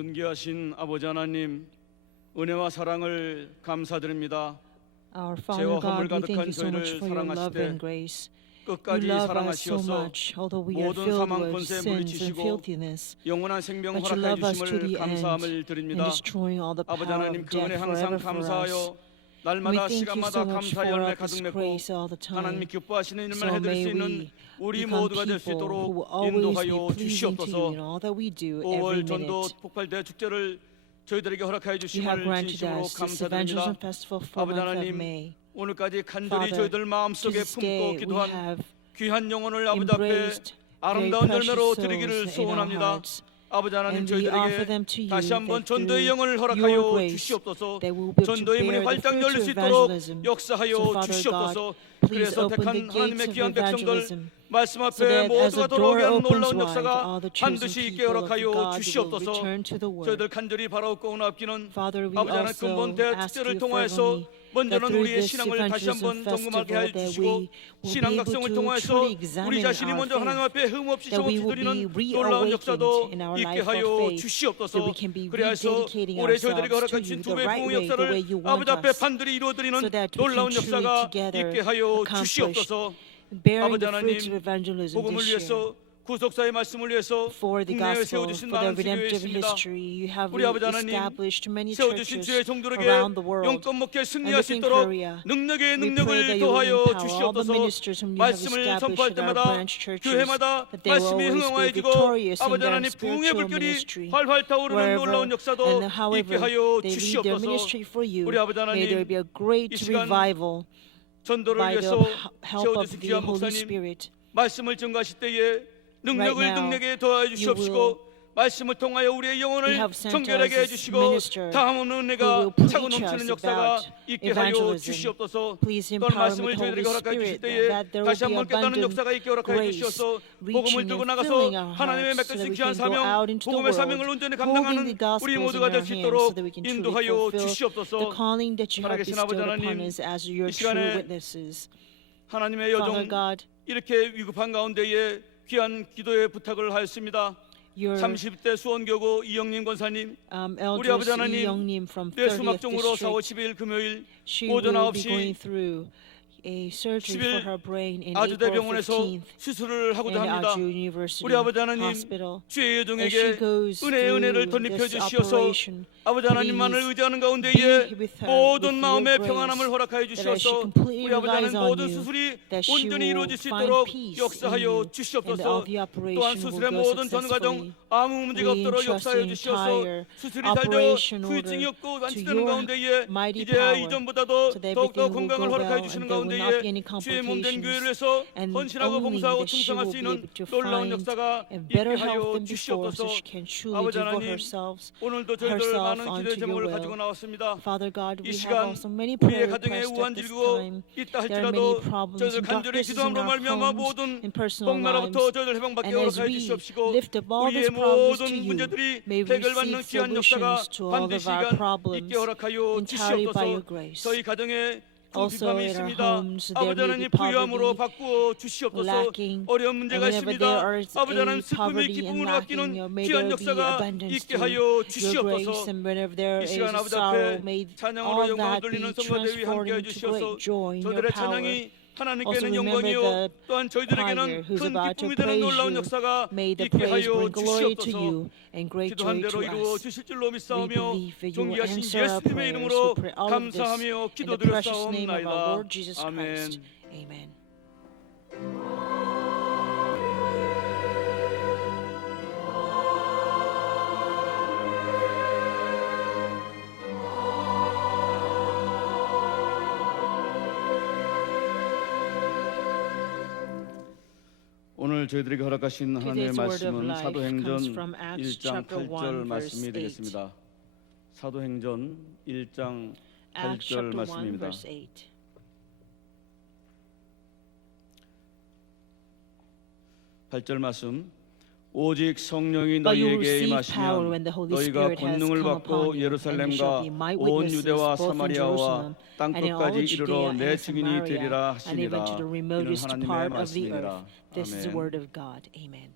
존귀하신 아버지 하나님, 은혜와 사랑을 감사드립니다. Our 죄와 Father 허물 God, we thank 가득한 you so much 저희를 for your love 사랑하시되 and grace. You 끝까지 love us so 사랑하시어서 much, although we are 모든 filled 사망 with 권세 sins and 물리치시고 filthiness. 영원한 생명 But you 허락해 love us to 주심을 the 감사함을 end 드립니다. and destroying all the 아버지 power 하나님, of 그 은혜 death 항상 forever for us. 감사하여 We 날마다 thank you 시간마다 so much 감사의 for 열매 this 가득 맺고 grace all the 하나님이 time. 기뻐하시는 일만 So 해드릴 수 may 있는 we 우리 become 모두가 될 수 people who will 있도록 always be 인도하여 pleasing to you 주시옵소서. in all that we do 5월 every 전도 minute. 폭발대 축제를 저희들에게 허락하여 You have 주심을 granted 진심으로 us this evangelism 감사드립니다. festival for 아버지 month of 하나님, May. 오늘까지 간절히 Father, 저희들 to 마음속에 this 품고 day we 기도한 have 귀한 영혼을 아버지 앞에 embraced very 아름다운 precious 열매로 souls 드리기를 in our 소원합니다. hearts. 아버지 하나님, And we offer 저희들에게 them to you 다시 한번 that 전도의 through 영을 your 허락하여 grace 주시옵소서. they will be able to 전도의 문이 bear the 활짝 열릴 수 fruits of 있도록 evangelism. 역사하여 So, Father 주시옵소서. God, please 그래서 open 택한 the gates 하나님의 of 귀한 백성들 evangelism, 말씀 so 앞에 that as 모두가 the 돌아오게 door 하는 opens 놀라운 wide, 역사가 all the chosen 반드시 있게 people of 허락하여 God will 주시옵소서. return to the word. 저희들 간절히 바라옵고 원합기는 Father, we 아버지 하나님, also 근본 대 ask 축제를 you 통하여서 fervently 먼저는 that through 우리의 this 신앙을 다시 evangelism 한번 점검하게 festival 해 that 주시고 we will be 신앙 able 각성을 to 통하여서 truly 우리 examine 자신이 our 먼저 하나님 faith, 앞에 흠없이 that we 정없이 will 드리는 be 놀라운 역사도 reawakened in our 있게 life 하여 of faith, 주시옵소서. that we can be 그래서 rededicating 올해 저희들에게 ourselves 허락해 to 주신 you 두 the 배의 right 부흥 way, the 역사를 way you 아버지 want 앞에 us, 반드시 이루어드리는 so that we 놀라운 can truly 역사가 together 있게 하여 accomplish 주시옵소서. bearing 아버지 the fruits 하나님, of evangelism 복음을 this year. 위해서 구속사의 말씀을 위해서 For the 국내에 gospel, 세워주신 for the 많은 교회가 redemptive 있습니다. history, you have 우리 아버지 하나님, established many 세워주신 churches 주의 종들에게 around the world. 영권 목회 And 승리할 수 within 있도록 Korea, 능력의 we pray 능력을 that you will 더하여 empower all the 주시옵소서. ministers whom you have 말씀을 established 선포할 at our 때마다 branch churches, 교회마다 that they will 말씀이 always be 흥황해지고 victorious in 아버지 their 하나님, 부흥의 spiritual 불길이 ministry. 활활 타오르는 놀라운 Wherever 역사도 and 있게 however 하여 they lead their 주시옵소서. ministry for you, 우리 아버지 may there 하나님, be a great 이 시간 revival 전도를 by the 위해서 help of 세워주신 the 귀한 Holy 목사님, Spirit. 말씀을 증거하실 때에 능력을 Right now, 능력에 더하여 you 주시옵시고 말씀을 통하여 우리의 영혼을 You have sent 정결하게 us 해주시고 minister 다음은 who 은혜가 will preach 차고 넘치는 us 역사가 about 있게 하여 evangelism. 주시옵소서. Please 또 empower 말씀을 with 저희들에게 Holy 허락하여 주실 Spirit 때에 that there will 다시 be 한번 깨닫는 abundant 역사가 있게 허락하여 grace 주셔서 복음을 reaching 들고 and 나가서 filling our 하나님의 hearts so 맡겨진 that we 귀한 can go 사명, out into the 복음의 사명을 world 온전히 holding 감당하는 the 우리 gospels in 모두가 our 될 수 hands so 있도록 that we can truly 인도하여 fulfill the 주시옵소서. calling that you have 살아계신 아버지 bestowed 하나님, upon us as your 이 시간에 true witnesses. 하나님의 Father 여종 God, 이렇게 위급한 가운데에 귀한 기도의 부탁을 하였습니다. your 30대 수원교구 이영림 권사님, 우리 아버지 elders 하나님, 이영님 from 뇌 30th 수막종으로 4월 District, 10일 금요일 she 오전 will be 9시 going through a surgery for 10일 her brain in 아주대 April 병원에서 15th 수술을 in 하고자 합니다. Aju University 우리 아버지 하나님, Hospital. 주의 As she 여종에게 goes 은혜의 은혜를 through 덧입혀 this 주시어서 operation, 아버지 하나님만을 please 의지하는 가운데에 be with her 모든 with 마음의 your 평안함을 grace, 허락하여 that as she 주시어서 completely 우리 아버지 하나님 relies on 모든 you, 수술이 that she 온전히 will 이루어질 수 find 있도록 peace in 역사하여 you, and 주시옵소서. all the 또한 operation 수술의 will go 모든 전 과정 successfully. 아무 문제가 We 없도록 entrust 역사하여 the 주시어서 entire 수술이 잘 되어 operation 후유증이 order 없고 to 완치되는 your 가운데에 mighty 이제 power, 이전보다도 so that 더욱더 everything will 건강을 go 허락하여 well 주시는 and there will not be any 가운데에 주의 몸된 교회를 complications, 해서 and 헌신하고 only 봉사하고 that she 충성할 will 수 be 있는 able to 놀라운 find 역사가 a 있게 better 하여 health than before, 주시옵소서. so she can truly 아버지 devote 하나님, herself 오늘도 저희들 많은 기도의 unto your 제목을 will. 가지고 나왔습니다. Father God, 이 we have 시간 also many 우리의 prayer 가정에 requests 우한 at this 질고 time. 있다 There are 할지라도 many problems 저희들 and 간절히 darknesses in 기도함으로 our 말미암아 homes 모든 and personal 복마로부터 lives. 저희들 해방받게 And as 허락하여 we 주시옵시고 lift up all 우리의 these problems 모든 to you, 문제들이 may we 해결받는 receive 귀한 역사가 solutions to all 반드시 of our 있게 problems 허락하여 entirely by your 주시옵소서. grace. 저희 가정에 Also 궁핍함이 in our 있습니다. homes there 아버지 may 하나님, be 부유함으로 poverty, 바꾸어 주시옵소서. lacking, 어려운 and 문제가 whenever 있습니다. there is 아버지 하나님, a 슬픔이 poverty and 기쁨으로 lacking, 바뀌는 may 귀한 there be 역사가 abundance 있게 to 하여 your 주시옵소서. grace, and whenever there 이 is 시간 아버지 sorrow, 앞에 may 찬양으로 all 영광을 that 돌리는 be 성도들이 함께해 transformed into 주시어서 great joy in your 저들의 power. 찬양이 Also 하나님께는 remember 영광이요 the 또한 choir 저희들에게는 who's 큰 about to 기쁨이 되는 praise 놀라운 you. 역사가 May the 있게 praise 하여 bring glory to 주시옵소서. you and great 기도한 joy 대로 to 이루어 us. 주실 줄로 We 믿사오며 believe that you will 존귀하신 answer our 예수님의 prayers. 이름으로 We pray all of this 감사하며 in the precious name of our 기도드렸사옵나이다. Lord Jesus Christ. 아멘. Amen. 오늘 저희들에게 허락하신 하나님의 Today's word of 말씀은 life 사도행전 comes from Acts 1장 chapter 8절 1 verse 말씀이 8. 되겠습니다. 사도행전 1장 Acts 8절 chapter 1 말씀입니다. verse 8. 8절 말씀. 오직 성령이 But you will 너희에게 receive power 임하시면 when the Holy 너희가 Spirit has 권능을 come 받고 upon you, and you 예루살렘과 shall be my 온 witnesses 유대와 both in 사마리아와 Jerusalem 땅 and in all 끝까지 Judea 이르러 and 내 증인이 Samaria 되리라 and even 하시니라. to the 이는 remotest 하나님의 part of the 말씀이니라. earth. This is the 아멘. word of God. Amen.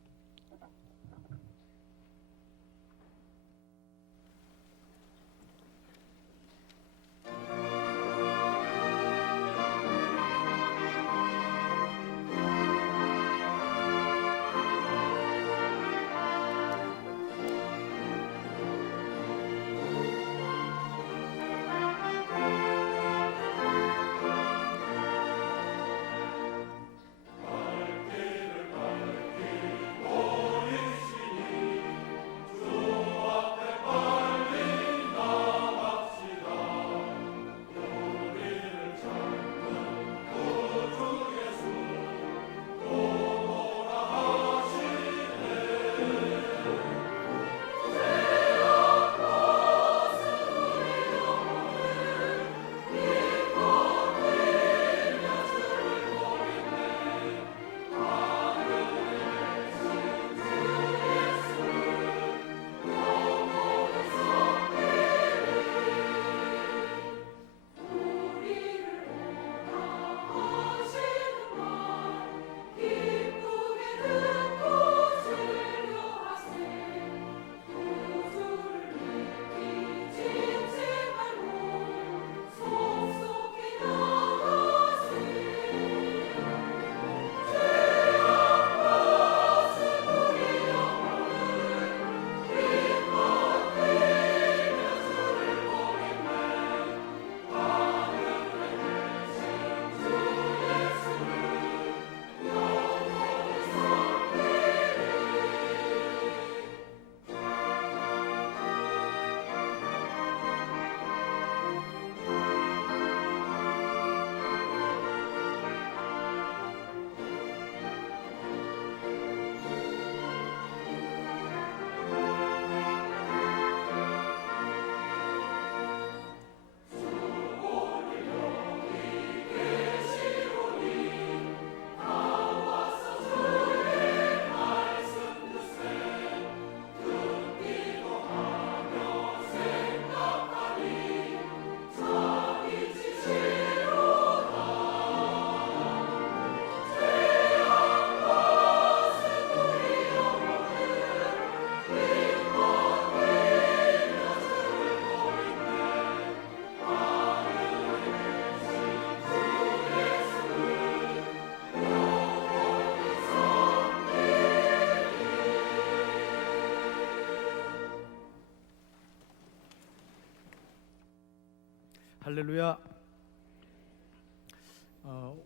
할렐루야.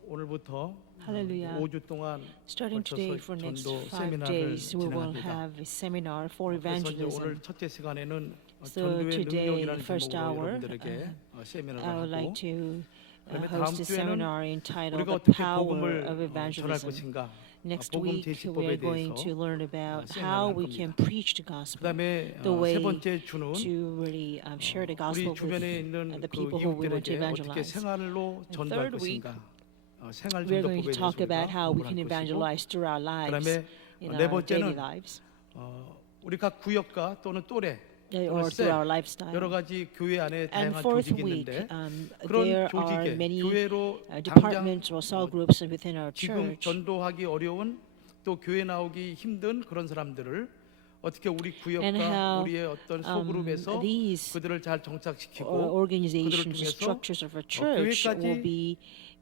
오늘부터 Hallelujah. 5주 동안 Starting today for 걸쳐서 next 전도 5 세미나를 days, we will 진행합니다. have a seminar for 그래서 이제 evangelism. 오늘 첫째 시간에는 So 전도의 today, 능력이라는 first 제목으로 hour, 여러분들에게 세미나를 I would like 하고 to 그다음에 host 다음 a 주에는 seminar entitled 우리가 The 어떻게 Power 복음을 of 전할 Evangelism. 것인가, Next 복음 week, we 제시법에 are going 대해서 to learn about 세미나를 how 할 we 겁니다. can preach the gospel, 그다음에 the way 세 번째 주는 to really share the 우리 gospel 주변에 with 있는 the 그 people who we want to 이웃들에게 어떻게 evangelize. 생활로 전도할 third week, 것인가, 생활 We're going 전도법에 to 대해서 talk about 우리가 how we 공부를 can 할 것이고, evangelize through our lives, 그다음에 in 네 our daily 번째는 lives, 우리 각 구역과 또는 또래 or through our lifestyle. 여러 가지 교회 안에 And 다양한 fourth 조직이 week, 있는데 there 그런 are 조직에 many 교회로 당장 departments or cell groups within our 지금 church, 전도하기 어려운 또 교회 나오기 힘든 그런 사람들을 어떻게 우리 and 구역과 how 우리의 어떤 소그룹에서 these 그들을 잘 정착시키고 organizations, 그들을 통해서 structures of our church 교회까지 will be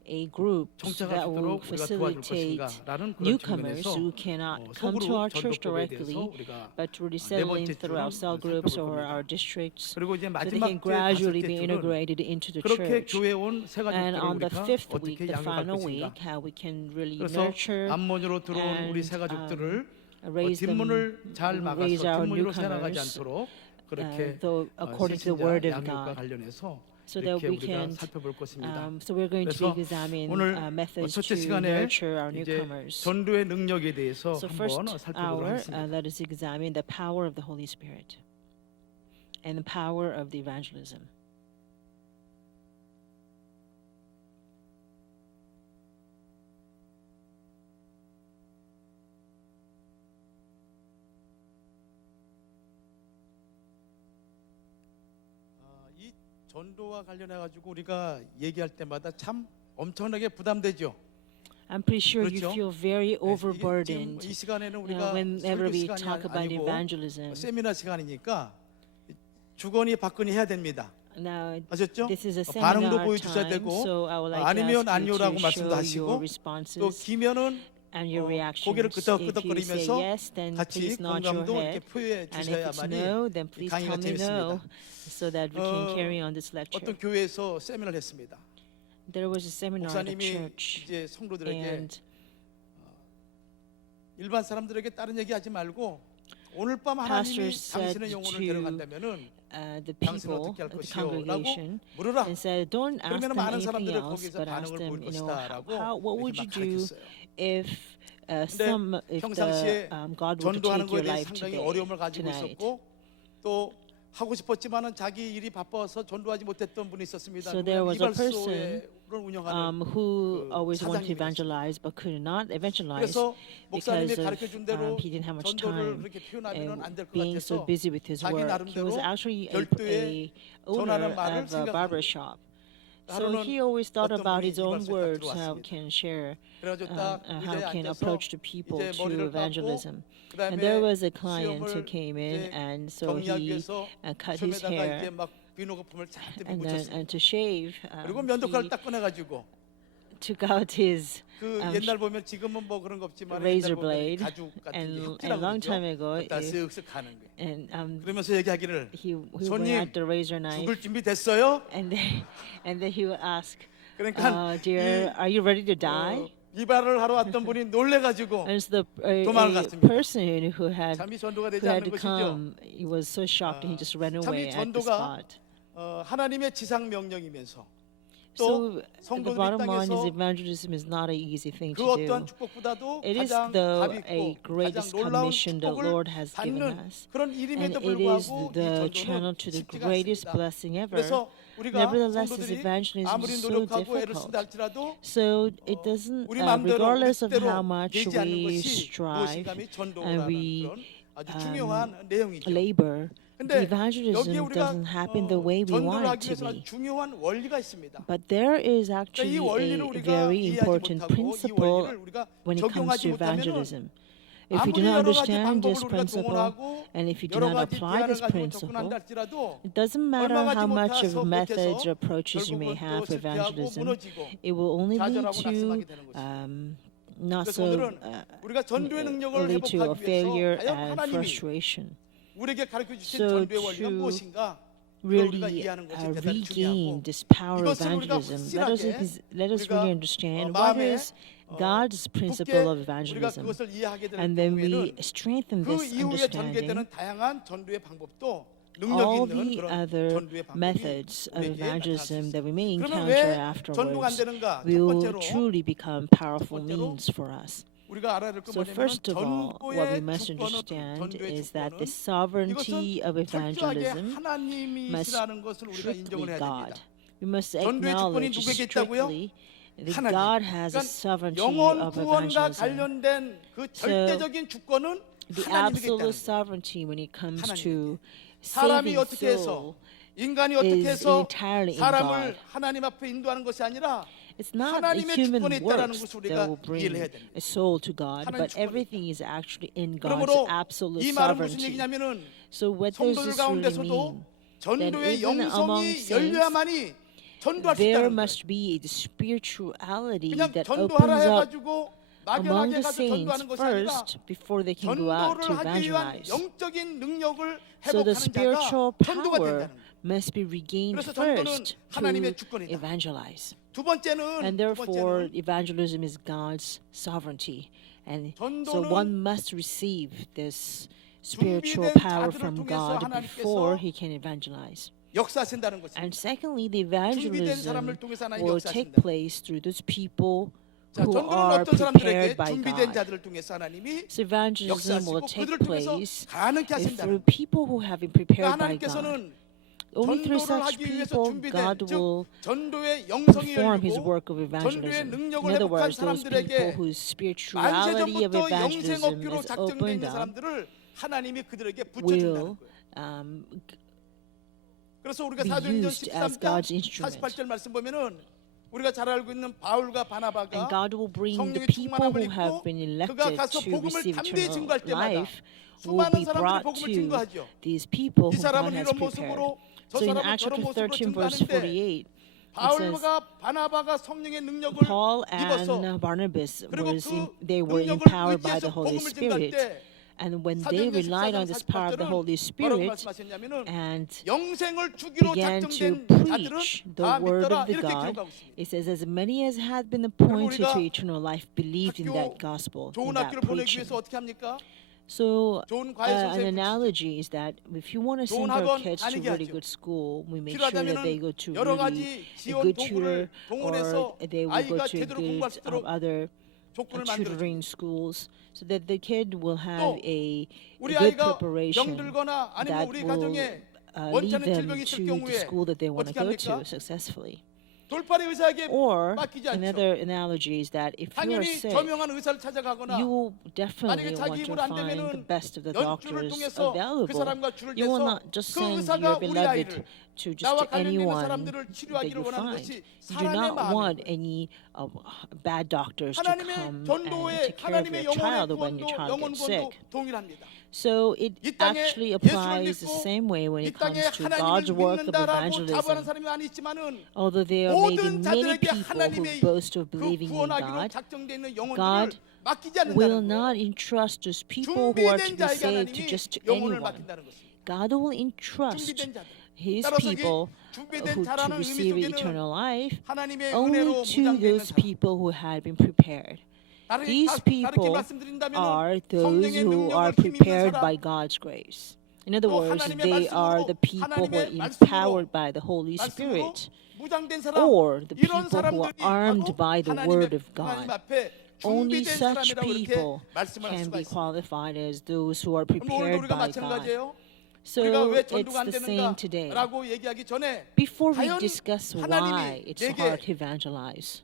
a group 정착할 that 수 will 있도록 우리가 도와줄 facilitate 것인가라는 그런 newcomers 측면에서 who cannot come to 소그룹 our church 전도법에 대해서 directly, 우리가 but really 네 settling 번째 through our 주는 cell groups 살펴볼 or 겁니다. our districts, 그리고 이제 so they 마지막 can 때 gradually 다섯째 be 주는 integrated into the 그렇게 church. 교회 온 새 And 가족들을 on the 우리가 fifth week, 어떻게 the 양육할 final 것인가. week, how we can really 그래서 nurture 앞문으로 들어온 우리 and, 새 가족들을 raise them, 뒷문을 잘 raise 막아서 our 뒷문으로 새나가지 newcomers, 않도록 그렇게 according to the 신신자 word of 양육과 God, 관련해서 so that 이렇게 we 우리가 can. 살펴볼 것입니다. So we're going to 그래서 examine 오늘 methods 첫째 to 시간에 nurture our 이제 newcomers. 전도의 능력에 대해서 So first 한번 살펴보도록 hour, 하겠습니다. let us examine the power of the Holy Spirit and the power of the evangelism. 이 전도와 관련해 가지고 우리가 얘기할 때마다 참 엄청나게 부담되죠. I'm pretty sure you 그렇죠? feel very 지금 overburdened 이 시간에는 우리가 whenever 설교 we 시간이 talk about 아니고 evangelism. 세미나 시간이니까 주거니 받거니 해야 됩니다. Now, 아셨죠? this is a 반응도 seminar 보여주셔야 time, 되고 so I would like 아니면 to ask you 아니오라고 to 말씀도 show 하시고 your 또 responses 기면은 and your 고개를 reactions. If you say 끄덕끄덕거리면서 yes, then 같이 please nod your 공감도 이렇게 head. 표현해 And if it's 주셔야만이 no, then please 강의가 tell me no, 재밌습니다. so that we can carry on this lecture. 어떤 교회에서 세미나를 했습니다. There was a seminar at a 목사님이 church, 이제 성도들에게 and 일반 사람들에게 다른 얘기하지 말고 오늘 밤 하나님이 pastor said 당신의 영혼을 to 데려간다면은 the 당신은 people 어떻게 할 of the 것이요라고 congregation 물어라. and said, "Don't ask 그러면 them 많은 anything 사람들이 else, 거기서 but ask 반응을 them, 보일 you know, 것이다라고 what would you 이렇게 막 do 가르쳤어요. if if 평상시에 God were to 전도하는 take 거에 your 대해 life 상당히 today, 어려움을 가지고 tonight?" 있었고 또 하고 싶었지만은 자기 일이 바빠서 전도하지 못했던 분이 있었습니다. So there was a 이발소를 운영하는 who 그 always wanted to 사장님이었어요. evangelize but could not evangelize 그래서 목사님이 because of 가르쳐 준 대로 he didn't have much 전도를 time 그렇게 표현하면은 안 될 것 being so 같아서 busy with his 자기 work. He 나름대로 was actually 별도의 a owner 전하는 말을 of a barber shop. So 하루는 he always thought 어떤 about 분이 his own 이발소에 딱 words, how 들어왔습니다. can share, 그래가지고 딱 how 의자에 can 앉아서 approach the people 이제 to 머리를 evangelism. 감고 And there 그다음에 was a client who 수염을 came in, 이제 and so 정리하기 he 위해서 cut his 수염에다가 이렇게 hair, 막 비누 거품을 잔뜩 and 묻혔어요. to shave, 그리고 he 면도칼을 딱 꺼내가지고 took out his 그 옛날 보면 지금은 뭐 그런 거 없지만 razor 옛날 보면 blade, 가죽 같은 게 and a 흑기라고 long 그러죠. time ago, 갖다 쓱쓱 하는 거예요. and 그러면서 얘기하기를 he would 손님, have the razor knife, 죽을 준비 됐어요? and then he would ask, 그러니까 "Dear, are you ready to die?" 이발을 하러 왔던 분이 놀래가지고 And so 도망을 a 갔습니다. person who had 잠이 전도가 되지 had 않는 to 것이죠. come, he was so shocked, and he just ran 참 away 이 at the 전도가 spot. 하나님의 지상 명령이면서 So 또 the 성도들이 bottom line is 땅에서 evangelism is not an easy thing 그 to 어떠한 do. 축복보다도 It is 가장 the 값있고 a 가장 greatest 놀라운 commission the 축복을 Lord has given 받는 us, 그런 and 이름에도 it is 불구하고 이 the 전도는 channel to the 쉽지가 greatest 않습니다. blessing ever. 그래서 우리가 Nevertheless, this 성도들이 evangelism 아무리 is so 노력하고 애를 difficult. 쓴다 할지라도 So it doesn't, 우리 마음대로 우리 regardless of 뜻대로 how much 되지 않는 we 것이 strive 무엇인가 및 and 전도라는 we 그런 아주 중요한 내용이죠. labor, 근데 evangelism 여기에 우리가 doesn't happen the way we 전도를 want 하기 it to 위해서 be. 중요한 원리가 있습니다. But there is 그러니까 이 actually 원리를 a 우리가 very 이해하지 important 못하고 이 principle 원리를 우리가 when it comes 적용하지 to 못하면 evangelism. If you do 아무리 not 여러 가지 understand 방법을 this 우리가 principle, 동원하고 and if you do 여러 not 가지 apply 대안을 this 가지고 principle, 접근한다 할지라도 it doesn't matter 얼마 가지 how much 못해서 of methods 못해서 or approaches you may 결국은 have 또 for 실패하고 evangelism, 무너지고 it will only lead 좌절하고 to 낙심하게 되는 것이죠. not 그래서 so 오늘은 우리가 전도의 능력을 lead to a 회복하기 failure 위해서 과연 and 하나님이 frustration. 우리에게 가르쳐 주신 So 전도의 원리가 to 무엇인가 그걸 우리가 really 이해하는 것이 대단히 regain 중요하고 this power of 이것을 우리가 evangelism, let us 우리가 really understand what 마음에 is God's 굳게 principle of 우리가 evangelism. 그것을 이해하게 되는 And then we 경우에는 strengthen 그 this 이후에 understanding. 전개되는 다양한 전도의 방법도 능력 All 있는 the 그런 other 전도의 방법이 methods of 우리에게 나타날 수 evangelism 있어요. that we may 그러면 encounter 왜 전도가 안 afterwards 되는가? 첫 will 번째로 truly become powerful 번째로 means for us. 우리가 알아야 될 건 So 뭐냐면 first of all, what we 전도의 must 주권은 understand 전도의 is that the 주권은 sovereignty of 이것은 철저하게 evangelism 하나님이시라는 것을 우리가 인정을 strictly 해야 God. 됩니다. We must 전도의 주권이 acknowledge 누구에게 있다고요? strictly that 하나님. God has a 그러니까 sovereignty 영혼 of 구원과 evangelism. 관련된 그 절대적인 주권은 The 하나님에게 있다는 absolute 거예요. sovereignty when it comes 하나님에게. to 사람이 saving 어떻게 해서 soul 인간이 어떻게 is 해서 entirely in 사람을 God. 하나님 앞에 인도하는 것이 아니라 It's not the 하나님의 human 주권에 있다라는 works 것을 that 우리가 will bring 이해를 해야 됩니다. a soul to God, 하나님 but 주권이 everything is actually in God's 그러므로 absolute 이 말은 무슨 sovereignty. 얘기냐면은 So what does 성도들 this really 가운데서도 mean? 전도의 even 영성이 among saints, 열려야만이 전도할 수 There 있다는 거예요. must be the spirituality 그냥 that 전도하라 opens up 해가지고 among 막연하게 the 가서 saints 전도하는 것이 아니라 first before they can go out to 전도를 하기 위한 evangelize. 영적인 능력을 So the 회복하는 spiritual 자가 전도가 power 된다는 거예요. must be regained 그래서 전도는 first 하나님의 to 주권이다. evangelize. 두 번째는 And 두 therefore, 번째는 evangelism is God's sovereignty. And so 전도는 one must receive this spiritual 준비된 power 자들을 from 통해서 God 하나님께서 before he can evangelize. 역사하신다는 것입니다. And secondly, the 준비된 evangelism 사람을 통해서 하나님 will take 역사하신다. place through those people 자, who 전도는 are 어떤 사람들에게 prepared by 준비된 God. 자들을 통해서 하나님이 So evangelism will 역사하시고 take 그들을 통해서 place 가능케 through 하신다는 people who have been prepared by God. 하나님께서는 Only through 전도를 such 하기 위해서 people, 준비된 God 즉 will 전도의 영성이 perform His 열리고 work of 전도의 evangelism. 능력을 In other 회복한 words, those people 사람들에게 whose spirituality of 만세전부터 영생 evangelism 얻기로 is 작정되어 opened 있는 up 사람들을 하나님이 그들에게 will 붙여준다는 거예요. 그래서 우리가 be 사도행전 used as 13장 God's instrument. 48절 말씀 보면은 우리가 잘 알고 있는 바울과 And 바나바가 God will bring the 성령의 people 충만함을 who have 입고 been 그가 elected 가서 to 복음을 receive 담대히 eternal 증거할 때마다 life will 수많은 be 사람들이 brought 복음을 to 증거하죠. these people 이 whom God 사람은 has 이런 prepared. 모습으로 저 So in 사람은 Acts 저런 chapter 모습으로 13, verse 증거하는데 48, it says, 바울과 바나바가 성령의 능력을 Paul 입어서 and Barnabas 그리고 they were 능력을 empowered by the 의지해서 Holy 복음을 증거할 Spirit. 때 And when they 사도행전 relied on 14장 this power of the 48절은 Holy 뭐라고 Spirit 말씀하셨냐면은 and 영생을 주기로 began to 작정된 자들은 preach the 다 word 믿더라 of the 이렇게 God, 기록하고 있습니다. it says, as many as had been appointed 우리가 to eternal life believed in that 학교 gospel, in 좋은 that 학교를 보내기 preaching. 위해서 어떻게 합니까? So 좋은 과외 an 선생 analogy is that if you want to 좋은 send our 학원 kids to 다니게 really 하죠. good school, we make sure that they go to 필요하다면 여러 really 가지 a 지원 good 도구를 tutor, 동원해서 or they will go 아이가 to 제대로 공부할 수 good 있도록 other 조건을 만들어 tutoring schools, so that the kid will have 또 a 우리 good 아이가 preparation 병들거나 아니면 that 우리 will 가정에 lead 원찮은 them 질병이 있을 to the 경우에 school that they want to 어떻게 go 합니까? to successfully. 돌팔이 의사에게 Or 맡기지 않죠. another analogy is that if you are 당연히 sick, 저명한 의사를 찾아가거나 you will definitely 만약에 자기 want to 힘으로 안 find the 되면은 best of the 연줄을 doctors 통해서 그 available. 사람과 줄을 You will 대서 not just 그 send 의사가 your 우리 beloved 아이를 to just 나와 관련 있는 anyone 사람들을 that 치료하기를 you 원하는 find. 것이 You do 사람의 not want 마음이에요. any bad doctors to 하나님의 come and 전도에 take care of 하나님의 your child 영혼의 when your 구원도 child 영혼 gets 구원도 sick. 동일합니다. So it 이 땅에 actually 예수를 applies the 믿고 same way when 이 it comes 땅에 to God's 하나님을 work of 믿는다라고 자부하는 evangelism. 사람이 많이 있지만은 Although there may be 모든 many 자들에게 people who 하나님의 boast of 그 believing in 구원하기로 God, 작정되어 있는 영혼들을 God 맡기지 will 않는다는 not 거예요. entrust those people who are to 준비된 be 자에게 saved to 하나님이 just 영혼을 anyone. 맡긴다는 것입니다. God will entrust 준비된 자들. His 따라서 이 people 준비된 who to 자라는 의미 receive 속에는 eternal life 하나님의 only 은혜로 to 무장되어 있는 those 사람. people who have been prepared. These 다르게 people 말씀드린다면 are those 성령의 who are 능력을 힘입는 prepared 사람, by God's grace. In other 또 words, 하나님의 they are 말씀으로, the people who are 하나님의 말씀으로, empowered by the Holy 말씀으로 Spirit, 무장된 사람 or the 이런 people who are 사람들이 armed 바로 by the 하나님의 word of 하나님 God. 앞에 Only 준비된 such 사람이라고 이렇게 people 말씀할 can 수가 be 있습니다. qualified as those who are 그럼 오늘도 prepared 우리가 by God. 마찬가지예요. So 우리가 왜 it's 전도가 안 the same today. 되는가라고 얘기하기 전에 Before we 과연 discuss why 하나님이 it's 내게 hard to evangelize,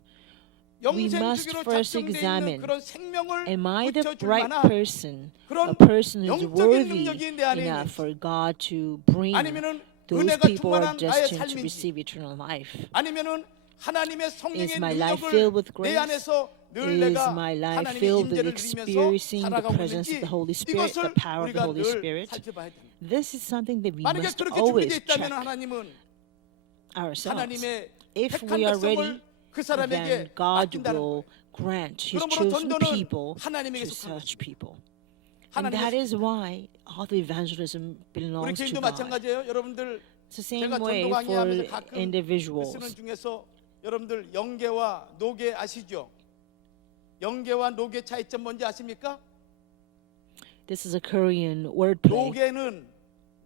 we 영생 must 주기로 first 작정되어 있는 examine, 그런 생명을 am I the 붙여줄 right 만한 person, 그런 a person who's 영적인 worthy 능력이 내 안에 enough 있는지, for God to bring 아니면은 those 은혜가 people who are 충만한 나의 destined to 삶인지, receive eternal life? 아니면은 하나님의 Is 성령의 my life 능력을 filled with 내 grace? 안에서 늘 Is 내가 my life 하나님의 filled with 임재를 누리면서 experiencing the 살아가고 presence of 있는지 the Holy Spirit, the 이것을 power of the 우리가 Holy 늘 Spirit? 살펴봐야 됩니다. This is something that we 만약에 must 그렇게 always 준비되어 있다면 check 하나님은 ourselves. 하나님의 If 택한 we are 백성을 ready, 그 then 사람에게 God 맡긴다는 will 거예요. grant His 그러므로 chosen 전도는 people 하나님에게 to 속한 such 것입니다. people. And 하나님의 that is why all the evangelism 우리 belongs to 개인도 God. 마찬가지예요. 여러분들 It's the same 제가 way 전도 강의하면서 for 가끔 쓰는 individuals. 중에서 여러분들 영계와 노계 아시죠? 영계와 노계 차이점 뭔지 아십니까? This is a Korean wordplay.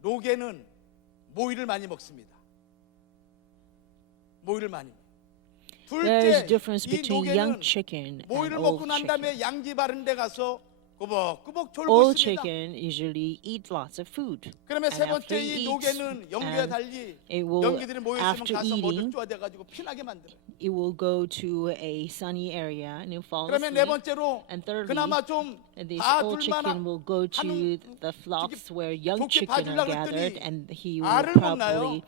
노계는 모이를 많이 먹습니다. 모이를 많이. There is a 둘째, difference 이 between young 노계는 chicken and 모이를 old 먹고 난 chicken. 다음에 양지 바른 데 가서 꾸벅꾸벅 졸고 Old 있습니다. chicken usually eat lots of food. 그러면 세 And 번째 after 이 it eats, 노계는 영계와 and 달리 it will, 영계들이 모여 있으면 after 가서 뭐들 eating, 쪼아대 가지고 피나게 만들어요. it will go to a sunny area and it will fall 그러면 네 asleep. 번째로 And thirdly, 그나마 좀 And this 다 old 둘만 chicken will go to 하는 the flocks where young 좋게 chicken are 봐주려고 gathered, 했더니 and he will 알을 못 probably 낳아요.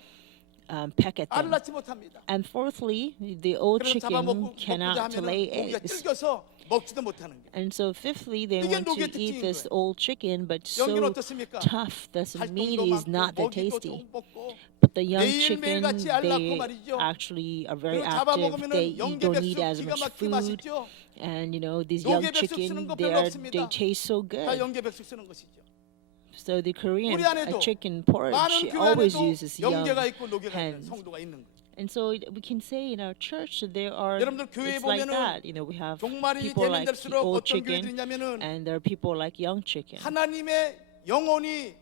peck at 알을 them. 낳지 못합니다. And fourthly, the old 그래서 chicken 잡아먹고자 cannot 하면 lay 고기가 eggs. 질겨서 먹지도 못하는 거예요. And so fifthly, they 이게 want to 노계 eat 특징인 this 거예요. old chicken, but 영계는 so 어떻습니까? tough that the meat 활동도 is not 많고 that 먹이도 tasty. 조금 먹고 But the young 매일매일 chicken, 같이 알 낳고 they 말이죠. actually are very 그리고 active. 잡아먹으면은 They 영계 don't need 백숙 as 기가 much 막히게 food. 맛있죠. And you know, these 노계 young 백숙 쓰는 chicken, 거 they 별로 they 없습니다. taste so 다 good. 영계 백숙 쓰는 것이죠. So the Korean 우리 안에도 chicken porridge 많은 교회 always 안에도 uses young 영계가 있고 노계가 있는 hens. 성도가 있는 거예요. And so we can say in our church that there are, 여러분들 교회에 it's like 보면은 that. You know, we have 종말이 people 되면 like 될수록 old 어떤 chicken, 교회들이냐면은 and there are people like young chicken. 하나님의 영혼이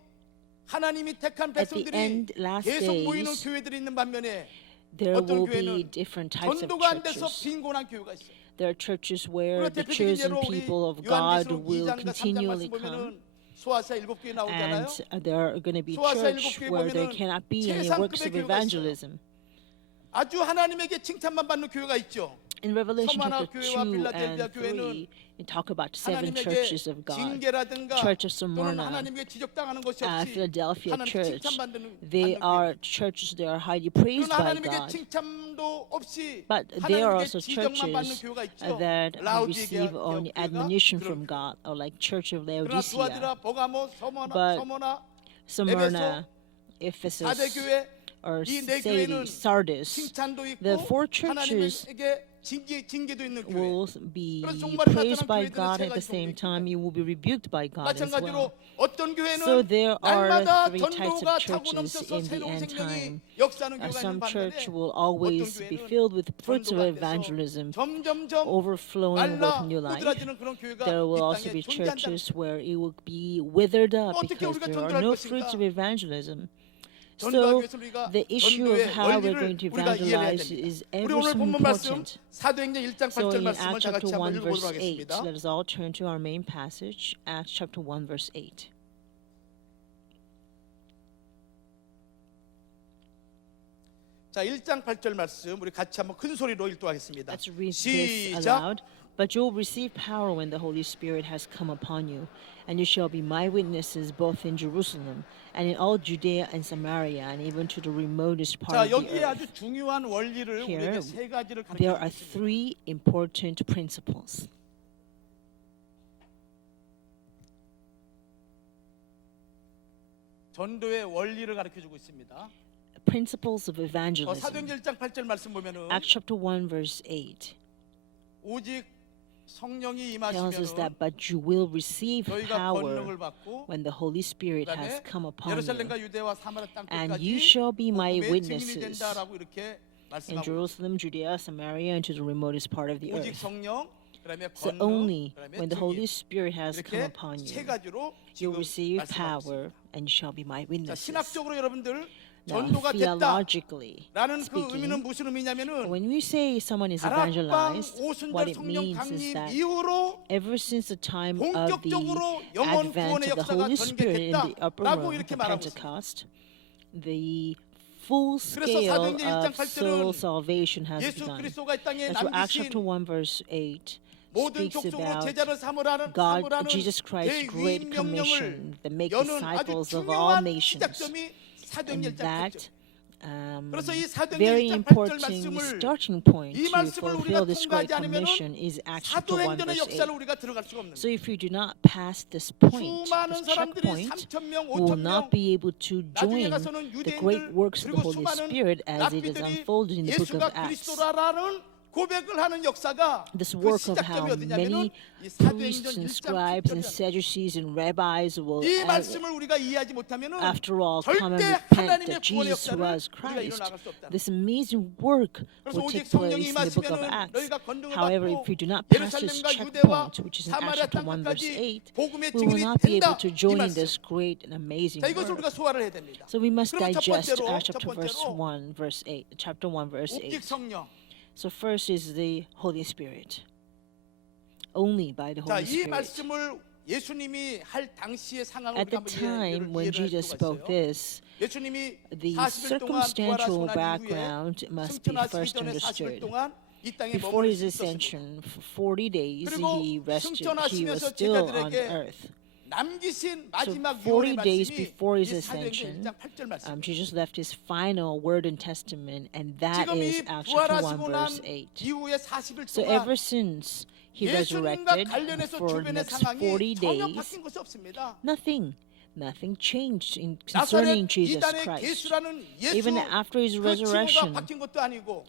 하나님이 택한 At the 백성들이 end, last 계속 모이는 days, 교회들이 있는 반면에 there 어떤 will be 교회는 different types of 전도가 안 돼서 churches. 빈곤한 교회가 있어요. There are churches where 우리가 the 대표적인 chosen 예로 우리 people of God 요한계시록 will 2장과 3장 continually 말씀 come. 보면은 소아사 7교회 나오잖아요. And there are going to be 소아사 church 7교회 where there 보면은 cannot be any 최상급의 works of 교회가 있어요. evangelism. 아주 하나님에게 칭찬만 받는 교회가 있죠. In Revelation 서마나 chapter 교회와 2 빌라델비아 and 교회는 3, you talk about seven 하나님에게 churches of God. 징계라든가 Church of 또는 Smyrna, 하나님에게 지적당하는 것이 없이 Philadelphia 하나님 church, 칭찬받는 they are churches that are highly praised 그러나 by 하나님에게 God. 칭찬도 없이 But there are 하나님에게 also 지적만 받는 churches 교회가 있죠. that 라우디게아 receive only 교회가 admonition 그런 from God, or like Church of 그러나 Laodicea, 두아디라, 버가모, But 서머나 Smyrna, 4대 Ephesus, 교회 or 이 네 교회는 Sardis 칭찬도 있고 The four churches 하나님에게 징계도 있는 교회. will be 그래서 종말에 praised by 나타난 God 교회들은 at the 세 same 가지 time. You will be rebuked by God as 마찬가지로 well. 어떤 교회는 So there are 날마다 three types 전도가 of 차고 churches 넘쳐서 in the 새로운 end 생명이 time. 역사하는 교회가 있는 Some 반면에 church will always 어떤 be 교회는 filled with fruits of 전도가 안 돼서 evangelism, 점점점 overflowing with 말라 new life. 흐드러지는 그런 교회가 There will 이 also 땅에 be 존재한다는 churches where it will be withered up 어떻게 because 우리가 there are 전도할 no 것인가? fruits of evangelism. 전도하기 So 위해서 우리가 the issue of 전도의 how we're 원리를 going to 우리가 이해해야 evangelize 됩니다. is 우리 ever 오늘 so 본문 말씀 important. 사도행전 1장 So 8절 in 말씀을 Acts 다 같이 chapter 한번 1 verse 읽어보도록 8, 하겠습니다. let us all turn to our main passage, Acts chapter 1 verse 8. 자, 1장 8절 말씀 우리 같이 한번 큰 소리로 읽도록하겠습니다. Let's read this 시작. aloud. But you will receive power when the Holy Spirit has come upon you, and you shall be my witnesses both in Jerusalem and in all Judea and Samaria and even to the remotest part 자, of the 여기에 earth. 아주 중요한 원리를 Here, 우리에게 세 가지를 There 가르쳐 are 주십니다. three important principles. 전도의 원리를 가르쳐 주고 있습니다. Principles of evangelism. 사도행전 1장 8절 말씀 보면은 Acts chapter 1 verse 8 오직 성령이 tells us 임하시면 that but you will receive 저희가 power 권능을 받고 when the Holy Spirit has 그다음에 come upon you. 예루살렘과 유대와 사마리아 땅 And 끝까지 you shall be my 복음의 증인이 witnesses 된다라고 이렇게 in 말씀하고 Jerusalem, Judea, Samaria, and to the remotest part of the 오직 earth. 성령 그다음에 So 권능 only 그다음에 when the Holy 증인 Spirit has come 이렇게 upon 세 you, 가지로 you'll 지금 receive 말씀하고 power 있습니다. and you shall be my 자, witnesses. 신학적으로 여러분들 Now, 전도가 됐다라는 theologically 그 의미는 speaking, 무슨 의미냐면은 when we say someone is 다락방 evangelized, what 오순절 it 성령 means is 강림 that 이후로 ever since the time of the 본격적으로 영혼 advent 구원의 of the 역사가 Holy Spirit in the upper 전개됐다라고 room 이렇게 of 말하고 있습니다. Pentecost, the full 그래서 scale 사도행전 1장 of soul 8절은 salvation has 예수 begun. 그리스도가 이 땅에 And so Acts 남기신 chapter 1 verse 8 모든 speaks 족속으로 about 제자를 삼으라는 God, Jesus Christ's great 대위임 명령을 commission that make 여는 아주 disciples of all 중요한 nations. 시작점이 사도행전 And 1장 that 8절. 그래서 이 사도행전 very 1장 8절 important 말씀을 starting point 이 to 말씀을 우리가 fulfill this great 통과하지 않으면 commission is Acts chapter 1 사도행전의 verse 8. 역사를 우리가 들어갈 수가 없는 So 거예요. if we do not pass this point, 수많은 this 사람들이 checkpoint, 3,000명, we will 5,000명 not be able to 나중에 join 가서는 the great 유대인들 works of 그리고 the Holy 수많은 Spirit as it is 랍비들이 unfolded in the book 예수가 of Acts. 그리스도라는 고백을 하는 역사가 This 그 work of 시작점이 how 어디냐면은 many 이 priests 사도행전 and 1장 scribes and 7절이라는 Sadducees and rabbis will, 이 말씀을 우리가 이해하지 못하면은 after all, come and 절대 repent 하나님의 that 구원의 Jesus 역사를 was 우리가 Christ. 이뤄나갈 수 없다. This amazing work 그래서 will 오직 take 성령이 place in the book of 임하시면은 Acts. 너희가 권능을 However, 받고 if we do not pass this 예루살렘과 유대와 checkpoint, which is in Acts 사마리아 chapter 1 verse 땅까지 8, 복음의 we will 증인이 not be able 된다. to 이 join 말씀. this great and amazing 자, 이것을 우리가 work. 소화를 해야 됩니다. So we must 그럼 첫 digest 번째로, Acts 첫 chapter verse 번째로 1 verse 8, chapter 1 verse 오직 8. 성령. So first is the Holy Spirit. Only by the 자, Holy 이 Spirit. 말씀을 예수님이 할 당시의 상황을 At 우리가 the 한번 time when 이해를 할 Jesus 필요가 spoke 있어요. this, 예수님이 the 40일 동안 circumstantial 부활하신 이후에 background must be 승천하시기 first 전에 40일 understood. 동안 이 땅에 Before 머무를 his 수 있었습니다. ascension, for 40 days 그리고 he rested. He was 승천하시면서 still on 제자들에게 earth. 남기신 마지막 40 유언의 days 말씀이 before his 이 사도행전 ascension, 1장 8절 말씀. Jesus left his final word and testament, and that 지금 is 이 Acts chapter 1 부활하시고 난 verse 8. 이후에 40일 So 동안 ever since he 예수님과 resurrected, 관련해서 for the 주변의 next 상황이 40 전혀 days, 바뀐 것이 없습니다. nothing changed in 나사렛 concerning Jesus 이단의 Christ. 예수라는 예수 Even after his 그 칭호가 resurrection, 바뀐 것도 아니고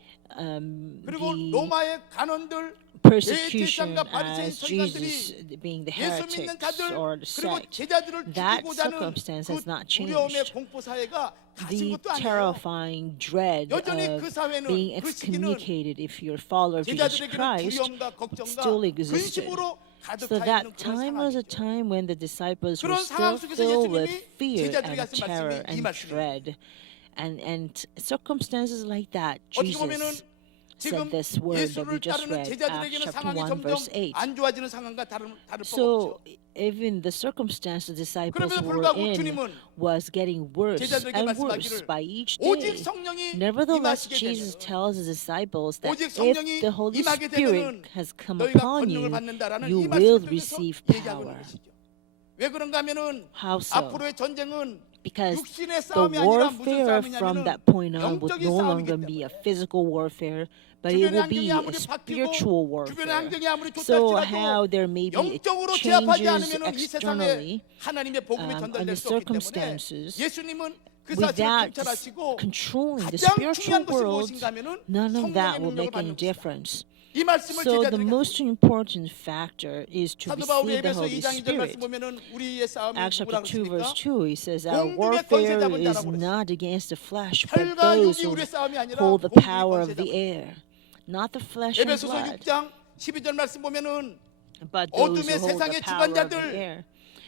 그리고 the 로마의 간원들 persecution 대제사장과 바리새인 as 천사들이 Jesus being the 예수 믿는 heretics 자들 or the 그리고 sect, 제자들을 that 죽이고자 하는 circumstance has 그 not 두려움의 changed. 공포 사회가 가신 The 것도 아니에요. terrifying dread 여전히 of 그 사회는 being 그 시기는 excommunicated if you're a follower of Jesus 제자들에게는 Christ 두려움과 걱정과 still existed. 근심으로 So 가득 차 있는 that 그런 time was a 상황이죠. time when the disciples were 그런 상황 still 속에서 filled with 예수님이 fear 제자들에게 and 하신 terror 말씀이 이 and 말씀이에요. dread. And circumstances like that, 어떻게 보면은 Jesus 지금 said this word that we 예수를 just 따르는 read, Acts 제자들에게는 chapter 상황이 1 점점 verse 8. 안 좋아지는 상황과 다를 바가 So 없죠. even the circumstance the disciples 그럼에도 were 불구하고 in 주님은 was getting worse 제자들에게 and worse 말씀하기를 by each 오직 day. 성령이 Nevertheless, 임하시게 Jesus 되면 tells his disciples that 오직 if 성령이 the Holy 임하게 Spirit 되면은 has come 너희가 upon 권능을 you, 받는다라는 you 이 will 말씀을 통해서 receive 얘기하고 있는 power. 것이죠. 왜 그런가 하면은 How so? 앞으로의 전쟁은 Because 육신의 the 싸움이 아니라 무슨 warfare from 싸움이냐면은 that point on would 영적인 no 싸움이기 longer be a 때문에 physical warfare, but it 주변의 will 환경이 be a 아무리 바뀌고 spiritual 주변의 warfare. 환경이 아무리 So 좋다 how 할지라도 there may be 영적으로 제압하지 changes 않으면 이 세상에 externally 하나님의 복음이 under 전달될 수 없기 때문에 circumstances, 예수님은 그 사실을 without 통찰하시고 controlling the 가장 spiritual 중요한 것이 world, 무엇인가 하면은 none of that 성령의 will 능력을 make 받는 any 것이다. difference. 이 말씀을 So the 제자들에게 most important factor is to 사도 바울이 receive the 에베소 Holy 2장 2절 말씀 Spirit. 보면은 우리의 싸움이 Acts chapter 누구라고 2 verse 했습니까? 2, he says, our 공중의 warfare 권세 잡은 is 자라고 그랬어요. not against the flesh, but 혈과 those 육이 who 우리의 싸움이 아니라 hold the 공중의 power 권세 of the 잡은 air, not the flesh and 에베소서 blood, 6장 12절 말씀 보면은 but those who 어둠의 hold the 세상의 power of the 주관자들, air.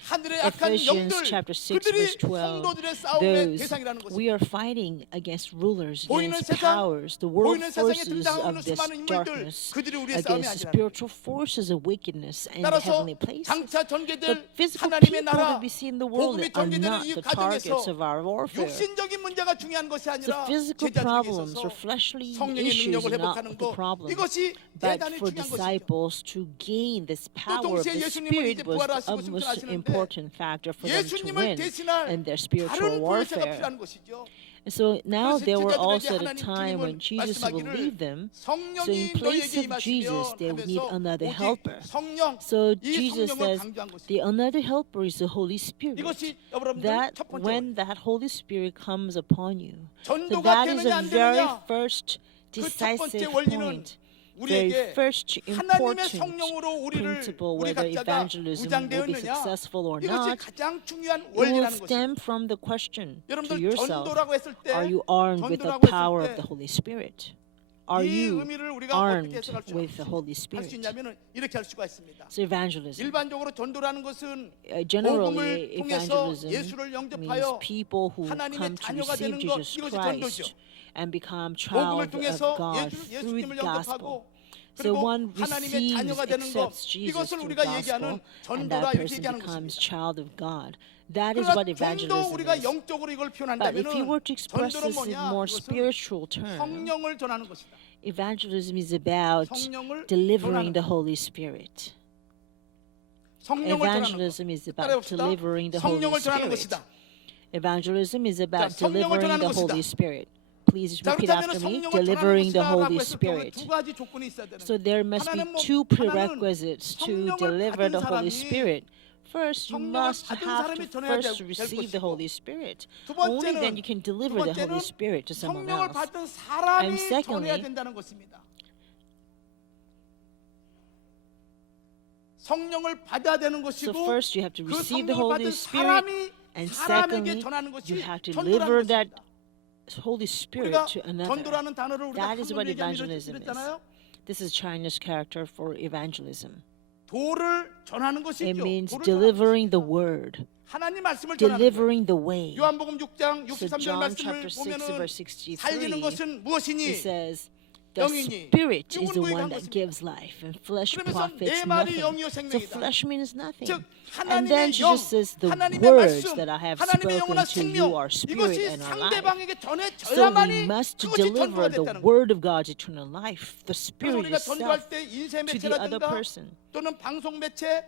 하늘의 악한 Ephesians 영들 chapter 6 그들이 verse 12, 성도들의 싸움의 those 대상이라는 we 것입니다. are fighting against rulers, 보이는 against 세상, powers, the world 보이는 세상에 forces 등장하는 of this 수많은 인물들 darkness, 그들이 우리의 싸움이 against the 아니라는 spiritual forces of wickedness in the 따라서 heavenly places. 장차 The 전개될 physical 하나님의 people 나라 that we see in the world 복음이 are 전개되는 not 이 the targets 과정에서 of our warfare. 육신적인 문제가 중요한 것이 The 아니라 physical 제자들에게 problems 있어서 or fleshly 성령의 issues 능력을 are not 회복하는 the 것 problem. 이것이 But 대단히 for 중요한 것이죠. disciples to gain this power of 동시에 the 예수님은 Spirit 이제 was 부활하시고 the most 승천하시는데 important factor for them to 예수님을 win 대신할 in their spiritual 다른 보혜사가 warfare. 필요한 것이죠. And so now 그래서 they were 제자들에게 also at a 하나님 time when 주님은 Jesus will 말씀하기를 leave them. So in 성령이 place 너희에게 of Jesus, 임하시며 they would need 하면서 another 오직 helper. 성령 So 이 Jesus 성령을 says 강조한 것입니다. the another helper is the Holy Spirit. 이것이 여러분들 That 첫 번째 when that Holy Spirit comes upon you, so 전도가 that is 되느냐 a 안 very 되느냐 first 그 첫 번째 decisive 원리는 point. 우리에게 Very first 하나님의 important 성령으로 우리를 principle, 우리 whether 각자가 evangelism will be 무장되었느냐 successful or 이것이 not, 가장 중요한 it will 원리라는 것입니다. stem from the question to 여러분들 yourself: 전도라고 했을 때 are you armed with the 전도라고 power 했을 of the 때 Holy Spirit? Are 이 you 의미를 우리가 armed 어떻게 해석할 with the Holy 수 Spirit? 있냐면은 이렇게 할 수가 있습니다. So evangelism. 일반적으로 전도라는 것은 Generally, 복음을 통해서 evangelism 예수를 means 영접하여 people who 하나님의 come to 자녀가 receive 되는 것, Jesus 이것이 Christ 전도죠. and become 복음을 child 통해서 of God through 예수님을 the gospel. 영접하고 So 그리고 one 하나님의 receives, 자녀가 되는 것 accepts Jesus 이것을 through 우리가 gospel, 얘기하는 and 전도라 that 이렇게 person 얘기하는 becomes 것입니다. child of God. That is 그러나 what 좀 더 evangelism 우리가 is. 영적으로 이걸 But 표현한다면은 if you were to express 전도는 this in 뭐냐? more 이것은 spiritual terms, 성령을 전하는 것이다. evangelism is about 성령을 delivering 전하는 the Holy Spirit. 성령을 전하는 것. Evangelism is about 따라해봅시다. delivering the Holy 성령을 전하는 Spirit. 것이다. Evangelism is about 자, 성령을 delivering 전하는 the 것이다. Holy Spirit. Please 자, repeat 그렇다면 after me. 성령을 Delivering the 전하는 Holy 것이다라고 했을 때 Spirit. 두 가지 조건이 있어야 되는 So 거예요. there must be 하나는 뭐- two 하나는 prerequisites to 성령을 deliver the 받은 Holy 사람이 Spirit. First, you 성령을 must 받은 have 사람이 to 전해야 first 될 receive the 것이고, Holy Spirit. 두 Only 번째는- then you can deliver 두 the Holy 번째는 Spirit to someone 성령을 else. 받은 사람이 And secondly, 전해야 된다는 것입니다. 성령을 받아야 되는 So 것이고 first you have to 그 receive the 성령을 Holy 받은 Spirit, 사람이 and 사람에게 secondly, 전하는 것이 you have to 전도라는 deliver that 것입니다. Holy Spirit 우리가 to another. 전도라는 단어를 우리가 That is what 한국로 얘기하면 이렇게 evangelism is. 그랬잖아요. This is China's character for evangelism. 도를 전하는 It 것이죠. means 도를 전하는 delivering the 것입니다. word, 하나님 말씀을 전하는 거예요. delivering the way. 요한복음 6장 So 63절 John 말씀을 chapter 6 보면은 verse 살리는 63, 것은 무엇이니? it says, the 영이니 Spirit is 육은 the 무익한 one that 것입니다. gives life, and flesh 그러면서 내 profits 말이 nothing. 영이요 So 생명이다. flesh means nothing. 즉 And then 하나님의 영, Jesus says, the 하나님의 words 말씀, that I have 하나님의 spoken 영원한 to you 생명 are spirit 이것이 and are life. 상대방에게 So we 전해져야만이 must 그것이 전도가 deliver the 됐다는 거예요. word of God's eternal life, the 그래서 Spirit 우리가 전도할 itself, 때 인쇄 to the other 매체라든가 person. 또는 방송 매체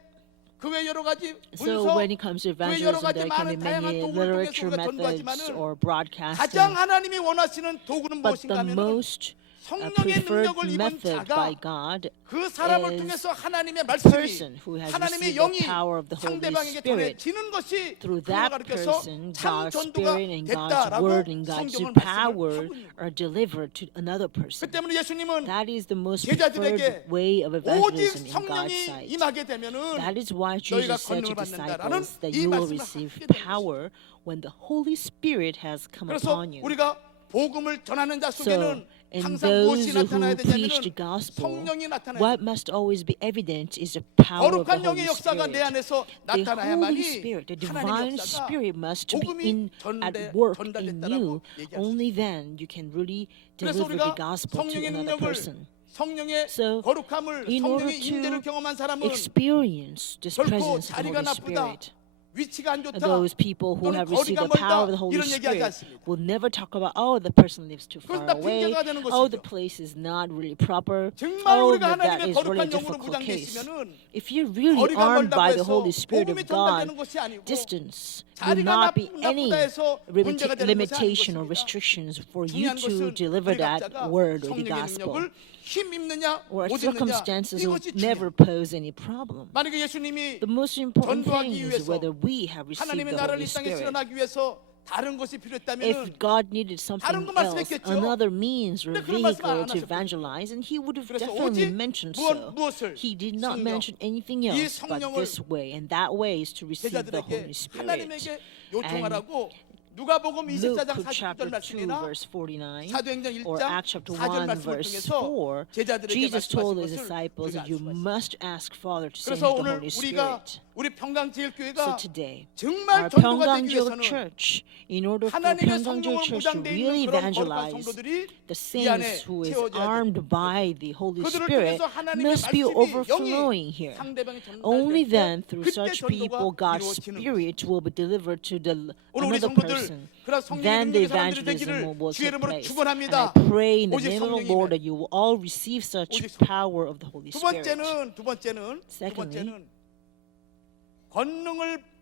그 외 여러 가지 So 문서 when it comes to 그 외 여러 evangelism, 가지 there can be 많은 다양한 many 도구를 통해서 literature 우리가 methods 전도하지만은 or broadcasting. 가장 하나님이 원하시는 도구는 But 무엇인가 the 하면은 most 성령의 preferred 능력을 입은 method 자가 by God 그 사람을 is 통해서 하나님의 a 말씀이 person who has 하나님의 received 영이 the power of the Holy 상대방에게 Spirit. 전해지는 것이 Through 그걸 that 가르쳐서 person, 참 God's 전도가 Spirit and God's 됐다라고 Word and God's 성경은 power 말씀을 하고 있는 거예요. are delivered to another 그 person. 때문에 예수님은 That is the most 제자들에게 preferred way of 오직 evangelism in God's 성령이 sight. 임하게 되면은 That is why 너희가 Jesus said to 권능을 받는다라는 disciples that 이 you will 말씀을 receive 하게 되는 power when the Holy Spirit has come 그래서 upon you. 우리가 복음을 전하는 자 So, 속에는 in 항상 those 무엇이 나타나야 who preach the 되냐면은 gospel, 성령이 나타나야 what 돼. must always be evident is the power of the 거룩한 Holy 영의 역사가 내 Spirit. 안에서 The 나타나야만이 Holy Spirit, the 하나님의 divine 역사가 Spirit must be 복음이 at work in 전달됐다라고 you. 얘기할 수 Only then you can really 그래서 deliver the 우리가 gospel to 성령의 another 능력을 person. 성령의 So, 거룩함을 in order 성령의 임재를 to 경험한 사람은 experience this 결코 presence of the 자리가 Holy 나쁘다, Spirit, 위치가 안 좋다, those people who 또는 have received 거리가 the power of 멀다 the Holy 이런 얘기하지 Spirit 않습니다. will never talk about, oh, the person lives too far 그건 다 away, 핑계가 되는 oh, the 것이죠. place is not really proper, 정말 oh, 우리가 but that 하나님의 is really a 거룩한 영으로 difficult 무장돼 case. 있으면은 If you're really 거리가 armed 멀다고 by the 해서 Holy Spirit 복음이 of God, 전달되는 것이 아니고 distance will 자리가 not be any 나쁘다 해서 문제가 되는 것이 아닌 limitation or 것입니다. restrictions for you 중요한 to 것은 deliver 우리 that 각자가 word or the 성령의 gospel. 능력을 힘입느냐 Or 못 입느냐 circumstances will 이것이 never 중요합니다. pose any problem. 만약에 예수님이 The most important thing 전도하기 is 위해서 whether we have received 하나님의 the 나라를 Holy 이 땅에 Spirit. 실현하기 위해서 다른 것이 필요했다면 If God needed 다른 something 거 else, 말씀했겠죠. another means or 근데 그런 말씀 vehicle 안 to 하셨거든요. evangelize, and He would have 그래서 definitely 오직 mentioned so. 무엇을 He did not 성령, mention anything 이 else but 성령을 this way, and that way is to receive the 제자들에게 Holy Spirit. 하나님에게 요청하라고 누가복음 Luke 24장 49절 chapter 2 말씀이나 verse 49 사도행전 or 1장 Acts chapter 4절 1 말씀을 verse 통해서 4, 제자들에게 Jesus told His 말씀하신 것을 disciples 우리가 that you 말씀하십니다. must ask Father to send 그래서 you the 오늘 Holy 우리가 Spirit. 우리 So 평강제일교회가 today, 정말 our 전도가 되기 Pyeonggang 위해서는 Church, in order for 하나님의 Pyeonggang 성령을 Church to 무장돼 really 있는 그런 거룩한 evangelize, 성도들이 the 이 안에 saints who is 채워져야 armed 됩니다. by the Holy 그들을 Spirit 통해서 하나님의 must be 말씀이 overflowing 영이 here. 상대방에 Only 전달될 때 then, through 그때 such people, 전도가 God's 이루어지는 Spirit will be delivered to 오늘 우리 another 성도들 person. 그런 성령의 Then the 능력의 사람들이 evangelism 되기를 will 주의 take 이름으로 place. And I 축원합니다. pray in the 오직 name of the 성령이면. Lord that you will all receive such 오직 성령. power of the Holy 두 Spirit. 번째는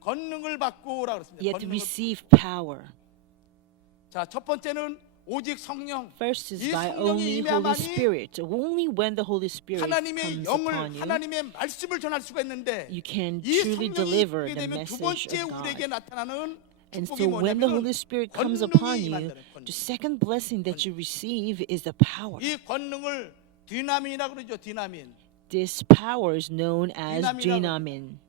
권능을 받고라 그랬습니다. You have to 권능을. receive power. 자, 첫 번째는 오직 성령. First is 이 by 성령이 only Holy 임해야만이 Spirit. Only when the Holy Spirit 하나님의 comes 영을 upon you, 하나님의 말씀을 전할 수가 있는데 you can 이 truly 성령이 deliver 있게 the 되면 두 message 번째 of 우리에게 God. 나타나는 And 축복이 so when the 뭐냐면 Holy Spirit comes 권능이 upon you, 임한다는 권능. the second blessing that you receive is the power. 이 권능을 디나민이라고 그러죠. 디나민. This power is known as dynamin이라고 dynamin.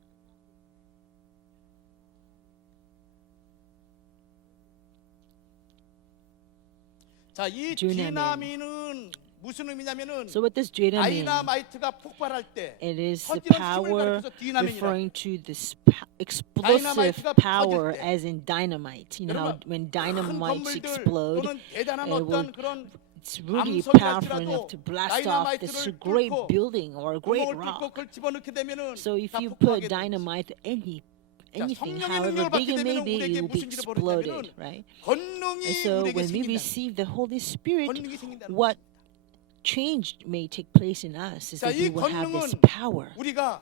자, 이 dynamin. 디나민은 무슨 의미냐면은 So what does dynamin? 다이나마이트가 폭발할 때 It is the 터지는 힘을 power 가리켜서 디나민이라고 referring to this explosive 다이나마이트가 power 터질 때. as in dynamite. You know how 여러분, when 큰 dynamites 건물들 explode, 또는 대단한 it 어떤 will- 그런 it's really 암석이 powerful 갈지라도 enough to blast off this 다이나마이트를 great 뚫고 building or a great 구멍을 뚫고 rock. 그걸 집어넣게 되면은 So if 다 you 폭파하게 put 되는 dynamite, anything, 성령의 however 능력을 big 받게 it may 되면은 be, 우리에게 it will be 무슨 일이 벌어지냐면은 exploded, right? 권능이 And so 우리에게 when we 생긴다. receive the Holy Spirit, 권능이 생긴다는 what change may take place in us is 자, that 이 we will have this 권능은 power. 우리가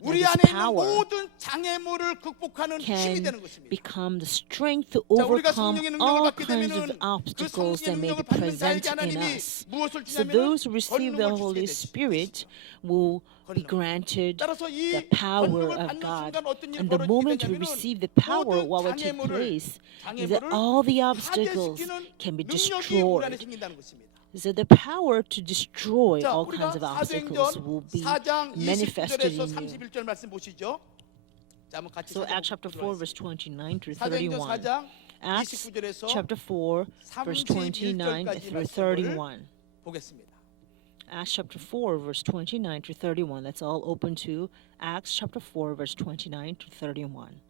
우리 this 안에 있는 power 모든 장애물을 극복하는 힘이 Can 되는 것입니다. become the strength to 자, 우리가 overcome 성령의 능력을 all 받게 kinds 되면은 of 그 obstacles that 성령의 may 능력을 be 받는 present 자에게 in 하나님이 us. 무엇을 So 주냐면은 those who receive the 권능을 Holy 주시게 돼. Spirit will be 권능. granted 따라서 이 the power 권능을 of 받는 God. 순간 어떤 일이 And the 벌어지게 moment we 되냐면은 receive the power, 모든 what will take 장애물을 place is that 장애물을 all the obstacles 파괴시키는 can be 능력이 우리 안에 destroyed. 생긴다는 것입니다. So the power to destroy 자, all 우리가 kinds of 사도행전 obstacles will be 4장 manifested 29절에서 in you. 31절 말씀 보시죠. 자, 한번 같이 So Acts chapter 4 verse 29 through 31. Acts chapter 4 verse 29 through 31. 보겠습니다. Acts chapter 4 verse 29 through 31. That's all open to Acts chapter 4 verse 29 to 31.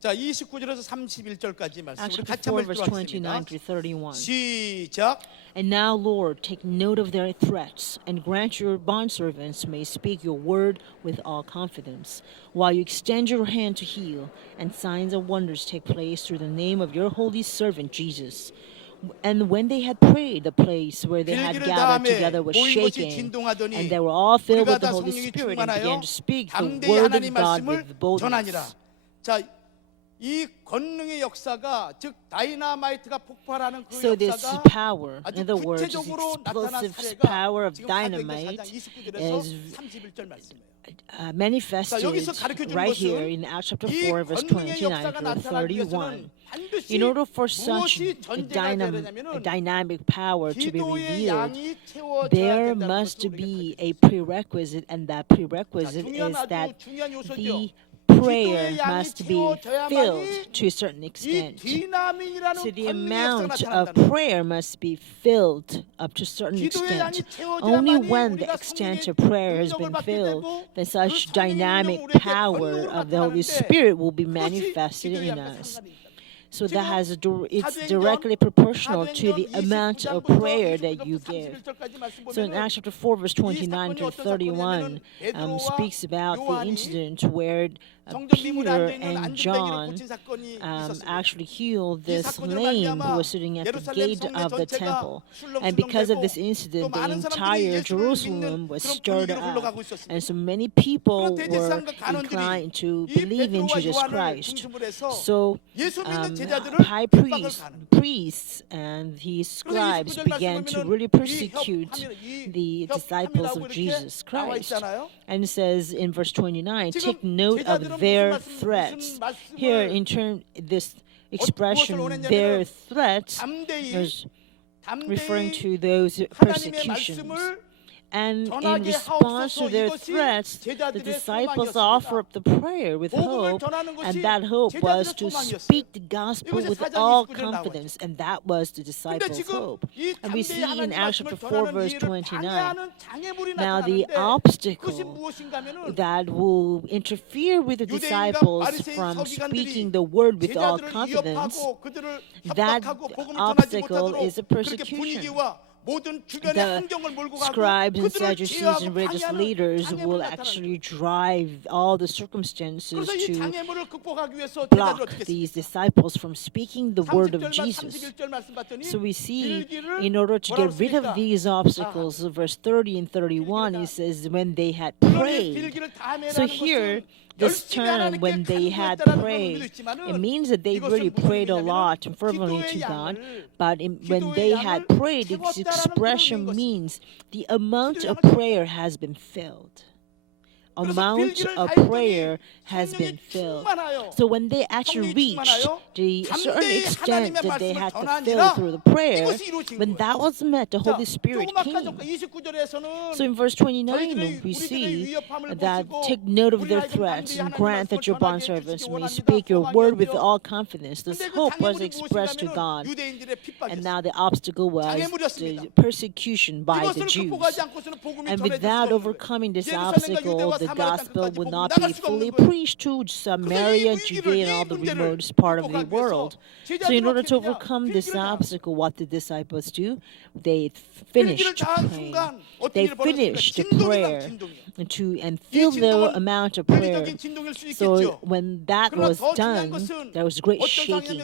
자, 29절에서 31절까지 말씀 Acts 우리 chapter 같이 4 한번 verse 읽도록 29 through 31. 시작. And now, Lord, take note of their threats, and grant your bondservants may speak your word with all confidence, while you extend your hand to heal, and signs and wonders take place through the name of your holy servant Jesus. And when they had prayed, the place where they had 빌기를 gathered 다음에 together was 모인 곳이 shaken, 진동하더니 and they were all filled with 우리가 다 the Holy 성령이 Spirit and 충만하여 began to speak the 담대히 word 하나님 of God 말씀을 with boldness. 전하니라. 자, 이 권능의 역사가 즉 다이나마이트가 폭발하는 그 So this 역사가 power, 아주 in other words, this 구체적으로 나타난 explosive 사례가 power of 지금 사도행전 4장 dynamite 29절에서 is 31절 말씀이에요. manifested 여기서 가르쳐주는 right here 것은 in Acts chapter 이 4 verse 권능의 29 역사가 through 나타나기 31. 위해서는 반드시 In order for such 무엇이 a 전제가 되야 되냐면은 dynamic power to be 기도의 revealed, 양이 채워져야 there 된다는 must 것을 우리가 be 가르쳐 a prerequisite, and that prerequisite 중요한 is that 아주 중요한 요소죠. the prayer 기도의 양이 must be 채워져야만이 filled to a certain 이 extent. 디나민이라는 So the 권능의 역사가 amount of 나타난다는 prayer must be filled up to a certain 기도의 양이 extent. Only 채워져야만이 when the 우리가 extent 성령의 of prayer has 능력을 been 받게 filled, 되고 then 그 such 성령의 dynamic 능력은 우리에게 power 권능으로 of the Holy 나타나는데 Spirit will be 그것이 manifested 기도의 in 양과 us. 상관이 있다. So that has it's 사도행전 directly proportional to the 29장부터 amount of prayer that you 29절부터 give. 31절까지 말씀 So in 보면은 Acts chapter 4, verse 29 사건이 to 어떤 31, 사건이냐면은 speaks about the 요한이 incident where 정전 미문에 Peter 앉아 있는 and 안전뱅이를 John 고친 사건이 있었습니다. actually healed 이 this 사건으로 lame who 말미암아 was sitting at the 예루살렘 gate 성내 of the 전체가 temple. 술렁술렁 And because of 되고 this 또 incident, the 많은 사람들이 entire 예수를 Jerusalem 믿는 was 그런 stirred 분위기로 흘러가고 up. 있었습니다. And so many people 그런 were 대제사장과 간원들이 inclined to 이 believe in 베드로와 Jesus 요한을 Christ. 중심으로 해서 So 예수 믿는 제자들을 high 협박을 가는 priests and his scribes 그래서 29절 began to 말씀 really 보면은 persecute 이 the disciples of Jesus 나와 Christ. 있잖아요. And it says in verse 29, 지금 take note 제자들은 of their 무슨 threats. 말씀을 Here, in turn, this expression, 원했냐면은 their threats, 담대히 was referring 담대히 to those 하나님의 persecutions. 말씀을 And in 전하게 response to 하옵소서. their 이것이 threats, the 제자들의 disciples 소망이었습니다. offer up the prayer with 복음을 hope, 전하는 것이 and that hope 제자들의 was to 소망이었어요. speak the gospel 이것이 with 4장 all 29절에 나와 confidence, and that was the 근데 disciples' 지금 hope. 이 And we 담대히 see in 하나님 Acts 말씀을 chapter 4, 전하는 verse 이해를 29, 방해하는 장애물이 now the 나타나는데 그것이 obstacle 무엇인가 하면은 that will interfere with the 유대인과 disciples 바리새인 from 서기관들이 speaking the word with all 제자들을 confidence, 위협하고 그들을 that 협박하고 복음을 전하지 obstacle 못하도록 is a 그렇게 persecution. 분위기와 모든 주변의 The 환경을 몰고 가고 scribes and 그들을 Sadducees 제어하고 and religious 방해하는 leaders 장애물이 will 나타나는 actually 거예요. drive all the circumstances 그래서 이 to 장애물을 극복하기 위해서 제자들을 block 어떻게 these 했습니까? disciples from speaking the word of 30절만 Jesus. 31절 말씀 봤더니 So we see, 빌기를 in order to 뭐라고 get rid of 씁니까? these obstacles, verse 30 and 31, it says, when they had 물론 이 prayed. 빌기를 다 So 매라는 here, 것은 this 열심히 term, when 하나님께 they had 간구했다라는 그런 prayed, 의미도 있지만은 it means that they 이것은 really 무슨 prayed a 의미냐면은 lot and fervently to 기도의 God. 양을 But when they 기도의 had 양을 prayed, its 채웠다라는 그런 expression 의미인 means the amount 기도의 of 양을 prayer has been filled. 그래서 Amount 빌기를 of 다 했더니 prayer has 성령이 been filled. 충만하여 So when they actually 성령이 reached 충만하여 the certain 담대히 extent 하나님의 that they 말씀을 had to 전하니라 fill through the prayer, 이것이 이루어진 when 거예요. that was met, the 자, Holy Spirit 조금 아까 came. 전 29절에서는 So in verse 29, 저희들의 we 우리들의 see 위협함을 that 보시고 take note of their 우리가 threats 담대히 and 하나님의 grant that your 말씀을 전하게 bondservants 해주시기 may 원합니다. speak your word with 소망이었죠. all confidence. This 근데 그 hope was 장애물이 expressed to 무엇이냐면은 God. 유대인들의 And 핍박이었어요. now the obstacle was 장애물이었습니다. the persecution by the 이것을 Jews. 극복하지 않고서는 복음이 And 전해질 without 수가 없는 overcoming this 예루살렘과 obstacle, 유대와 the 사마리아 gospel 땅까지 would 복음이 not 나갈 be 수가 fully 없는 거예요. preached to Samaria, Judea, and all the remotest part of the world. So in order to overcome this obstacle, what the disciples do? They finished praying. They finished the prayer and filled the amount of prayer. So when that was done, there was great shaking.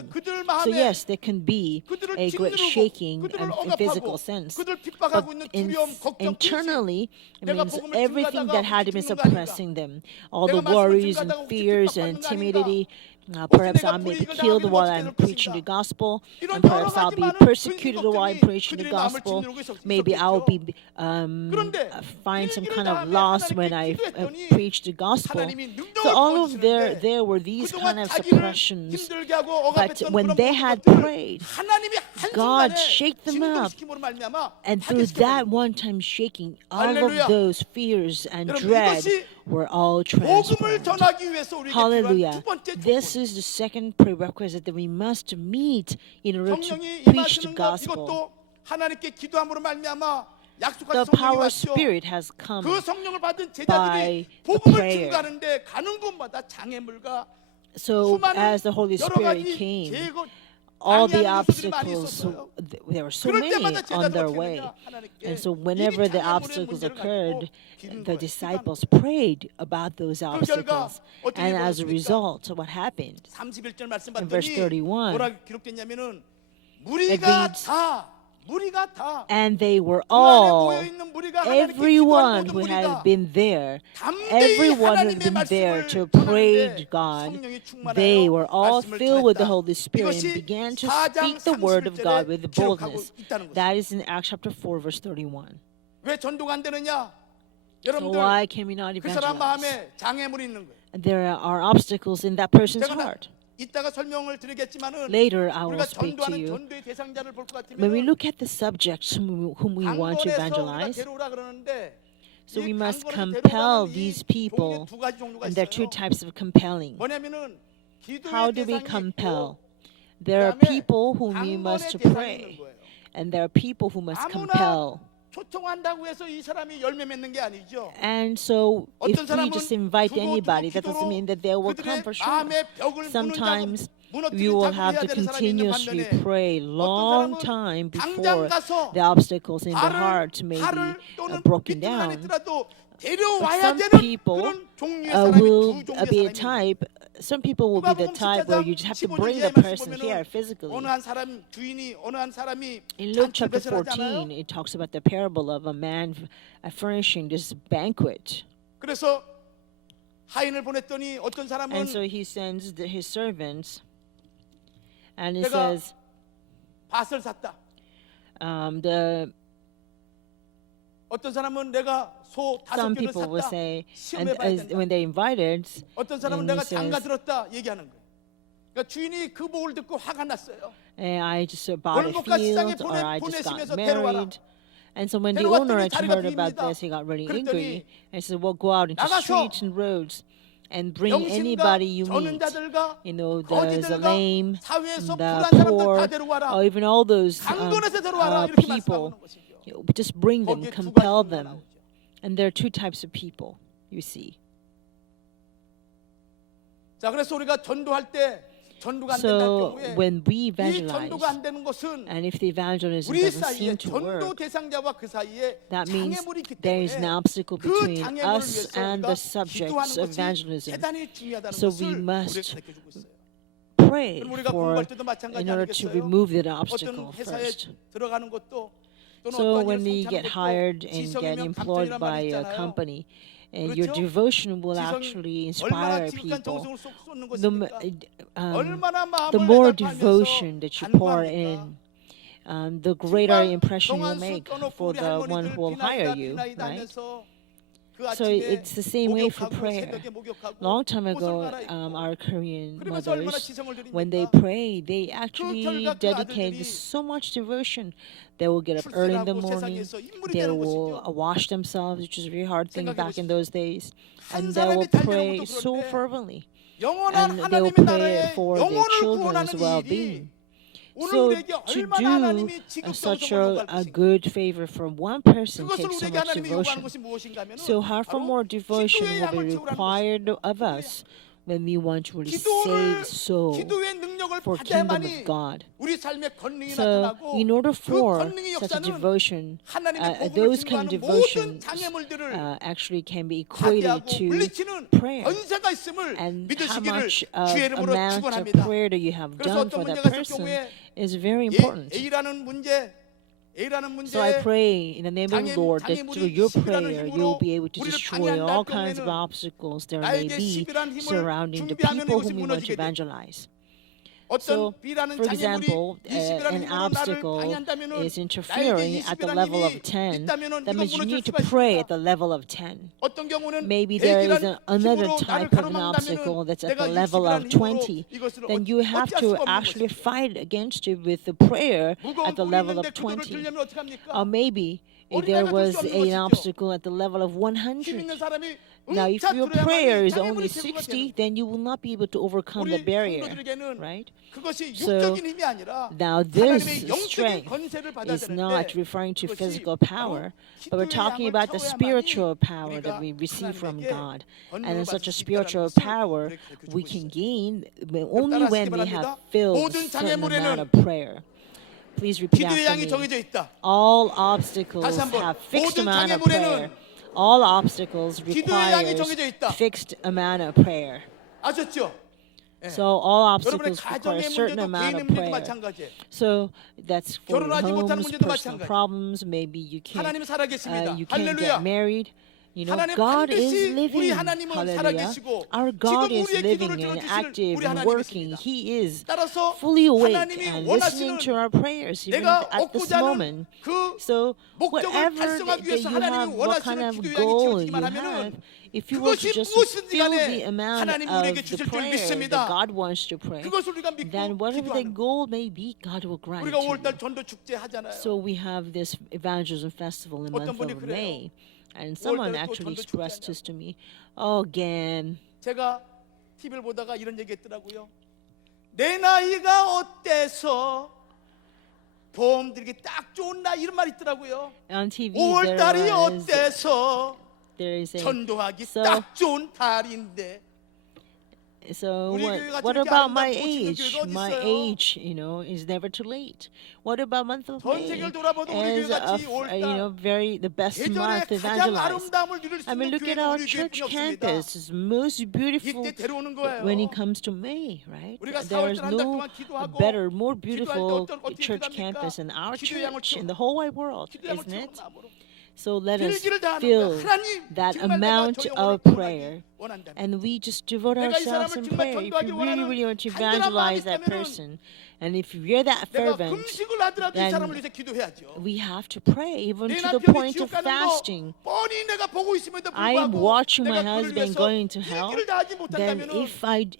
So yes, there can be a great shaking in physical sense. But internally, it means everything that had been suppressing them, all the worries and fears and timidity, Perhaps I may be killed while I'm preaching the gospel, and perhaps I'll be persecuted while I'm preaching the gospel. Maybe I'll be find some kind of loss when I preach the gospel. So all of there were these kind of suppressions. But when they had prayed, God shake them up, and through that one-time shaking, all of those fears and dread were all transformed. Hallelujah. This is the second prerequisite that we must meet in order to preach the gospel. The power of Spirit has come 그 성령을 받은 by 제자들이 the 복음을 prayer. 증가하는데 가는 곳마다 장애물과 So as the Holy 여러 Spirit 가지 came, 제거 all the 방해하는 것들이 많이 obstacles, 있었어요. there were so 그럴 many 때마다 on 제자들 their 어떻게 way. 했느냐? 하나님께 And so 이 whenever the 장애물의 obstacles 문제를 occurred, 가지고 기도한 the 거예요. disciples prayed about those 결과 obstacles. 어떻게 And as a 벌어졌습니까? result, what happened? 31절 말씀 In verse 봤더니 31, 뭐라고 기록됐냐면은 it 무리가 reads, 다 and they were 그 안에 all, 모여 있는 무리가 하나님께 everyone 기도한 who 모든 had 무리가 been there, 담대히 everyone who had 하나님의 been there 말씀을 to 전하는데 pray God, 성령이 충만하여 they were all 말씀을 filled with the 전했다. Holy Spirit and 이것이 began to 4장 speak the word of God 31절에 with 기록하고 boldness. 있다는 것이죠. That is in Acts chapter 4, verse 31. 왜 전도가 안 되느냐? So 여러분들 why can we not 그 사람 evangelize? 마음에 장애물이 있는 거예요. There are obstacles in that person's 제가 heart. 이따가 설명을 드리겠지만은 Later I will 우리가 speak to 전도하는 you. 전도의 대상자를 볼 것 When we 같으면 look at the subjects whom we want to 강건해서 우리가 evangelize, 데려오라 그러는데 so 이 we must 강건해서 compel 데려오라는 these 이 people, 종류 두 가지 종류가 and there are two 있어요. types of compelling. 뭐냐면은 How 기도의 do we 대상이 compel? 있고 There are 그다음에 people whom we 강건의 must 대상이 pray, 있는 거예요. and there are people who must 아무나 compel. 초청한다고 해서 이 사람이 열매 맺는 게 아니죠. And so if 어떤 we 사람은 just invite 두고 anybody, that 기도로 doesn't mean that they will come 그들의 for sure. 마음의 벽을 Sometimes 무너뜨리는 you will 작업을 have 해야 to 되는 사람이 있는 continuously 반면에 pray long 어떤 time 사람은 당장 before 가서 the obstacles in the heart may 팔을 be 또는 broken 밑으로 안 down. 있더라도 But 데려와야 some 되는 people 그런 종류의 사람이 will 두 종류의 be a 사람이 type. Some people will be the 누가복음 type where 14장 you just have to 15절 bring 이하의 the person 말씀 here 보면은 physically. 어느 한 사람 주인이 어느 한 사람이 In Luke 잔치를 chapter 배설하잖아요. 14, it talks about the parable of a man furnishing this banquet. 그래서 하인을 보냈더니 어떤 사람은 And so he sends his servants, and he 내가 says, 밭을 샀다. the 어떤 사람은 내가 소 다섯 some 개를 people will 샀다. say, 시험해 and 봐야 as, 된다. when they're invited, 어떤 사람은 and he 내가 장가 says, 들었다 얘기하는 거예요. 그러니까 주인이 그 복을 듣고 화가 났어요. I just bought a 월급과 시장에 field, or I just got 보내시면서 데려와라. married. And so when the 데려왔더니 owner had 자리가 heard about 비입니다. this, he got really 그랬더니 angry and said, well, go out into 나가서 streets and roads and bring 영신과 anybody you meet. 저는 자들과 You know, the 거지들과 lame, 사회에서 the 불안 사람들 poor, 다 데려와라. or even all those 강건해서 데려와라. 이렇게 people. 말씀하는 것이죠. Just bring them, 거기에 두 compel 가지 종류가 them. 나오죠. And there are two types of people, you see. 자, 그래서 우리가 전도할 때 전도가 안 된다는 So 경우에 when we 이 evangelize, 전도가 안 되는 것은 and if the evangelism 우리 doesn't 사이에 seem to 전도 work, 대상자와 그 사이에 that means 장애물이 있기 there is an 때문에 obstacle 그 between 장애물을 us 위해서 and 우리가 the subjects 기도하는 of 것이 evangelism. 대단히 중요하다는 So 것을 we 우리에게 must 가르쳐주고 있어요. Pray 그럼 우리가 for, 공부할 때도 마찬가지 in order to 아니겠어요? remove that 어떤 obstacle 회사에 first. 들어가는 것도 또는 So 어떤 when 일을 we 성취하는 get 것도 hired and get 지성이면 employed 감정이란 by 말이 a 있잖아요. company, and your 그렇죠? devotion will 지성이 actually 얼마나 inspire 지극한 people. 정성을 쏟는 The, 것입니까? the 얼마나 마음을 more 애답하면서 devotion that you pour 간구합니까? in, the greater 정말 impression you'll 성안수 make 떠놓고 for 우리 the one 할머니들 who will hire 비나이다 you, 비나이다 right? 하면서 그 So 아침에 it's the same way for 목욕하고 prayer. 새벽에 목욕하고 Long time 옷을 ago, 갈아입고 our Korean 그러면서 얼마나 mothers, 지성을 when they 드립니까? pray, they actually 결과 그 dedicate 아들들이 so much devotion. They will get up early in the 출세하고 morning. 세상에서 인물이 They 되는 will 것이죠. wash themselves, which is a very hard thing 생각해 back in 보십시오. those days. 한 And they will 사람이 잘 되는 pray 것도 so 그런데 fervently. 영원한 And they will 하나님의 pray 나라에 for their 영혼을 children's 구원하는 일이 well-being. 오늘 So 우리에게 to 얼마나 do 하나님이 such 지극정성을 요구할 a 것인가. good favor from one person 그것을 takes so 우리에게 much 하나님이 요구하는 devotion. 것이 무엇인가 하면은 So how far more 바로 devotion 기도의 will 양을 be 채우라는 required 것입니다. of us when we want to really 기도를 save soul 기도의 능력을 for kingdom 받아야만이 of God. 우리 삶의 권능이 So 나타나고 in order 그 for 권능의 such a 역사는 devotion, 하나님의 복음을 those kind of 증거하는 모든 devotions 장애물들을 actually can be equated 파괴하고 to 물리치는 prayer. 권세가 있음을 And how 믿으시기를 much of 주의 이름으로 amount of 축원합니다. prayer that you have 그래서 done 어떤 for that 문제가 있을 person 경우에 is very important. A라는 문제 A라는 So I 문제에 pray in the name of the Lord that through your prayer you'll be able to 우리를 destroy 방해한다 all 할 kinds of 경우에는 obstacles there may 나에게 be 11이라는 힘을 surrounding the 준비하면 people 이것이 whom we want to 무너지게 돼. evangelize. 어떤 So, B라는 for 장애물이 example, 20이라는 an 힘으로 나를 obstacle 방해한다면은 is interfering 나에게 at the 20이라는 level of 힘이 10. 있다면은 That 이건 means you 무너질 need to 수가 pray at 있습니다. the level of 10. 어떤 경우는 Maybe there is 100이라는 another 힘으로 나를 type of an 가로막는다면은 obstacle that's at 내가 the level of 60이라는 힘으로 20. 이것을 Then you have 어찌할 to 수가 없는 actually 것이죠. fight against it with the prayer 무거운 at the 돌이 level 있는데 of 그 돌을 20. 들려면 어떻게 합니까? Or maybe if 어린아이가 there 들 was 수 없는 an 것이죠. obstacle at the level of 힘 100. 있는 사람이 Now, if 응차 your prayer 들어야만이 is only 장애물이 제거가 60, 되는 then you will not be able to overcome the 우리 barrier, 성도들에게는 right? 그것이 So, 육적인 힘이 아니라 Now, this 하나님의 영적인 strength 권세를 받아야 is not 되는데 referring to 그것이 physical 바로 power, but we're 기도의 talking 양을 about the 채워야만이 spiritual power 우리가 that we receive from 하나님에게 God. And 권능을 in such 받을 a 수 있다는 spiritual 것을 power, 우리에게 가르쳐 we 주고 can 있어요. gain only when we have filled a 모든 certain amount 장애물에는 of prayer. Please repeat 기도의 after 양이 me. 정해져 있다. All obstacles 다시 한번. have fixed 모든 amount of 장애물에는 prayer. All obstacles 기도의 양이 requires 정해져 있다. fixed amount of prayer. 아셨죠? 예. So all 여러분의 obstacles require 가정의 a certain 문제도 amount 개인의 of 문제도 prayer. 마찬가지예요. So that's for your 결혼하지 못하는 homes, 문제도 personal 마찬가지. problems. Maybe you 하나님 can't 살아계십니다. get 할렐루야. married. You know, 하나님 God is 반드시 우리 living. 하나님은 Hallelujah. 살아계시고 Our God 지금 is 우리의 living 기도를 and 들어주실 active 우리 and 하나님이 working. 있습니다. He is 따라서 fully awake 하나님이 and 원하시는 listening to our prayers even 내가 at this 얻고자 하는 moment. 그 So 목적을 whatever 달성하기 that 위해서 you 하나님이 have, what kind 원하시는 of 기도의 양이 goal you 채워지기만 하면은 have, if you were to 그것이 just 무엇이든지 fill 간에 the amount 하나님이 of 우리에게 the 주실 줄 prayer 믿습니다. that God wants to pray, 그것을 우리가 믿고 then whatever the 기도하는 거예요. goal may be, God will grant 우리가 it to 5월달 you. 전도 축제 하잖아요. So we have this evangelism festival in the 어떤 month 분이 of 그래요. May, and someone 5월달에 또 actually 전도 expressed 축제하냐고. this to me. Oh, again. 제가 TV를 보다가 이런 얘기 했더라고요. 내 나이가 어때서 보험 들기 딱 좋은 나이 이런 말 있더라고요. On TV, 5월달이 어때서 there is a 전도하기 so- 딱 좋은 달인데 So 우리 what, 교회가 what 저렇게 about my 아름다운 고치는 age? 교회가 어디 My 있어요? age, is never too late. What about month of 전 May 세계를 돌아봐도 우리 as 교회 같이 5월달 very the best 예전에 month to 가장 evangelize? 아름다움을 누릴 수 I mean, 있는 look at 교회는 our 우리 church 교회뿐이 없습니다. campus. It's most beautiful 이때 데려오는 거예요. when it comes to May, right? 우리가 There's 4월달 한 달 no 동안 기도하고 better, more 기도할 때 beautiful 어떻게 church 기도합니까? campus than our 기도의 양을 church 채워. in the whole wide world, 기도의 양을 isn't 채우는 it? 마음으로 So let us 들기를 다하는 fill 거야. 하나님, that 정말 내가 amount 저 영혼을 of 구원하기 prayer. 원한다면 And we just devote 내가 이 ourselves 사람을 in 정말 prayer. If 전도하기 you really, 원하는 really want to 간절한 마음이 evangelize that 있다면은 person, and if you're that 내가 fervent, 금식을 하더라도 이 then 사람을 위해서 기도해야죠. we have to pray even 내 to the 남편이 point 지옥 of 가는 거 fasting. 뻔히 내가 보고 있음에도 I am 불구하고 watching my 내가 그를 husband 위해서 going to hell. 일기를 다하지 Then 못한다면은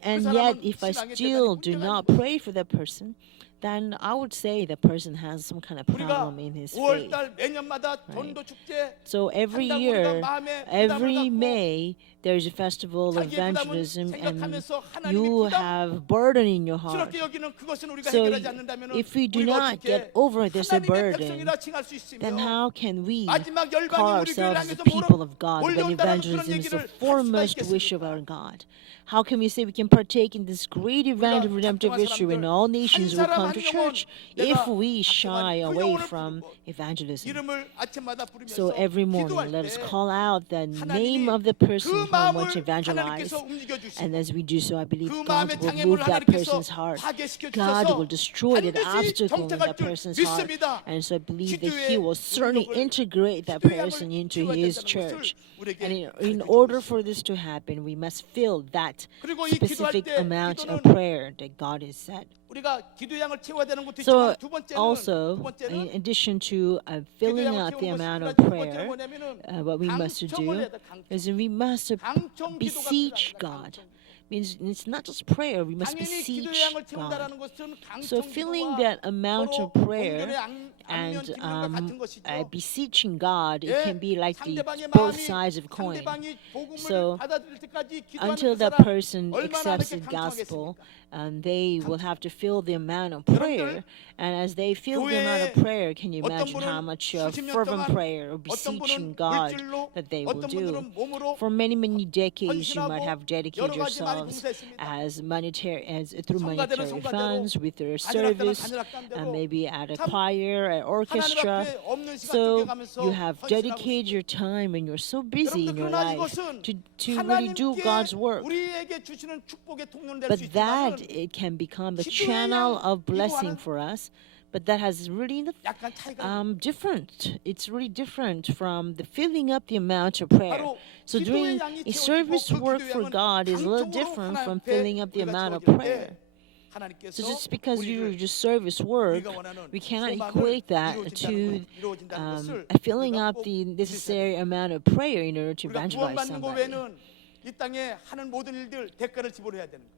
and yet if I still do not pray for that person, then I would say the person has some kind of 우리가 problem in his faith. 5월달 매년마다 전도 축제 So every 한다고 year, 우리가 마음에 부담을 every 갖고 May, there's a festival of 자기의 부담을 evangelism, and 생각하면서 하나님이 you have burden in your heart. 스럽게 여기는 그것은 우리가 So 해결하지 않는다면 if we do 우리가 not 어떻게 get over this 하나님의 burden, 백성이라 칭할 수 있으며 then how can we 마지막 열방이 call 우리 교회를 ourselves 향해서 the people of God when 몰려온다는 그런 evangelism is the 얘기를 할 수가 foremost wish of 있겠습니까? our God? How can we say we can partake in this great event of redemptive issue when all nations will come to church if we shy away from evangelism? 이름을 아침마다 부르면서 So every morning, 기도할 let us 때 call out the name 하나님이 of the person 그 whom we want 마음을 to evangelize. 하나님께서 움직여 주시고 And as we do so, I believe 그 God 마음의 will 장애물을 move that 하나님께서 person's heart. 파괴시켜 God 주셔서 will destroy that 반드시 obstacle in 정착할 that 줄 person's heart. 믿습니다. And so I believe that 기도의 He will certainly 능력을, integrate that 기도의 person 양을 into 키워야 His 된다는 church. 것을 우리에게 And in 가르쳐 order 주고 for this to happen, we must fill that 그리고 이 기도할 specific 때 amount of 기도는 prayer that God has set. 우리가 기도의 양을 채워야 되는 것도 So 있지만 두 번째는 also, in addition to filling out the amount of prayer, what we must do is we must beseech God. Means it's not just prayer, we must 당연히 기도의 beseech 양을 God. 채운다라는 것은 So filling that amount of prayer and beseeching God, it can be like both sides of a coin. So until that person accepts the gospel, they will have to fill the amount of prayer. And as they fill the amount of prayer, can you imagine how much fervent prayer or beseeching God that they will do? For many, many decades, you might have dedicated yourselves as through monetary funds, with their service, maybe at a choir, at orchestra. So you have dedicated your time, and you're so busy in your life to really do God's work. But that it can become the channel of blessing for us. But that has really 약간 차이가 different. It's really different from the filling up the amount of prayer. 바로 So 기도의 doing 양이 a 채워지고 service 그 work 기도의 for 양은 God is a little 강적으로 different 하나님 from 앞에 filling up the 우리가 amount of 채워질 때 prayer. 하나님께서 So just because you're 우리를 just service work, 우리가 원하는 we cannot 소망을 equate that 이루어진다는 것을 filling 우리가 up 꼭 the 믿으셔야 necessary amount of prayer in order to 우리가 evangelize 구원받는 것 somebody. 외에는 이 땅에 하는 모든 일들 대가를 지불해야 되는 거예요.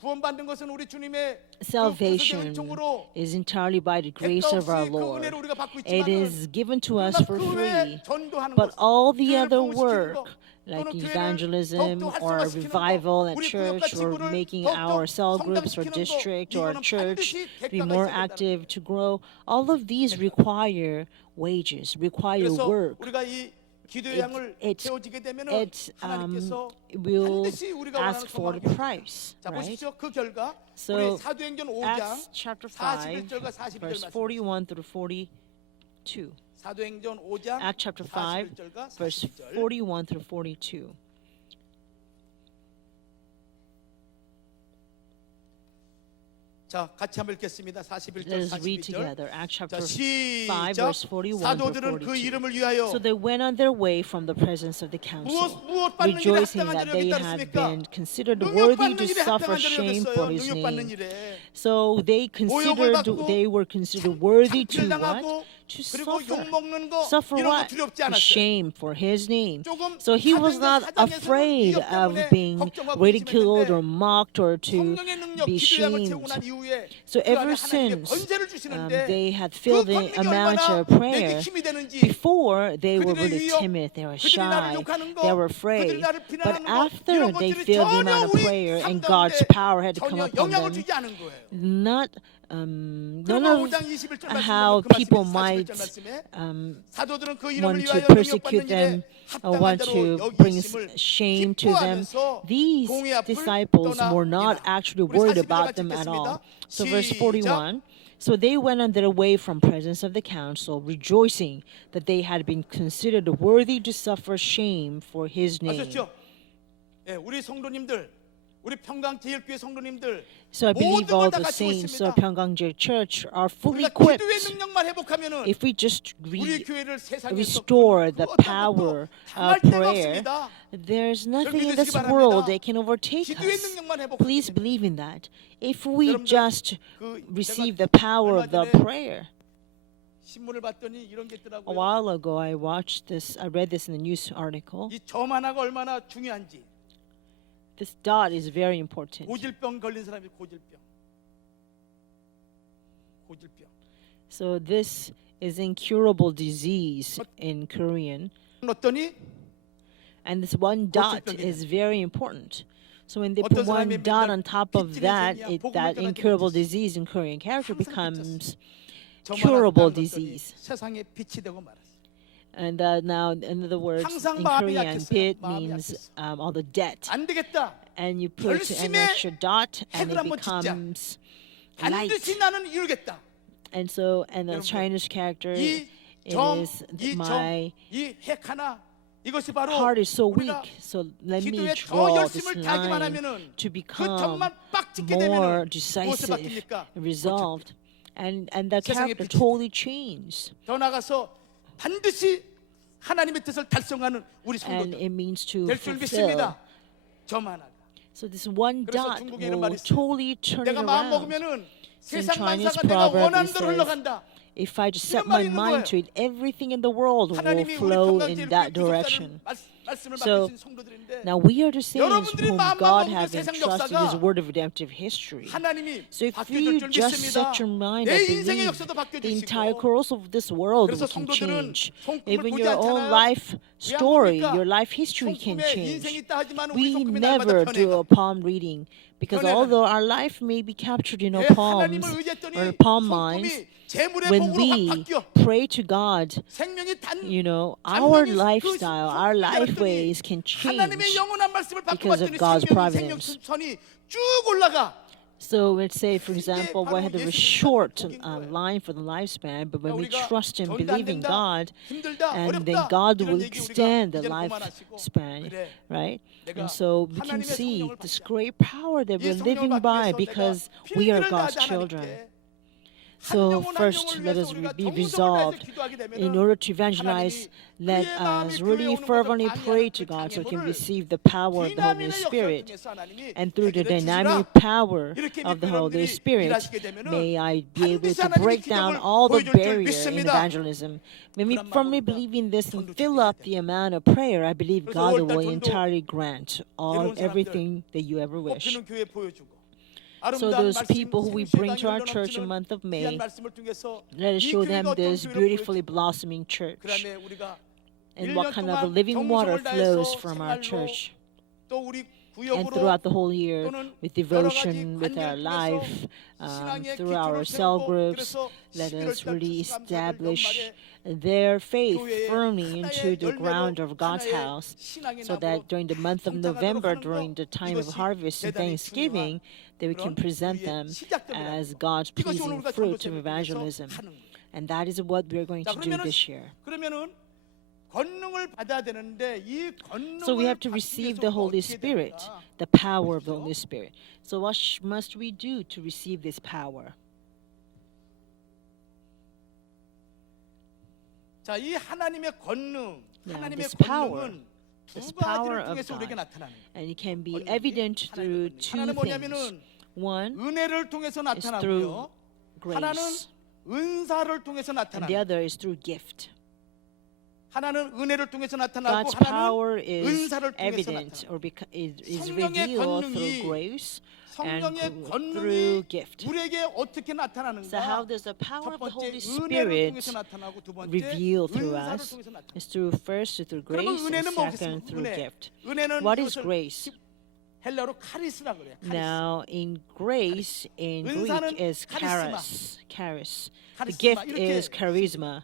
구원받는 것은 우리 주님의 그 Salvation 구속의 은총으로 is entirely by the grace 대가 of our 없이 그 Lord. 은혜를 우리가 받고 It 있지만은 is given to us 그러나 for 그 외에 free. 전도하는 But 것, all the 교회를 other 부흥시키는 work, 것, like 또는 교회를 evangelism 더욱더 or 활성화시키는 revival 것, at 우리 church 구역과 or 지구를 making 더욱더 our cell groups or 성장시키는 것, district or 이거는 church 반드시 to be 대가가 more 있어야 된다는 active, to grow, all of these require wages, require 그래서 work. 우리가 이 기도의 양을 It's- 채워지게 되면은 It 하나님께서 will 반드시 우리가 ask 원하는 for the 소망을 price, 자 right? 보십시오. 그 결과 So, 우리 사도행전 5장 Acts chapter 5, 41절과 42절 verse 말씀. 41 through 42. 사도행전 5장 Acts chapter 5, 41절과 verse 42절. 41 through 42. 자, 같이 한번 읽겠습니다. 41절, Let us read 42절. together. Acts 자, chapter 5, 시작. verse 41 사도들은 through 그 42. 이름을 위하여 So they went on their way from the presence of the council, 무엇 받는 일에 rejoicing 합당한 that 자를 they 여기다 had 했습니까? been considered 능력 worthy 받는 to 일에 suffer 합당한 자를 shame 여겼어요. for his 능력 받는 name. 일에. So they 받고 were considered worthy to 당하고 what? To 그리고 suffer. 욕 먹는 거 Suffer 이런 거 what? 두렵지 The 않았어요. shame for his name. 조금 So he was not 사도행전 4장에서는 afraid 위협 of 때문에 being 걱정하고 ridiculed 의심했는데 or mocked or to 성령의 능력 be 기도양을 채우고 난 shamed. 이후에 So 그 ever 안에 하나님의 since 권세를 주시는데 they had 그 filled the 권능이 amount 얼마나 of 내게 prayer, 힘이 되는지 before they were 그들의 really 위협, timid, they were 그들이 나를 shy, 욕하는 거, they were 그들이 afraid. 나를 But 비난하는 거 after 이런 they 것들이 filled the 전혀 amount of 우리 prayer 삶 and 가운데 God's power had to come 전혀 upon 영향을 them, 주지 않은 거예요. not none 그러면 of 5장 21절 how 말씀에 people 그 might 말씀에 사도들은 그 이름을 want to 위하여 persecute 능력받는 them 일에 or 합당한 want 자로 to bring 여기심을 shame to them. 기뻐하면서 These 공의 앞을 disciples were not 떠나니라. actually 우리 worried 41절 about 같이 them at all. 읽겠습니다. So verse 시작. 41. So they went on their way from presence of the council, rejoicing that they had been considered worthy to suffer shame for his name. 아셨죠? 예, 우리 성도님들, 우리 평강제일교회 성도님들 So I believe 모든 all 걸 다 the 가지고 saints 있습니다. of Pyeonggangjil Church are fully 우리가 기도의 equipped 능력만 회복하면은 if we just 우리 교회를 세상에서 restore 그 the 어떤 power 것도 당할 of 데가 prayer. 없습니다. There's nothing in 믿으시기 this 바랍니다. world that can overtake 기도의 us. 능력만 회복하면 Please 됩니다. believe in that. If we 여러분들, just 그 receive 제가 the power of the 얼마 전에 prayer. 신문을 봤더니 이런 게 A 있더라고요. while ago, I read this in a news article. 이 점 하나가 얼마나 중요한지. This dot is very important. 고질병 걸린 사람이 고질병. So this is incurable disease in Korean. 어떠니 And this one dot 고질병이네. is very important. So when they 어떤 put one 사람이 dot 맨날 on top of 빚진 that, 인생이야. 복음을 that 전하지 incurable 못했어. disease in Korean character 항상 becomes 빚졌어. curable 저만한 disease. 세상에 빛이 되고 말았어. And now, in other words, 항상 in 마음이 Korean, 약했어요. pit 마음이 means 약했어. all the debt. 안 되겠다. And you put an 결심에 extra dot, and 핵을 it 한번 짓자. becomes light. 반드시 나는 이루겠다. And so, and the 여러분, Chinese character, 이 it 점, is 이 my 점, 이 핵 하나 이것이 바로 heart is so 우리가 weak. So let me 기도에 더 draw this 열심을 다하기만 line 하면은 to 그 become 점만 빡 찍게 more 되면은 무엇을 decisive, 바뀝니까? resolved, and the 세상의 character 빛이 totally changed. 더 나가서 반드시 하나님의 뜻을 달성하는 우리 And 성도들 it means to 될 줄 fulfill. 믿습니다. 점 하나가. So this one 그래서 dot 중국에 이런 will 말이 있어요. totally turn it 내가 마음 around. 먹으면은 So in 세상 Chinese 만사가 내가 proverb 원하는 it 대로 says, 흘러간다. if I just set 이런 my 말이 있는 mind 거예요. to it, everything in the world will 하나님이 우리 flow 평강제일교회 in that 구속사를 direction. 말씀을 So, 맡기신 성도들인데 Now we are the saints 여러분들이 whom 마음만 God 먹으면 has 세상 entrusted 역사가 His word of redemptive history. 하나님이 So if 바뀌어줄 you 줄 just 믿습니다. set your mind, 내 I 인생의 believe 역사도 the entire 바뀌어주시고 course of this world 그래서 can 성도들은 change. 성품을 Even 보지 your own 않잖아요. life 왜 story, 안 봅니까? your life history can 성품에 change. 인생이 있다 하지만 우리 We 성품이 never 날마다 do 변해가. a palm reading because 변해가는. although our life may be captured in our 왜 palms 하나님을 의지했더니 or palm minds, 성품이 재물의 when 복으로 확 we 바뀌어. pray to God, 생명이 단 our 단명이 lifestyle, our 성품이 life 자랐더니 ways can 하나님의 change. 영원한 말씀을 받고 because of 봤더니 God's 생명이 providence. 생명선이 쭉 올라가. So let's say, for example, we 바로 had a 예수님이 short 복인 거예요. line for the lifespan, but when we 우리가 trust and 전도 안 believe in 된다, God, 힘들다, and then 어렵다, God 이런 will 얘기 우리가 extend the 이제는 그만하시고, lifespan, 그래, right? 내가 And so we can 하나님의 see 성령을 this 받자. great power that 이 we're 성령을 living 받기 by 위해서 because 내가 we are 필기를 God's 다하자 children. 하나님께. So first, let us be resolved in order to evangelize. Let us really fervently pray to God so we can receive the power of the Holy Spirit. And through the dynamic power of the Holy Spirit, may I be able to break down all the barriers in evangelism. When we firmly believe in this and fill up the amount of prayer, I believe God will entirely grant everything that you ever wish. So those people who we bring to our church in the month of May, let us show them this beautifully blossoming church and what kind of living water flows from our church. And throughout the whole year, with devotion, with our life, through our cell groups, let us really establish their faith firmly into the ground of God's house, so that during the month of November, during the time of harvest and Thanksgiving, that we can present them as God's pleasing fruit of evangelism. And that is what we're going to do this year. So we have to receive the Holy Spirit, the power of the Holy Spirit. So what must we do to receive this power? 자, 이 하나님의 권능, 하나님의 this power, 권능은 this 두 power 가지를 of 통해서 우리에게 God, 나타나는 거예요. and it can be evident through two 하나는 things. 뭐냐면은 One 은혜를 통해서 is through 나타나고요. 하나는 grace, 은사를 통해서 and the 나타나는 거예요. other is through gift. 하나는 은혜를 통해서 나타나고 God's power 하나는 is 은사를 통해서 evident 나타나는 or is 성령의 revealed through 권능이 grace 성령의 and through 권능이 gift. 우리에게 어떻게 So how 나타나는가? does the power 첫 of the 번째 Holy 은혜를 Spirit 통해서 나타나고 두 번째 reveal through 은사를 us? 통해서 나타나고. It's through first through grace 그러면 and 은혜는 second 뭐겠습니까? through 은혜. gift. 은혜는 What is 이것을 grace? 헬라어로 카리스라 그래요. 카리스. Now, in grace, in 은사는 Greek, is 카리스마. charis. The 카리스마. gift 이렇게 is charisma.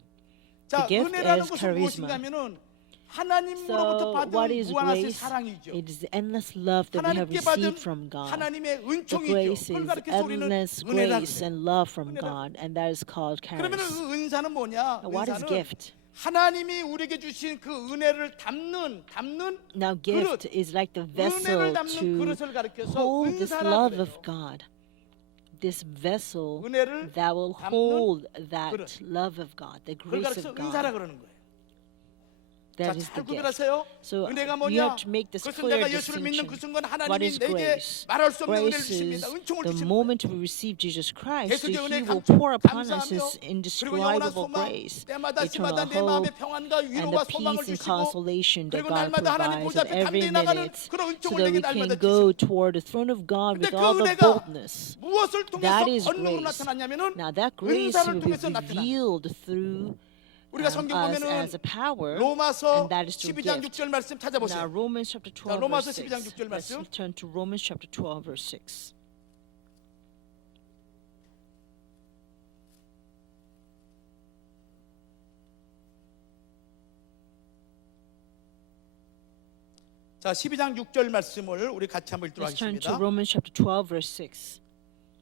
자, gift 은혜라는 is 것은 charisma. 무엇인가면은 하나님으로부터 So, what 받은 is 무한하신 grace? 사랑이죠. It is the endless love that we have 하나님께 받은 received from God. 하나님의 The 은총이죠. grace 그걸 is 가르쳐서 우리는 endless 은혜라 grace 그래요. and love from 은혜라 God, and that is called 그러면 charis. 은사는 뭐냐? What is 은사는 gift? 하나님이 우리에게 주신 그 은혜를 담는 Now, 그릇, gift is like the 은혜를 vessel 담는 to 그릇을 가르쳐서 hold this 은사라 love 그래요. of God. This vessel 은혜를 that will 담는 hold that 그릇. love of God, the 그걸 grace 가르쳐서 of 은사라 God. 그러는 거예요. 자, That is 잘 the gift. 구별하세요. So 은혜가 you 뭐냐? have to make this 그것은 clear 내가 예수를 믿는 그 distinction. 순간 What 하나님이 is 내게 grace? 말할 수 없는 은혜를 Grace is 주십니다. 은총을 the 주십니다. moment we receive Jesus Christ, 계속의 He 은혜 will pour upon us 감사하며 His 그리고 영원한 indescribable 소망 grace, 때마다 eternal 시마다 내 hope, 마음의 평안과 and 위로와 the 소망을 peace and 주시고 consolation that 그리고 God 날마다 하나님 provides 보좌 at 앞에 every 담대히 나가는 minute, 그런 so 은총을 that 내게 we can 날마다 go 주십니다. toward the throne of God 근데 with 그 all the 은혜가 boldness. 무엇을 통해서 That is 권능으로 grace. 나타났냐면은 Now that grace 은사를 will be 통해서 나타나. revealed through 우리가 성경 us 보면은 as a power, 로마서 and that is through 12장 gift. 6절 말씀 Now 찾아보세요. Romans chapter 12 로마서 verse 12장 6. 6절 Let's 말씀. turn to Romans chapter 12 verse 6. 자, 12장 6절 말씀을 우리 같이 한번 읽도록 Let's turn to 하겠습니다. Romans chapter 12 verse 6.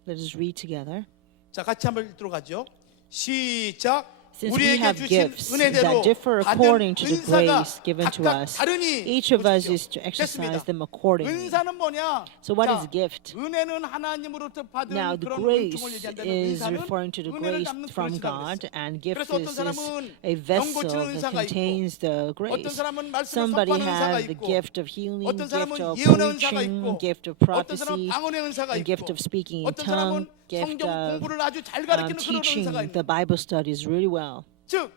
Let us read together. 자, 같이 한번 읽도록 하죠. 시작. Since we 우리에게 have 주신 gifts 은혜대로 that differ 받은 according to the 은사가 grace given to 각각 us, 다르니 each of us 보십시오. is to exercise 됐습니다. them accordingly. 은사는 뭐냐? So what 자, is gift? 은혜는 하나님으로부터 받은 Now the 그런 grace 은총을 얘기한다면 is 은사는 referring to the 은혜를 grace 담는 from 그릇이라고 God, 그랬어요. and gift 그래서 어떤 is 사람은 a vessel 영고치는 that 은사가 contains the 어떤 grace. 사람은 말씀을 Somebody 선포하는 은사가 has the 있고 gift of healing, 어떤 gift 사람은 of 예언의 은사가 preaching, 있고 gift of 어떤 사람은 prophecy, 방언의 은사가 and gift 있고 of speaking in 어떤 사람은 tongue, gift 성경 of 공부를 아주 잘 가르치는 그런 teaching 은사가 the 있는 Bible studies really well. 즉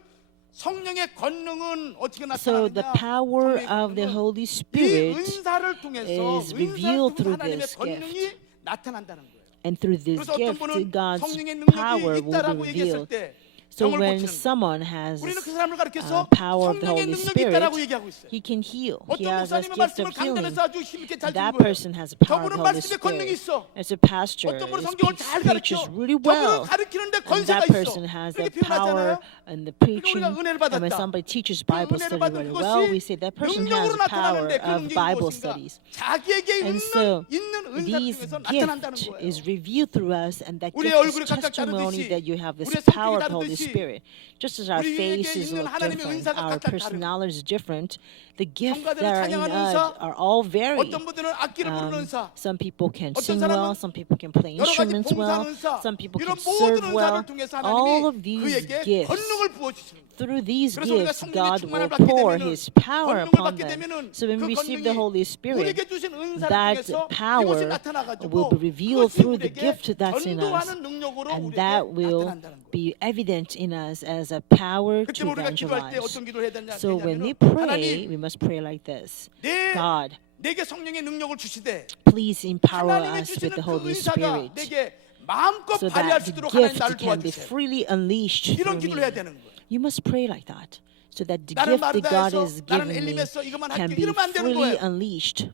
성령의 권능은 어떻게 So the 나타나느냐? power 성령의 of the 권능은 Holy 이 Spirit 은사를 통해서 is 은사를 revealed 통해서 through 하나님의 this 권능이 gift. 나타난다는 거예요. And through this 그래서 어떤 gift, 분은 God's 성령의 능력이 power will 있다라고 be 얘기했을 revealed. 때 So 병을 when 고치는 거예요. someone has 우리는 그 사람을 가르쳐서 power of the 성령의 Holy 능력이 있다라고 Spirit, 얘기하고 있어요. he can heal. He 어떤 has a 목사님의 gift 말씀을 of healing. 강단에서 아주 힘있게 잘 That 듣는 거예요. person has the power of 저분은 the Holy 말씀에 권능이 Spirit. 있어. As a pastor, 어떤 분은 he 성경을 잘 preaches 가르쳐. really 저분은 well. 가르치는데 And 권세가 that 있어. person has the 그렇게 표현하잖아요. power and the 그러니까 preaching. 우리가 은혜를 And when 받았다. somebody teaches 그 Bible 은혜를 study 받은 really 그것이 well, we say that person has 능력으로 the power 나타나는데 그 of 능력이 Bible 무엇인가? studies. 자기에게 And so 있는 은사를 these 통해서 나타난다는 gift 거예요. is revealed through us, and that 우리의 gift 얼굴이 is 각각 testimony 다르듯이 that you have this 우리의 power 성격이 of the Holy 다르듯이 같이 Spirit. Just as our 우리에게 faces 있는 look 하나님의 different, 은사가 our 각각 personalities are different, the gifts 성가대로 that are in 찬양하는 us 은사, are all varied. 어떤 분들은 악기를 부르는 은사, Some people can 어떤 sing 사람은 well, some people can play 여러 가지 instruments 봉사하는 well, 은사, some people 이런 can 모든 serve 은사를 well. 통해서 All 하나님이 of these 그에게 gifts, 권능을 부어주시는 거예요. through these 그래서 우리가 gifts, 성령의 God 충만을 will 받게 pour 되면은 His power 권능을 upon 받게 them. 되면은 So when 그 we receive the Holy 권능이 Spirit, 우리에게 주신 은사를 that 통해서 이것이 power 나타나가지고 will be revealed 그것이 through the 우리에게 gift that's in us, 전도하는 능력으로 and 우리에게 that will 나타난다는 거예요. be evident in us as a power 그때 to 우리가 기도할 때 evangelize. 어떤 기도를 해야 So when we 되냐면은 pray, 하나님 we must pray like this. God, 내게 성령의 능력을 주시되 please empower 하나님이 us 주시는 with the 그 Holy 은사가 Spirit 내게 마음껏 so 발휘할 that 수 the 있도록 하나님 gift 나를 can be 도와주세요. freely unleashed 이런 through 기도를 해야 me. 되는 거예요. You must pray like that so that the 나는 gift that God 마르다에서 has 나는 given me 엘림에서 이것만 can 할게 be 이러면 안 되는 freely 거예요. unleashed.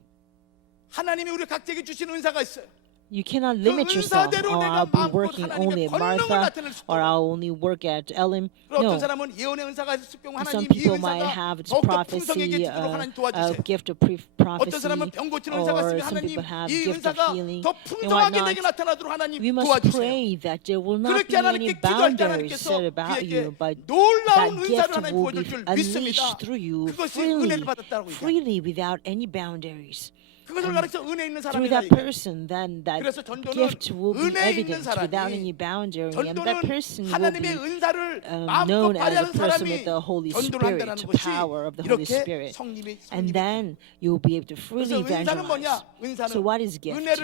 하나님이 우리 각자에게 주신 은사가 있어요. You cannot limit yourself. 은사대로 Oh, 내가 I'll be 마음껏 working only 하나님의 at 권능을 Martha, 나타낼 수 or 있도록. I'll only work at Ellen. 어떤 No. 사람은 예언의 은사가 있을 경우 Some 하나님 이 people might 은사가 have this 더욱더 prophecy, 풍성해지도록 하나님 도와주세요. gift of 어떤 prophecy, 사람은 병 고치는 은사가 or 있으면 some 하나님 people have 이 gift of 은사가 healing 더 and 풍성하게 내게 whatnot. 나타나도록 하나님 We must 도와주세요. pray that there will not 그렇게 be any 하나님께 기도할 때 boundaries 하나님께서 set about 그에게 you, but 놀라운 that 은사를 gift 하나님 will 보여줄 be 줄 unleashed 믿습니다. through you 그것이 freely, 은혜를 받았다고 얘기합니다. freely without any boundaries. 그것을 가르쳐 은혜 있는 Through 사람이라 that 얘기해요. person, then that 그래서 전도는 gift will be 은혜 있는 evident without 사람이, any boundary, and that 전도는 person will 하나님의 be 은사를 마음껏 known as a 발휘하는 person 사람이 with the Holy 전도를 Spirit, 한다는 the 것이 power of the Holy 이렇게 Spirit. 성님이 And then you'll be able to freely 그래서 은사는 뭐냐? evangelize. 은사는 So what is gift? 은혜를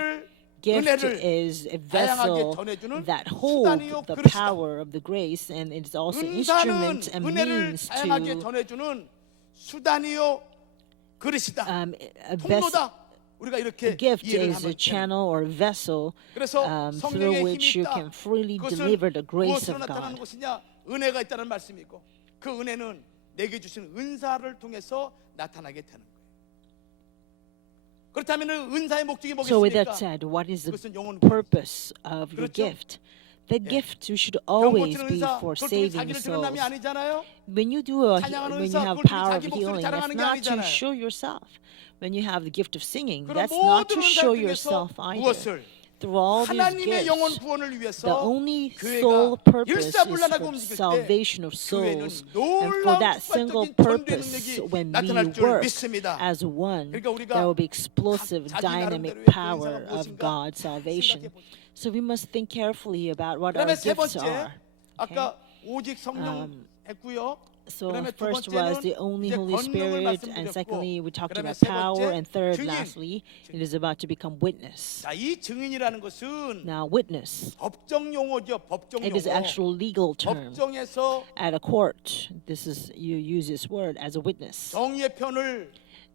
Gift is a vessel 전해주는 that holds 수단이요, the 그릇이다. power of the grace, and it's also 은사는 instrument and 은혜를 means 다양하게 to 전해주는 수단이요 그릇이다. a vessel. 통로다. 우리가 이렇게 Gift 이해를 is 하면 a channel or vessel 그래서 through 성령의 which 힘이 you 있다. can freely 그것은 deliver the grace 무엇으로 of 나타나는 God. 것이냐? 은혜가 있다는 말씀이고 그 은혜는 내게 주신 은사를 통해서 나타나게 되는 거예요. 그렇다면 은사의 목적이 So with that 뭐겠습니까? said, what is the 그것은 영혼 purpose of your 그렇죠? gift? The gift should 병 always 고치는 be 은사 for 그걸 통해 saving 자기를 드러남이 souls. 아니잖아요. When you 찬양하는 when you 은사, have 그걸 통해 power of 자기 목소리 healing, that's 자랑하는 게 not to 아니잖아요. show yourself. When you have the gift of singing, 그런 that's not 모든 to 은사를 show 통해서 yourself either. 무엇을 Through all these 하나님의 영혼 gifts, 구원을 the 위해서 only sole 교회가 purpose is 일사불란하게 for 움직일 때 salvation of 교회는 souls, and for 놀라운 that single 폭발적인 전도의 purpose, 능력이 when we 나타날 줄 work 믿습니다. as one, 그러니까 우리가 there will be explosive, 자기 dynamic 나름대로의 그 power 은사가 of 무엇인가 God's salvation. 생각해 보죠. So we must think carefully about what our 그다음에 세 gifts 번째 are. 아까 오직 성령 했고요. So 그다음에 두 first was the 번째는 only 이제 Holy 권능을 Spirit, and 말씀드렸고 secondly we talked 그다음에 about 세 power, 번째 and third, 증인. lastly, it is about to become witness. 자, 이 증인이라는 것은 Now, witness, 법정 용어죠. 법정 it is 용어. actual legal term. 법정에서 At a court, this is you use this word as a witness. 정의의 편을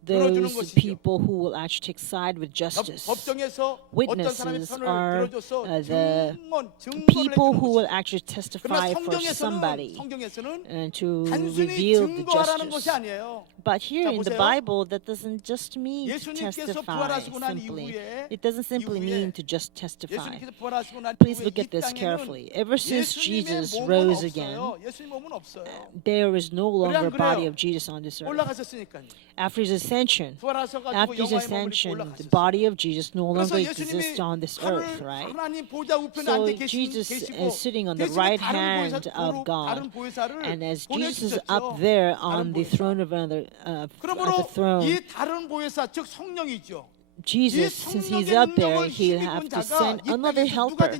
들어주는 Those 것이죠. people who will actually take side with justice. 법정에서 어떤 사람의 Witnesses 편을 are 들어줘서 the 증거를 people 해주는 who will 것이죠. actually 그러나 testify for somebody 성경에서는 and to 단순히 reveal the 증거하라는 것이 justice. 아니에요. But here 자, in the 보세요. Bible, that doesn't just mean to 예수님께서 testify 부활하시고 난 simply. 이후에 It doesn't simply 이후에 mean to just testify. 예수님께서 부활하시고 난 Please 이후에 look at 이 this 땅에는 carefully. Ever since 예수님의 Jesus 몸은 rose 없어요. again, 예수님 몸은 없어요. there is no 그래, longer 안 a body 그래요? of Jesus on this earth. 올라가셨으니까요. After his ascension, 부활하셔가지고 after his 영화의 몸을 입고 ascension, the 올라가셨어요. body of Jesus no 그래서 longer 예수님이 exists on this earth, right? 하나님 보좌 우편에 So 앉아 Jesus 계시고 is sitting on the 대신에 right 다른 hand of 다른 God, 보혜사를 and as Jesus is 보내주셨죠. up there 다른 on the 보혜사. throne of another, at the 그러므로 throne, 이 다른 보혜사 즉 성령이죠. Jesus, since he's up there, he'll have to send another helper,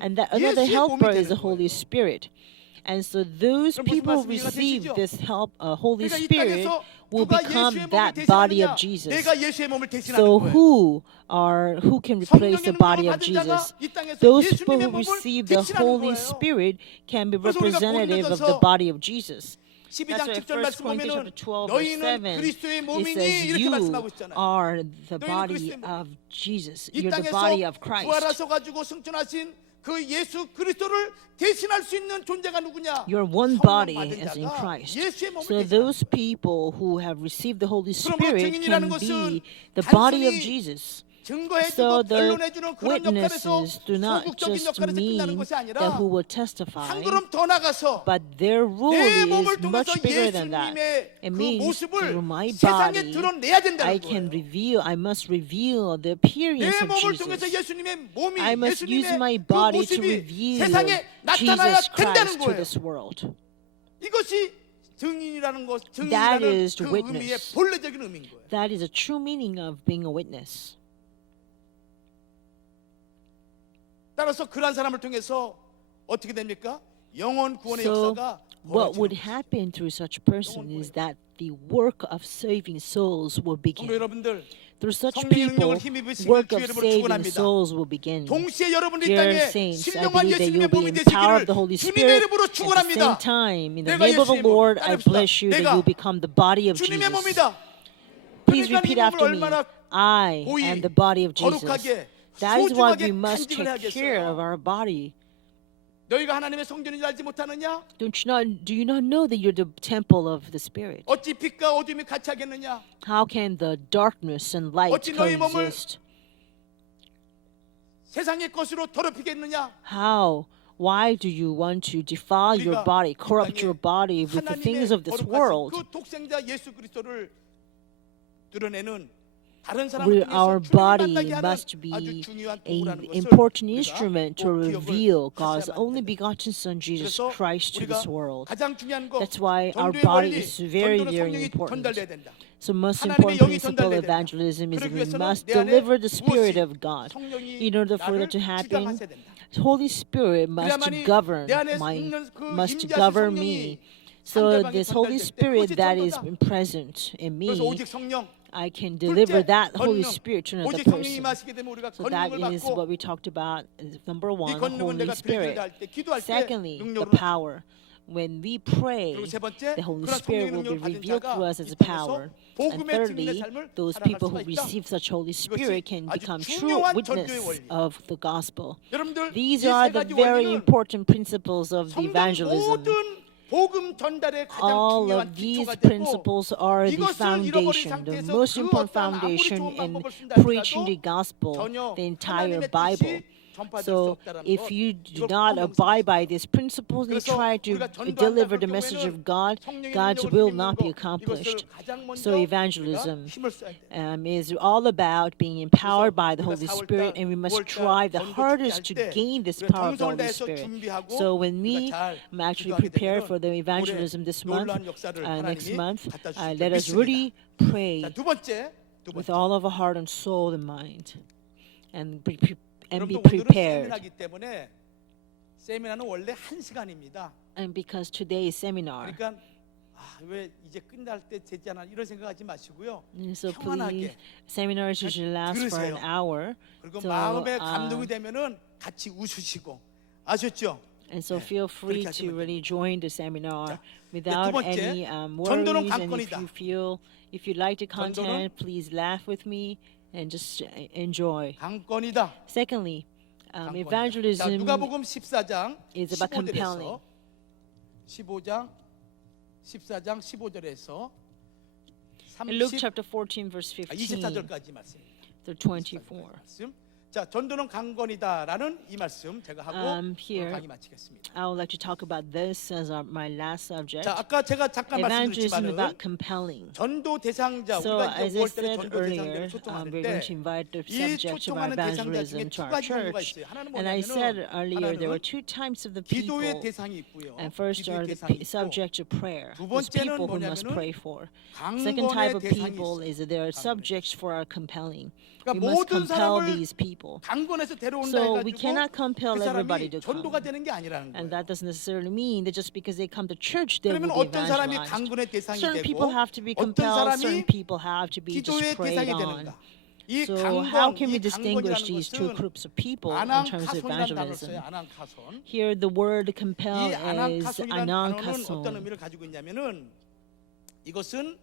and that another helper is the Holy Spirit. And so those people who receive this Holy 그러니까 이 Spirit 땅에서 will 누가 become 예수의 몸을 that body 대신하느냐? of Jesus. 내가 예수의 몸을 대신하는 So 거예요. who can replace the body of Jesus? Those people who receive the Holy Spirit can be representative of the body of Jesus. 12장 That's 10절 why 1 말씀 Corinthians 보면은 chapter 12, verse 너희는 7, 그리스도의 it 몸이니 says 이렇게 말씀하고 you 있잖아요. are the 너희는 body 그리스도의 몸. of Jesus. 이 You're the body 땅에서 of Christ. 부활하셔 가지고 승천하신 그 예수 그리스도를 대신할 수 있는 존재가 누구냐? You're one 성령 body 받은 as in 자가 Christ. 예수의 몸을 So 대신하는 those people who have received the Holy 그러므로 Spirit 증인이라는 can 것은 be the body of 단순히 Jesus. 증거해주고 So the 변론해주는 그런 역할에서 witnesses do not 소극적인 just 역할에서 끝나는 mean 것이 that 아니라 who will testify, 한 걸음 더 나가서 but their role 내 is 몸을 통해서 much bigger than that. 예수님의 It 그 means 모습을 through my 세상에 body, 드러내야 된다는 I can 거예요. I must reveal the appearance 내 of 몸을 통해서 Jesus. 예수님의 몸이 I must use my 예수님의 그 body to 모습이 reveal 세상에 나타나야 Jesus 된다는 Christ to 거예요. this world. 이것이 증인이라는 것, That 증인이라는 is 그 the witness. 의미의 본래적인 의미인 거예요. That is a true meaning of being a witness. 따라서 그러한 사람을 통해서 어떻게 됩니까? 영혼 구원의 So 역사가 what would 벌어지는 거예요. happen through such a person is that the work of saving souls will 성도 begin. 여러분들, Through such 성령의 people, 능력을 힘입으시기를 work of 주의 이름으로 saving 축원합니다. souls will begin. 동시에 여러분들이 이 Dear 땅에 saints, I 신령한 believe that 예수님의 you'll be 몸이 empowered of 되시기를 the Holy 주님의 Spirit. 이름으로 At the 축원합니다. same time, in the 내가 name of the 예수님의 Lord, 몸, I 따라합시다. bless you that 내가 you'll become the body of 주님의 Jesus. 몸이다. Please 그러니까 repeat 이 몸을 after me. 얼마나 I 고이, am the body of Jesus. 거룩하게, That is why 소중하게 we must 간직을 take care of 해야겠어요. our body. 너희가 하나님의 성전인 줄 알지 못하느냐? Do you not know that you're the temple of the Spirit? 어찌 빛과 어둠이 같이 하겠느냐? How can the darkness and light 어찌 너희 몸을 coexist? 세상의 것으로 더럽히겠느냐? Why do you want to defile your 우리가 body, 이 corrupt 땅에 your body with the things 하나님의 of this 거룩하신 world? 그 독생자 예수 그리스도를 드러내는 다른 Our 사람을 통해서 주님을 body 만나게 하는 must be 아주 중요한 an 도구라는 것을 important 우리가 instrument to 꼭 기억을 reveal God's 하셔야만 only 됩니다. begotten Son, Jesus 그래서 Christ, to 우리가 this world. 가장 중요한 거 That's why our 전도의 body 원리, is very, 전도는 very 성령이 important. 전달돼야 된다. So most 하나님의 important 영이 principle of 전달돼야 된다. evangelism is 그러기 we 위해서는 must 내 안에 deliver the Spirit 무엇이 of God. 성령이 In order for 나를 that to happen, 주장하셔야 된다. Holy Spirit must 그래야만이 govern 내 안에 my, 있는 그 must 임재하신 govern 성령이 me. So 상대방에 this Holy 전달될 때 Spirit 그것이 that is 전도다. present in me, 그래서 오직 성령, I can deliver 둘째, that Holy 권능. Spirit to another 오직 성령이 person. 임하시게 되면 우리가 So that 권능을 is 받고 what we talked about. Number 이 one, 권능은 Holy 내가 Spirit. 빌기를 할때 기도할 때 Secondly, the 능력으로 power. When we pray, 그리고 세 번째, the Holy 그런 Spirit 성령의 will be 능력을 받은 revealed 자가 to us as 이 a 땅에서 power. And 복음의 증인의 thirdly, 삶을 those 살아갈 people 수가 who 있다. receive such Holy 이것이 Spirit can 아주 become true 중요한 witness 전도의 원리. of the gospel. 여러분들 These 이 are 세 the 가지 very 원리는 important principles of the 성경 evangelism. 모든 복음 전달의 가장 All 중요한 of these 기초가 되고 principles are the 이것을 잃어버린 foundation, the 상태에서 most 그 important 어떤 아무리 foundation 좋은 in 방법을 쓴다 preaching the 할지라도 gospel, 전혀 the entire 하나님의 Bible. 뜻이 전파될 수 So 없다라는 if 것, you do 이걸 not 꼭 abide by 명심하십시오. these principles and 그래서 try to 우리가 전도한다 deliver 그럴 the message of 경우에는 God, 성령의 God's 능력을 will 힘입는 not be 것, accomplished. 이것을 가장 먼저 So 우리가 evangelism 힘을 써야 돼. is all about being empowered by the 그래서 Holy 우리가 Spirit, 4월달, and we must 5월달 try the 전도 hardest to 준비할 때 gain this 우리가 power of the 정성을 Holy 다해서 Spirit. 준비하고 So when we 우리가 잘 actually 기도하게 prepare 되면은 for the 올해 evangelism this month, 놀라운 역사를 next 하나님이 month, 갖다 주실 줄 let us 믿습니다. really pray 자, 두 번째 with all of our heart and soul and mind, and be 여러분들 오늘은 prepared. 세미나이기 때문에 세미나는 원래 1시간입니다. And because today is seminar, 그러니까 왜 이제 끝날 때 되지 않아 이런 생각하지 마시고요. and so please, 평안하게 seminars usually last for an 들으세요. hour. 그리고 So, 마음에 감동이 되면은 같이 웃으시고 아셨죠? And so 네, feel free 그렇게 to 하시면 really join the seminar 자, without 두 번째, any 전도는 worries. And 관건이다. if you like the 전도는 content, please laugh with me and just enjoy. 강건이다. Secondly, 강건이다. 자, evangelism 누가복음 14장 is about 15절에서 compelling. 14장 15절에서 In Luke chapter 14, verse 15 24절까지 말씀입니다. through 24. 말씀. 자, 전도는 강건이다라는 이 말씀 제가 하고 Here, 오늘 강의 마치겠습니다. I would like to talk about this as my last subject. 자, 아까 제가 잠깐 Evangelism 말씀드렸지만은 about compelling. 전도 대상자 So 우리가 as 이제 I 5월달에 said 전도 earlier, 대상자를 we're 초청하는데 going to invite the 이 subject of our 초청하는 대상자 중에 evangelism 두 to our 가지 경우가 church. 있어요. 하나는 And I said 뭐냐면은 earlier there were 하나는 two types of the 기도의 people. 대상이 있고요. And first 기도의 are the 대상이 있고 subject to prayer, 두 those 번째는 people who must 뭐냐면은 pray for. Second 강건의 type of 대상이 people 있어요. is that there are subjects for our compelling. 그러니까 We must 모든 compel 사람을 these people. 강건해서 데려온다 So we 해가지고 cannot compel 그 everybody 사람이 to come. 전도가 되는 게 아니라는 And 거예요. that doesn't necessarily mean that just because they come to church they will 그러면 be 어떤 사람이 evangelized. 강건의 대상이 Certain 되고 people have to be 어떤 compelled, 사람이 certain people have to be just 기도의 prayed 대상이 on. 되는가? 이 So how 강건, can we 이 distinguish 강건이라는 these two 것은 groups of people in terms of 아난카손이라는 단어를 써요. evangelism? 아난카손. Here the word compel 이 is 아난카손이라는 단어는 어떤 anankason. 의미를 가지고 있냐면은 이것은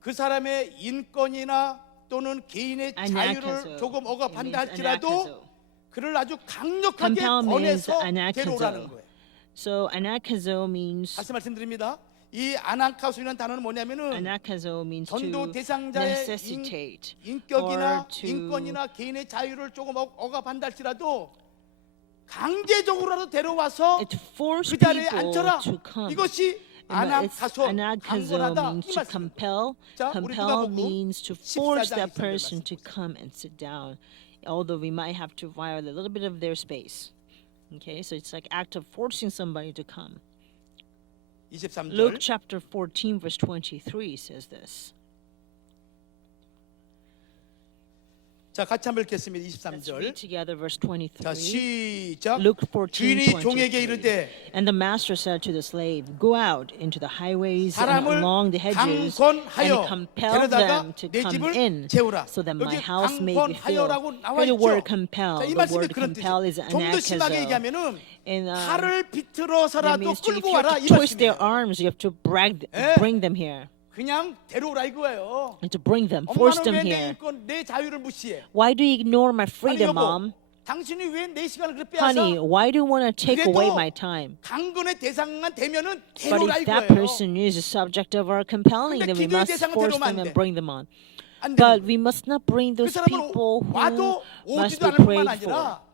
그 사람의 인권이나 또는 개인의 자유를 Anakazo. 조금 It 억압한다 means 할지라도 anakazo. 그를 아주 강력하게 Compel means 권해서 anakazo. 데려오라는 거예요. So anakazo means 다시 말씀드립니다. 이 아나카소이라는 단어는 뭐냐면은 Anakazo means 전도 to 대상자의 necessitate 인격이나 or to 인권이나 개인의 자유를 조금 억압한다 할지라도 강제적으로라도 데려와서 to force 그 자리에 people 앉혀라. to come. 이것이 Anakazo 강권하다 means 이 to 말씀. compel. 자, 우리 Compel 누가복음 means to force 14장 that 23절 person 말씀 to come and sit down, although we might have to violate a little bit of their space. Okay, so it's like act of forcing somebody to come. 23절. Luke chapter 14 verse 23 says this. 자, 같이 한번 읽겠습니다. Let's 23절. read together verse 자, 23. 시작. Luke 주인이 14:23. 종에게 이르되 And the master said to the slave, Go out into the highways and 사람을 along the hedges 강권하여 and compel 데려다가 them to 내 come 집을 in 채우라. so that my 여기 house may be filled. 강권하여라고 나와 Here the 있죠. word compel, 자, 이 the 말씀이 word 그런 compel is 뜻이에요. 좀 더 심하게 anakazo. 얘기하면은 And 팔을 that 비틀어서라도 means if 끌고 you 와라 have 이 to twist their 말씀이에요. arms, you have to 예. bring them here. 그냥 데려오라 이거예요. And to bring them, force 엄마는 them 왜 내 here. 인권, 내 자유를 무시해? Why do you ignore my 아니 freedom, 여보, Mom? 당신이 왜 내 시간을 그렇게 Honey, 빼앗아? why do you want to take away 그래도 my time? 강권의 대상만 되면은 But 데려오라 if that 이거예요. person is a subject of our compelling, 근데 then we 기도의 must 대상은 force 데려오면 them 안 돼. and bring them on. 안 But 되는 we must not bring 그 those 사람은 people who 와도 must 오지도 be 않을 뿐만 prayed 아니라 for.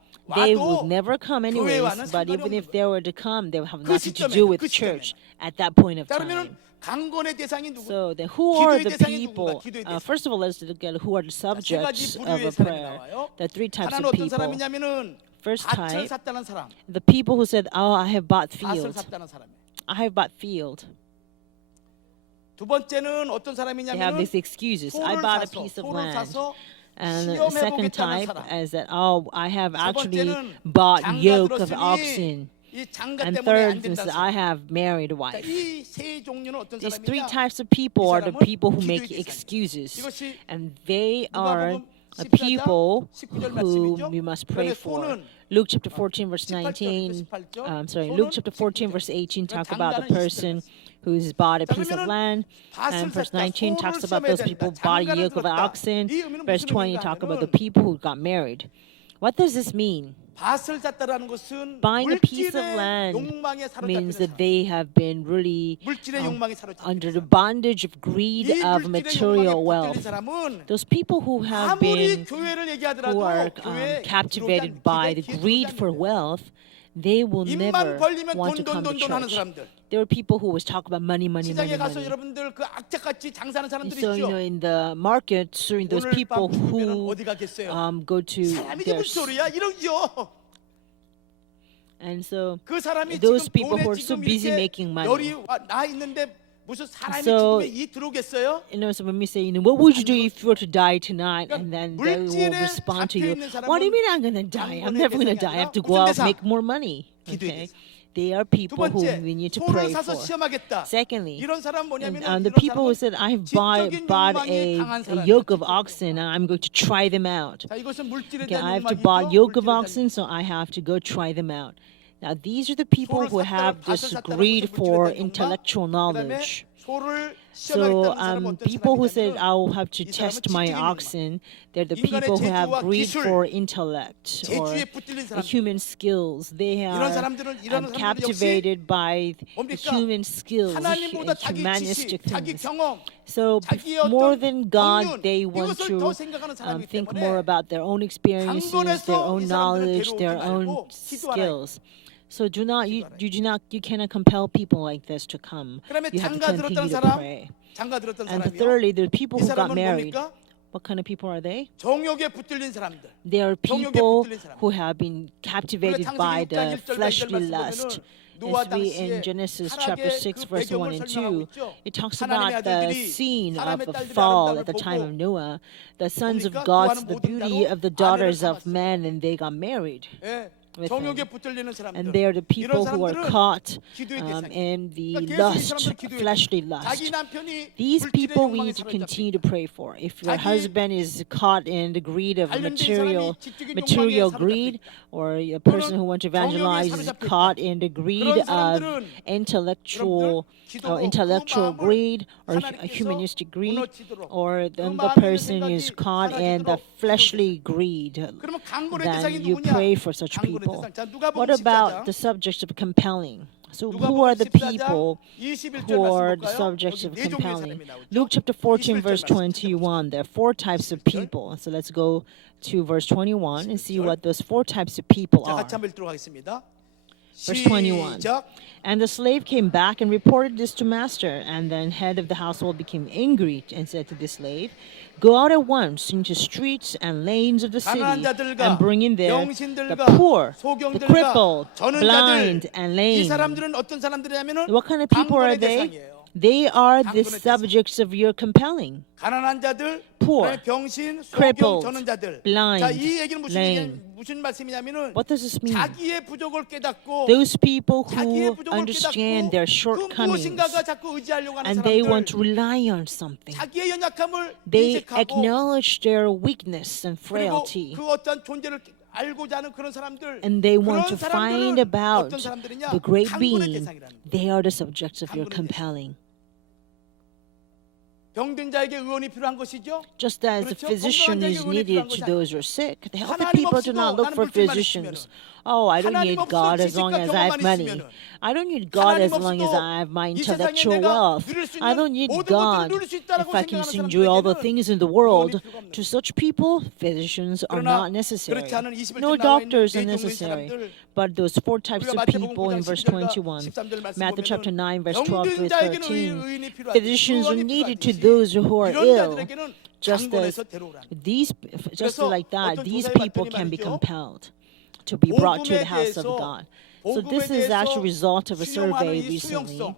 They would 와도 never come 교회 anyways, 와는 but even 상관이 if 없는 they were to come, they would have 그 nothing to 시점에는, do with 그 church 시점에는. at that point of 자, time. 그러면은 강권의 대상이 누구? So then who are 기도의 the 대상이 people? 누군가? 기도의 대상. First of all, let's look at who are the 세 subjects 가지 of 부류의 a 사람이 prayer. 나와요. There are three types 하나는 of 어떤 people. 사람이냐면은 First 밭을 type, 샀다는 사람, the people who said, "Oh, I have bought 밭을 field. 샀다는 사람이에요. I have bought field." 두 번째는 어떤 They have 사람이냐면은 these excuses. I 소를 bought a 사서 piece of 소를 land. 사서 And the 시험해보겠다는 second type 사람. is that, oh, I have 세 actually 번째는 bought 장가 yoke of 들었으니 oxen. 이 장가 And 때문에 안 third is 된다는 that I 사람. have married a wife. 이 세 종류는 어떤 These three 사람이냐? types of people are the 사람은 people who 기도의 make 대상이에요. excuses. 이것이 And they are 누가복음 a 14장 people 19절 whom 말씀이죠. we must pray 그런데 for. 소는 Luke chapter 14 verse 18절, 19. 18절. Sorry, 소는 Luke chapter 14 19절. verse 18 talk 그러니까 about the 장가는 person 20절. who's bought a 자, piece of 그러면은 land. 밭을 And verse 샀다, 19 talks 소를 about 시험해야 those people 된다, who bought a 장가를 yoke of 들었다. oxen. 이 의미는 Verse 무슨 20 의미인가 talk about the 하면은 people who got married. What does this mean? 밭을 샀다라는 것은 Buying a piece of 물질의 land 욕망에 사로잡히는 means that 사람. they have been really 물질의 욕망에 under 사로잡히는 the 사람. bondage of greed 이 of 물질의 material 욕망에 wealth. 붙들린 사람은 Those people who have 아무리 been 교회를 who 얘기하더라도 are 교회에 captivated by the greed for wealth, they will never 입만 벌리면 want to come to 돈 하는 church. 사람들. There are people who always talk about money, money, money, 시장에 가서 money. 여러분들 그 악착같이 장사하는 사람들이 So 있죠. in the market, during those 오늘 people 밤 죽으면 who 어디 가겠어요? go to 사람이 their 무슨 소리야 이러죠. and so 그 사람이 those 지금 people 돈에 who are so 지금 busy 이렇게 making money. 열이 나 있는데 무슨 사람이 So- 죽으면 이 들어오겠어요? so when we say, what would you do if you were to die tonight? 그러니까 And then they will 물질에 respond to you, 잡혀있는 사람은 what do you mean I'm going to die? I'm 장본의 never going to 대상이 die. I have to 아니라 go 무슨 out 대상? and make more money. 기도의 Okay? 대상. They are 두 people who 번째, we need to 소를 pray 사서 for. 시험하겠다. Secondly, 이런 사람 and, 뭐냐면 the people who said, I've bought 지적인 욕망이 강한 a 사람이에요. yoke of oxen and I'm going to try them out. 자, 이것은 물질에 Okay, 대한 I have to 욕망이죠. buy yoke of 물질에 대한 oxen, so I have to go try them out. Now, these are the people 소를 who 샀다는 have 밭을 this 샀다는 greed 것은 for 물질에 대한 intellectual 욕망. 그다음에 knowledge. 소를 So, 시험하겠다는 사람은 어떤 people who said, 사람이냐면 I'll have to 이 사람은 test my 지적인 욕망. oxen, they're the 인간의 people who have 재주와 greed 기술, for intellect or 재주에 붙들린 사람. human skills. They 이런 are 사람들은 이런 사람들 역시 captivated by the 뭡니까? human skills 하나님보다 and 자기 지식, humanistic 자기 things. 경험, So 자기의 more 어떤 than God, 경륜, they want 이것을 to 더 생각하는 사람이기 think 때문에 more about their own experiences, their 강권해서 own 이 사람들을 knowledge, 데려오지 their own 말고 기도하라. skills. So you cannot compel people like this to come. 그다음에 You have to 장가 들었던 continue to 사람, pray. 장가 들었던 And 사람이요. thirdly, the people 이 who got 사람은 married. 뭡니까? What kind of people are they? 정욕에 붙들린 사람들. They are 정욕에 people 붙들린 사람. who have been captivated 창세기 by 6장 the 1절과 2절 fleshly 말씀 lust. 보면은 노아 As we 당시에 in Genesis chapter 타락의 6, 그 verse 1 배경을 and 설명하고 2, 있죠. it talks 하나님의 about the 아들들이 scene of 사람의 the 딸들의 fall 아름다움을 at the time 보고 of Noah. The sons of 뭡니까? God 구하는 saw the 모든 beauty 자로 of the 아내를 daughters of 삼았어요. men, and they got married. 예, with 정욕에 them. 붙들리는 사람들. And they are the 이런 people who are 사람들은 caught 기도의 대상이에요. in the 그러니까 계속 이 lust, 사람들 기도해야 돼. fleshly 자기 lust. 남편이 These 물질의 people we 욕망에 need to 사로잡혀 continue to pray for. If your 자기 husband is caught in the greed of 관련된 material 사람이 지적인 material 욕망에 greed, 사로잡혀 or a person who wants to evangelize is 사로잡혀 caught in the greed 그런 of 사람들은 intellectual 기도로 intellectual 그 마음을 greed or 하나님께서 humanistic greed, 무너지도록 or then 그 the 마음에 있는 person is 생각이 caught in the 사라지도록 fleshly greed. 그러면 강권의 대상이 Then you 누구냐? pray for such 강권의 people. 대상. 자, 누가복음 What about 14장 the subject of compelling? So who are the people who are the subjects of 네 종류의 compelling? 사람이 나오죠. Luke chapter 14, 21절 verse 말씀 21. There are four types of people. So let's go to verse 21 and see what those four types of people 자, are. 같이 한번 읽도록 하겠습니다. Verse 21. 시작. And the slave came back and reported this to master. And then head of the household became angry and said to the slave, Go out at once into streets and lanes of the city 가난한 자들과 and bring in there the 병신들과 poor, the 소경들과 crippled, 저는 blind, 자들. and 이 lame. 사람들은 어떤 사람들이냐면은 What kind of people are 강권의 they? 대상이에요. They are the 강권의 subjects of your compelling. 가난한 자들, Poor, 그다음에 병신, 소경, crippled, 저는 자들. blind, 자, 이 얘기는 lame. 무슨 말씀이냐면은 What does this mean? 자기의 부족을 깨닫고 Those people 자기의 who 부족을 understand 깨닫고 their 그 shortcomings 무엇인가가 자꾸 의지하려고 하는 and they want to 사람들, rely on something. 자기의 연약함을 They 인식하고 acknowledge their weakness and 그리고 frailty. 그 어떤 존재를 알고자 하는 그런 사람들, And they want to 그런 find 사람들은 about 어떤 사람들이냐? the great 강권의 being. 대상이라는 거예요. They are the subjects of your 강권의 compelling. 병든 자에게 의원이 필요한 것이죠. Just as a 그렇죠? physician 건강한 is 자에게 의원이 needed 필요한 to 것이 those who are sick, the healthy 하나님 people do not 없이도 look for 나는 물질만 physicians. 있으면은, Oh, I don't 하나님 need 없이도 God as long 지식과 as I have 경험만 money. 있으면은, I don't need God as 하나님 long as 없이도 I have my 이 세상에 intellectual 내가 wealth. 누릴 수 I 있는 don't need 모든 것들을 God 누릴 수 있다라고 if I can 생각하는 enjoy all the 사람들에게는 things in the world. 의원이 필요가 없는 To such people, physicians are 그러나 not necessary. 그렇지 않은 21절 No 나와 있는 doctors are 네 종류의 necessary. 사람들, But those four types 우리가 of 마태복음 people in 9장 verse 12절과 21, 13절 말씀 Matthew chapter 9, 보면은 verse 12 병든 through 자에게는 13, 의인이 필요하듯이 physicians are 의원이 needed to 필요하듯이 those who are 이런 ill. 자들에게는 Just as 강권에서 데려오라는 거예요. these, just 그래서 like that, 어떤 these 조사에 people 봤더니 can be 말이죠. compelled to be brought to the 복음에 house of 대해서 God. So 복음에 this is actually a 대해서 result of a survey 수용하는 이 recently. 수용성,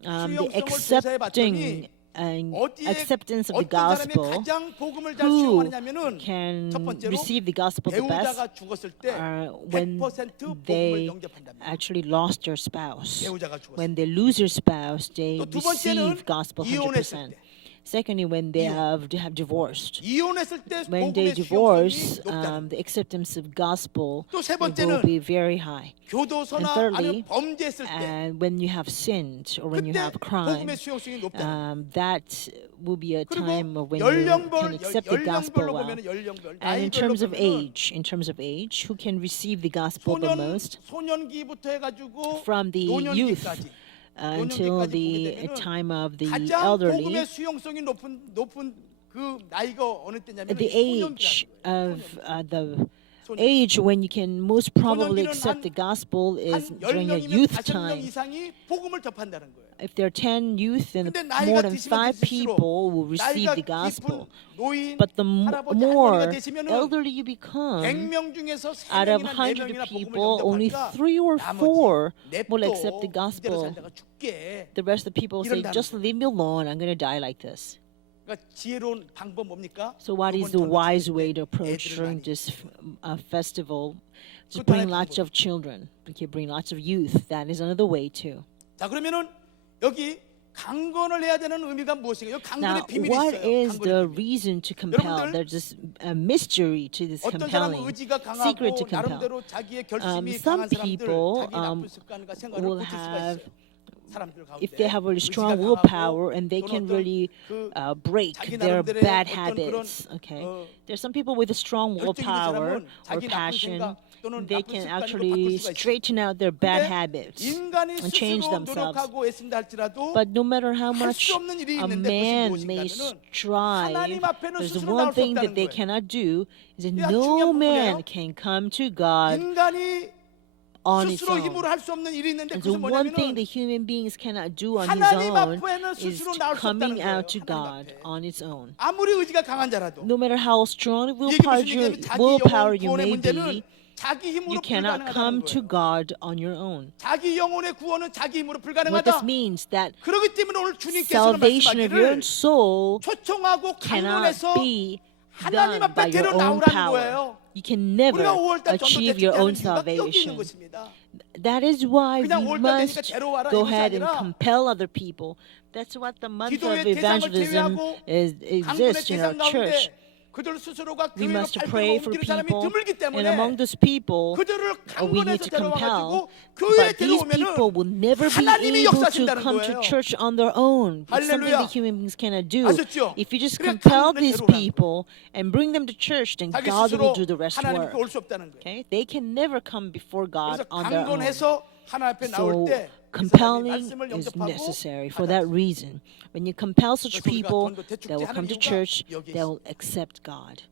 The 수용성을 조사해 accepting 봤더니 and 어디에 acceptance of the 어떤 사람이 gospel, 가장 복음을 잘 who 수용하느냐면은 can 첫 번째로 receive the gospel the best 배우자가 죽었을 때 are when 100% 복음을 they 영접한답니다. actually lost their spouse. 배우자가 죽었을 When they lose their spouse, they 또 두 번째는 receive gospel 이혼했을 100%. 때. Secondly, when they 이혼. have divorced. 이혼했을 때 When they 복음의 divorce, 수용성이 높다는 the acceptance of gospel 또 세 will 번째는 be very high. 교도소나 And thirdly, 아니면 범죄했을 때 And when you have sinned or when you 그때 have crime, 복음의 수용성이 높다는 that will be a time of 그리고 when you can 연령별 accept the gospel 연령별로 well. 보면 연령별 And in 나이별로 terms of 보면은 age, who can receive the gospel the most? 소년기부터 해가지고 From the youth 노년기까지 until 노년기까지 the 보게 되면은 time of the 가장 elderly. 복음의 수용성이 높은 그 나이가 어느 때냐면 The age 소년기라는 of 거예요. the 소년. age when you can most probably 소년기는 accept the gospel is 한 during your 10명이면 youth 5명 time. 이상이 복음을 접한다는 거예요. If there are 10 youth, then 근데 나이가 more than 드시면 5 드실수록 people will receive 나이가 the gospel. 깊은 노인, But the 할아버지, more 할머니가 되시면은 elderly you become, 100명 중에서 out of 3명이나 100 4명이나 복음을 people, only 영접하니까 3 or 4 will 나머지 accept the 냅둬 이대로 gospel. 살다가 죽게. The rest of the people say, 이런다는 just leave me alone, I'm going to die like this. 그러니까 지혜로운 방법 뭡니까? So what is the wise way to approach during this festival? To 또 bring 하나의 lots of children, okay, bring lots of youth. That is another way too. 자 그러면은 여기 강건을 해야 되는 의미가 무엇인가요? 강건의 Now, 비밀이 what 있어요. is the 강건의 비밀. reason to compel? 여러분들, There's this mystery to this 어떤 사람은 compelling, 의지가 secret to 강하고 compel. 나름대로 자기의 결심이 Some 강한 사람들, people, 자기 나쁜 습관과 생각을 will 고칠 수가 have, 있어요. 사람들 가운데 if they have really 의지가 strong 강하고 willpower and they 또는 can 어떤 really 그 break 자기 their 나름대로의 bad 어떤 그런, habits, okay? There's some people with a strong 열정이 있는 willpower 사람은 or 자기 나쁜 passion. 생각 또는 They 나쁜 can 습관으로 actually 바꿀 수가 있어요. straighten out their bad 근데 habits 인간이 and change 스스로 themselves. 노력하고 애쓴다 할지라도 But no matter how 할 much 수 없는 일이 a 있는데 man 그것이 may 무엇인가는 strive, 하나님 앞에는 there's 스스로 one 나올 수 thing that 없다는 they 거예요. cannot do is that 이게 아주 no 중요한 man 부분이에요. can come to God 인간이 on its 스스로 own. 힘으로 할 수 없는 일이 있는데 And so 그것은 one thing 뭐냐면은 the human beings cannot do on his 하나님 own 앞에는 is 스스로 to 나올 수 coming 없다는 out to 거예요. God 하나님 앞에. on its own. 아무리 의지가 강한 자라도 No matter how strong 이게 willpower 무슨 얘기냐면 자기 willpower 영혼 you 구원의 may 문제는 be, 자기 you 힘으로 cannot come 불가능하다는 to 거예요. God on your own. 자기 영혼의 구원은 자기 힘으로 What this 불가능하다. means that 그렇기 때문에 오늘 주님께서는 salvation of your 말씀하기를 soul 초청하고 cannot 강론해서 be 하나님 done by 앞에 your own 데려나오라는 power. 거예요. You can never 우리가 5월달 achieve 전도대 your own 축제하는 이유가 여기 있는 salvation. 것입니다. That is why we 그냥 5월달 되니까 must 데려와라 go 이것이 ahead and 아니라 compel other people. That's what the month of 기도의 대상을 evangelism 제외하고 exists 강군의 in our 대상 church. 가운데 그들 스스로가 We 교회로 must pray 발걸음을 for 옮기는 사람이 people, 드물기 and 때문에 among those people, 그들을 we need 강건해서 to compel. 데려와가지고 교회에 But these people will 데려오면은 never be 하나님이 able to 역사하신다는 come to 거예요. church on their own. It's something 할렐루야. that human beings cannot do. 아셨죠? If you just 그래, compel 강군에 these 데려오라는 people and bring them to church, then 자기 God will 스스로 do the rest 하나님께 work. 올 수 없다는 거예요. Okay? They can never come before God 그래서 on their own. 강건해서 하나님 앞에 나올 So 때 compelling 말씀을 is 영접하고 necessary. For 받아들이고. that reason, when you compel such 그래서 우리가 people, 전도 대축제 they will come 하는 to 이유가 church, 여기에 they will accept God.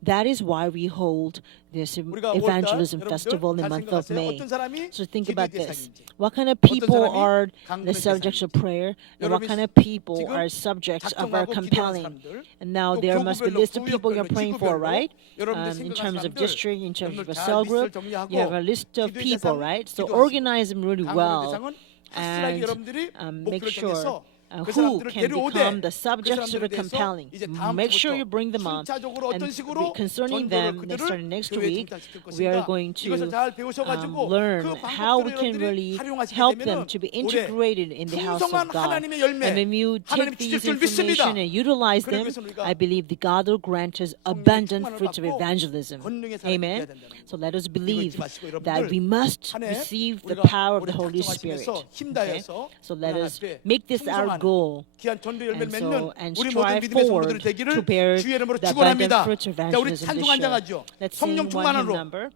That is why we hold this 우리가 evangelism 여러분들 festival in the 잘 month of 생각하세요. May. 어떤 사람이 So think 기도의 about this. 대상인지, What kind of 어떤 people 사람이 are the 강군의 subjects of 대상인지. prayer, and what 여러분이 kind of people 지금 are subjects of our 작정하고 기도하는 compelling? 사람들, And now 또 there must be a 교구별로, list of people you're 구역별로, praying for, 지구별로 right? 여러분들 In 생각하는 terms of 사람들, district, in terms of 여러분들 a 잘 cell 리스트를 group, 정리하고 you have a list of 기도의 people, 대상 right? So 기도하시고, organize them really 강군의 well 대상은 확실하게 and 여러분들이 make 목표를 sure 정해서 그 who 사람들을 can 데려오되 become 그 the subjects that 사람들에 are 대해서 compelling. 이제 다음 Make sure you 주부터 bring them up. 순차적으로 어떤 And 식으로 concerning 전도를 them, 그들을 starting next 교회에 week, 정착시킬 we are 것인가 going 이것을 to 잘 배우셔가지고 learn 그 how we 방법들을 can 여러분들이 really 활용하시게 help 되면은 them to be 올해 integrated in the house of 풍성한 God. 하나님의 열매, And when you 하나님 take these 주실 줄 믿습니다. information and utilize them, 그러기 위해서 우리가 I believe the God will grant us 성령의 abundant 충만을 fruits of 받고 evangelism. 권능의 사람이 Amen. 되어야 된다는 So let us 이거 believe 잊지 마시고 that 여러분들 we must 한 해 receive the 우리가 power of 올해 the Holy Spirit. 작정하시면서 Okay? 힘다해서 So let us 하나님께 make this our 풍성한 goal. 귀한 전도 열매를 And 맺는 and 우리 모든 strive 믿음의 forward 성도들이 되기를 to bear 주의 이름으로 the abundant 축원합니다. fruits of 자, 우리 evangelism 찬송 this 한장 year. 하죠. Let's 성령 sing one hymn 충만으로. number.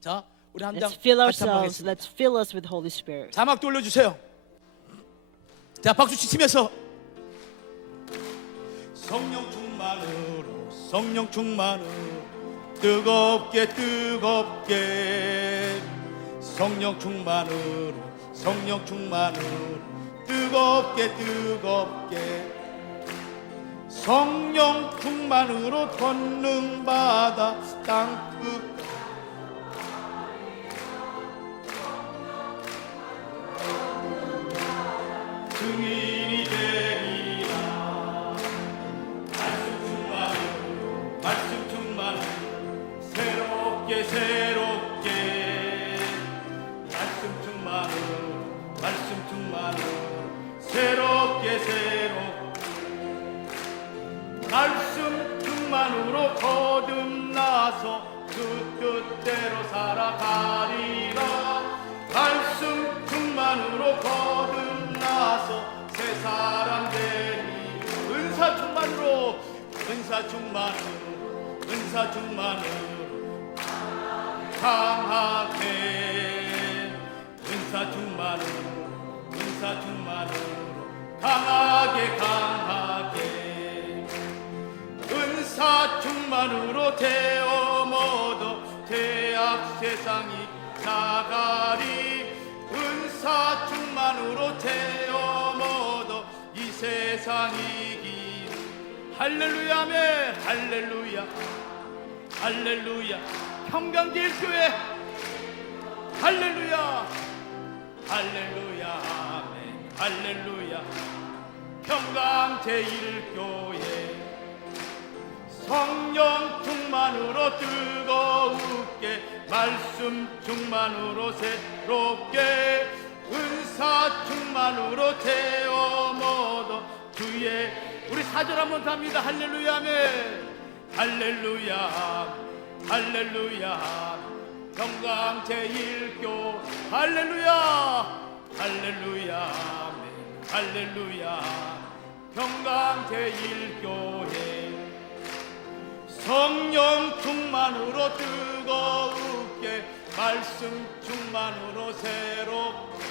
자, 우리 한 장 Let's fill 같이 한번 ourselves. 하겠습니다. Let's fill us with Holy Spirit. 자막도 올려주세요. 자, 박수 치시면서 성령 충만으로 성령 충만으로 뜨겁게 뜨겁게 성령 충만으로 성령 충만으로 뜨겁게 뜨겁게 성령 충만으로 권능 받아 땅끝 증인이 되리라 말씀 충만으로 새롭게 새롭게 말씀 충만으로 새롭게 새롭게 말씀 충만으로 거듭나서 그 뜻대로 살아가리라 말씀 충만으로 거듭나서 새 사람 되리 은사 충만으로 은사 충만으로 은사 충만으로 강하게 은사 충만으로 은사 충만으로 강하게 강하게 은사 충만으로 태엄 얻어 태악 세상이 나가리 은사 충만으로 태엄 얻어 이 세상이 이기 할렐루야 아멘 할렐루야 할렐루야 평강제일교회 할렐루야 할렐루야 아멘 할렐루야 평강제일교회 성령 충만으로 뜨거우게 말씀 충만으로 새롭게 은사 충만으로 태엄 얻어 주의 우리 사절 한번 합니다 할렐루야 아멘 할렐루야 할렐루야 평강제일교 할렐루야 할렐루야 아멘 할렐루야 평강제일교회 성령 충만으로 뜨거우게 말씀 충만으로 새롭게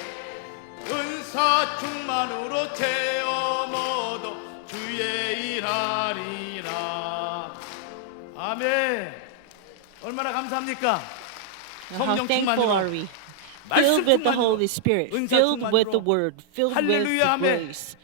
은사 충만으로 체험 얻어 주의 일하리라 아멘 얼마나 감사합니까 How 성령 thankful are 충만으로 we? 말씀 Filled with the 충만으로 Holy Spirit, 은사 filled with the 충만으로 Word, filled with 할렐루야 the 아멘 grace.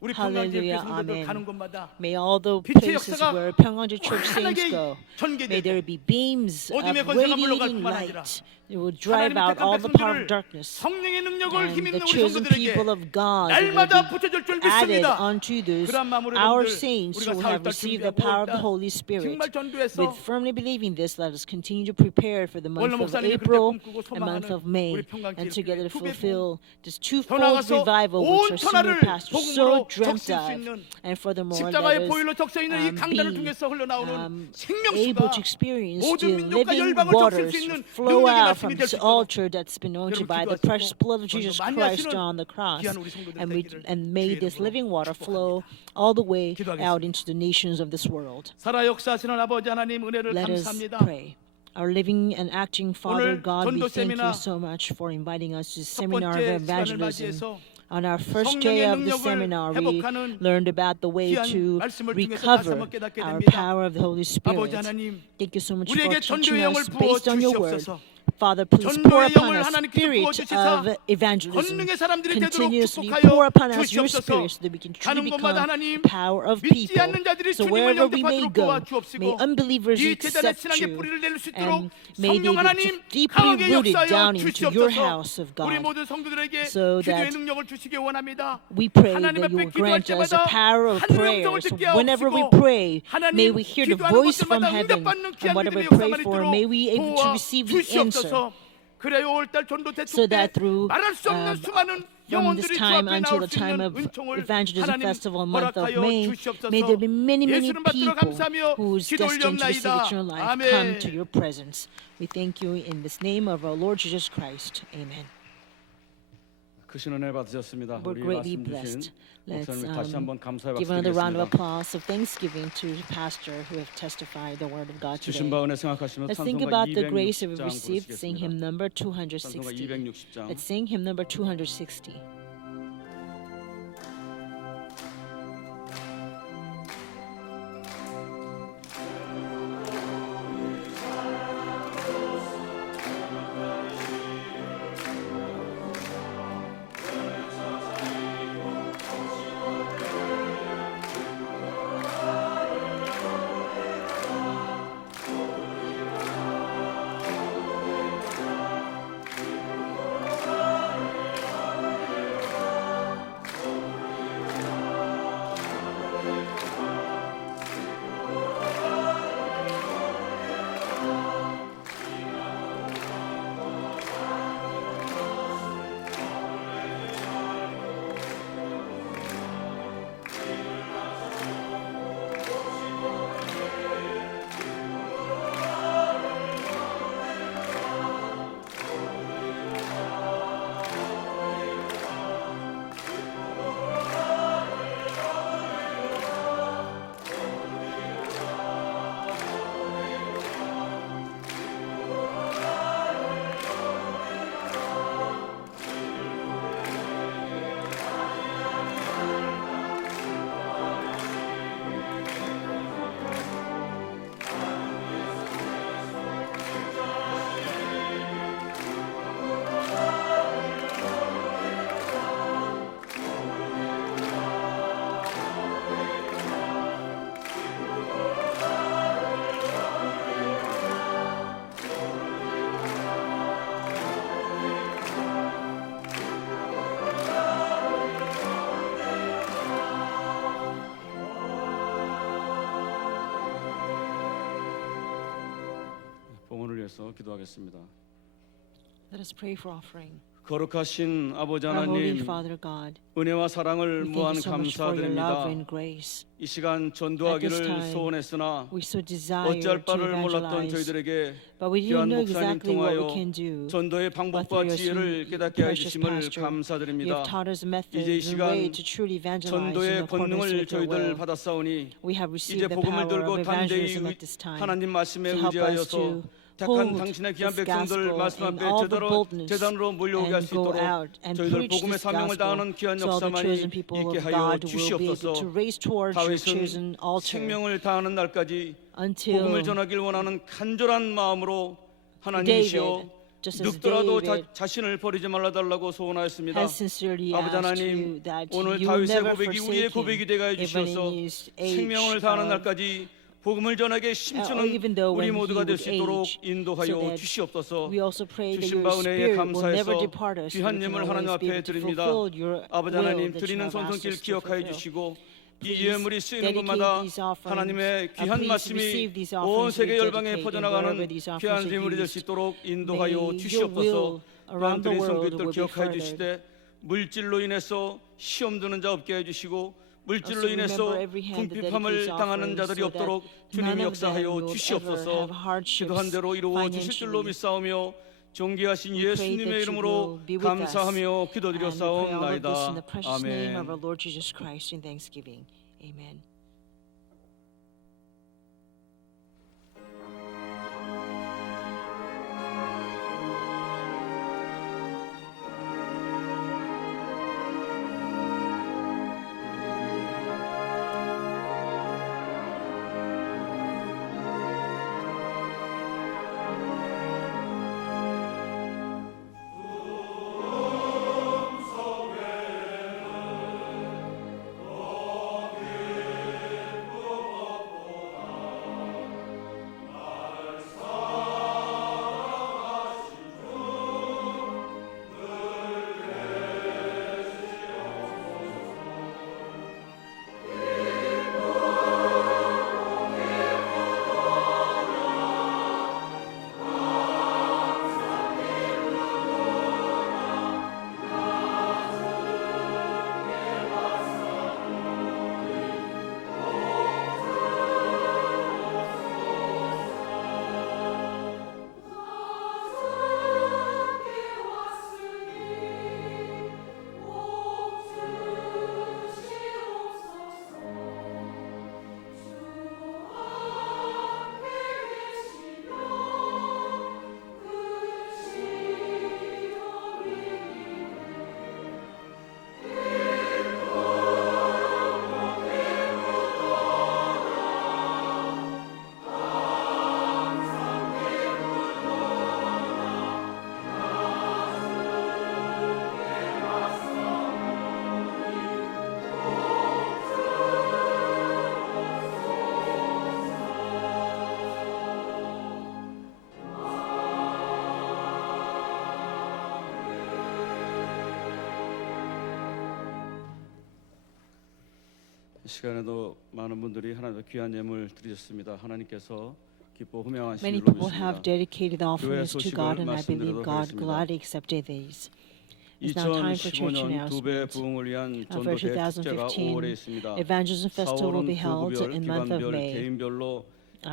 우리 평강제 Hallelujah, 교성들들 amen. 가는 곳마다 May all the 빛의 places 역사가 where Pyongyang Church saints 환하게 go, may 전개되고 there be beams of 어둠의 권세가 물러갈 radiating 뿐만 아니라 light. It will drive 하나님 out 택한 all the power of 백성들을 darkness. 성령의 능력을 And 힘있는 the 우리 chosen 성도들에게 people of God will 날마다 be 붙여줄 줄 added 믿습니다. unto this, 그런 마음으로 our 여러분들 saints 우리가 who 4월달 have received the 준비하고 power of the 5월달 Holy Spirit. 정말 전도해서 With firmly believing this, let us continue to prepare for the month 원로 of 목사님이 그렇게 April 꿈꾸고 and month 소망하는 of May, 우리 평강제일 and together to 두 배 fulfill this 더 twofold 나아가서 revival 온 which our 천하를 senior pastor so 복음으로 dreamt 적실 수 of. 있는 And furthermore, let 십자가의 us 보혈로 적셔 있는 이 강단을 be 통해서 흘러나오는 able 생명수가 to experience 모든 the 민족과 living 열방을 적실 waters 수 있는 flow 능력의 out 말씀이 from 될 this 수 있도록 altar that's been anointed by the precious blood of Jesus 많이 Christ 하시는 on the cross. 귀한 우리 성도들 And 되기를 may 주의 this 이름으로 living water 축복합니다. flow all the way 기도하겠습니다. out into the nations of this world. 살아 역사하시는 아버지 하나님 은혜를 Let us 감사합니다. pray. Our living and acting Father 오늘 God, we 전도 thank 세미나 you so much for inviting us to 첫 seminar of 번째 시간을 evangelism. 맞이해서 On our first day 성령의 of the 능력을 seminar, we 회복하는 learned about the way 귀한 to 말씀을 통해서 다시 recover 한번 깨닫게 our 됩니다. power of the Holy Spirit. 아버지 하나님, Thank you so much for 우리에게 teaching 전도의 영을 us 부어 based on your word. 주시옵소서. Father, please pour 전도의 upon 영을 us 하나님께서 spirit 부어주시사 of evangelism. 권능의 사람들이 되도록 Continuously 축복하여 pour upon us your 주시옵소서. spirit so that we can truly 가는 곳마다 become 하나님, the power of 믿지 people. 않는 자들이 So 주님을 wherever we may 영접하도록 go, 도와주옵시고 may unbelievers 이 대단한 accept 신앙의 you, 뿌리를 내릴 수 있도록 and may they 성령 be 하나님 deeply 강하게 rooted 역사하여 down into your 주시옵소서. house of 우리 God. 모든 성도들에게 So 기도의 that 능력을 주시기 원합니다. We pray 하나님 that you 앞에 will 기도할 grant us the 때마다 power of 하늘의 음성을 prayer. So 듣게 whenever we 하옵시고 pray, may 하나님 we hear the 기도하는 voice from 곳마다 heaven, 응답받는 and 귀한 whatever 믿음의 we pray 역사만 for, may we 있도록 able to receive the answer. 도와주시옵소서. 그래요 올달 전도 So 대축 때 that through 말할 수 없는 수많은 from this 영혼들이 주 time 앞에 until 나올 the 수 time 있는 of 은총을 Evangelism 하나님 Festival month of 허락하여 May, 주시옵소서. may there be many, many 예수님 받들어 people 감사하며 who is 기도 destined to receive 올려옵나이다. eternal life come 아멘. to your presence. We thank you in this name of our Lord Jesus Christ. Amen. 크신 은혜 받으셨습니다. We're 우리 greatly 말씀 blessed. 주신 Let's 목사님 다시 한번 감사의 give 박수 another round of 드리겠습니다. applause of thanksgiving to the pastor who have testified the word of God 주신 today. 바 은혜 생각하시면 Let's think 찬송가 about the grace that 260장 we've received. Sing hymn 부르시겠습니다. number 찬송가 260. 260장. Let's sing hymn number 260. 봉헌을 위해서 기도하겠습니다. Let us pray for offering. 거룩하신 아버지 Our Holy 하나님, Father God, 은혜와 사랑을 we thank 무한 you so much for your love 감사드립니다. and grace. 이 시간 At this 전도하기를 time, 소원했으나 We so desire 어찌할 to 바를 몰랐던 evangelize, 저희들에게 but we 귀한 didn't know 목사님 exactly what we 통하여 can do. 전도의 But 방법과 through your 지혜를 sweet, 깨닫게 precious 해주심을 pastor, you 감사드립니다. have taught us methods 이제 이 and 시간 way to truly evangelize in 전도의 accordance 권능을 with your 저희들 will. 받았사오니 We have 이제 received the 복음을 power 들고 of 담대히 evangelism at this time 하나님 말씀에 to help us 의지하여서 to 택한 hold 당신의 귀한 this 백성들 gospel 말씀 in 앞에 all the 제대로 boldness 재단으로 몰려오게 할 and 수 go 있도록 out and 저희들 preach 복음의 this 사명을 다하는 gospel 귀한 so all the 역사만이 chosen people 있게 of 하여 God will be able 주시옵소서. to raise towards your chosen 다윗은 altar 생명을 다하는 날까지 until 복음을 전하길 원하는 간절한 마음으로 David, 하나님이시여 just as 늙더라도 David 자신을 버리지 말라 달라고 소원하였습니다. has sincerely 아버지 asked 하나님, you that 오늘 you will 다윗의 never 고백이 forsake 우리의 고백이 him 되게 해 even 주셔서 in his age 생명을 다하는 of 날까지 복음을 전하게 힘쓰는 even though 우리 when 모두가 he 될 would 수 있도록 age, 인도하여 so that 주시옵소서. We also pray that 주신 your 바 은혜에 spirit will never 감사해서 depart us. so 귀한 we can 예물 하나님 always be 앞에 able to 드립니다. fulfill your 아버지 will 하나님 that you 드리는 have asked 손손길 us to 기억하여 fulfill. 주시고 이 Please 예물이 쓰이는 dedicate 곳마다 these offerings. 하나님의 귀한 Please 말씀이 receive these 온 offerings 세계 we 열방에 dedicate, and 퍼져나가는 wherever these 귀한 offerings are 예물이 될 수 used, 있도록 인도하여 may your 주시옵소서. will 또한 around the 드린 world 손길들 will be 기억하여 furthered. 주시되 물질로 인해서 시험 드는 자 없게 해주시고 물질로 Also 인해서 remember every hand that 궁핍함을 dedicates 당하는 offerings 자들이 so that 없도록 none 주님이 of them 역사하여 will 주시옵소서. ever have hardships 기도한 대로 이루어 주실 줄로 financially. 믿사오며 존귀하신 We pray 예수님의 that you 이름으로 will be with us. 감사하며 And we pray all of this in 기도드렸사옵나이다. the precious name of our 아멘. Lord Jesus Christ in thanksgiving. Amen. 시간에도 많은 분들이 하나님 귀한 예물 드리셨습니다. 하나님께서 기뻐 흠양하신 Many 일로 people have 믿습니다. dedicated offerings to 소식을 God, and I believe 말씀드리도록 God 하겠습니다. gladly accepted these. It's now time for church 2015년 두 배 announcements. 부흥을 위한 For 전도 대축제가 5월에 2015, 있습니다. Evangelism Festival will 4월은 be held 부구별, in month of 기관별, May. 개인별로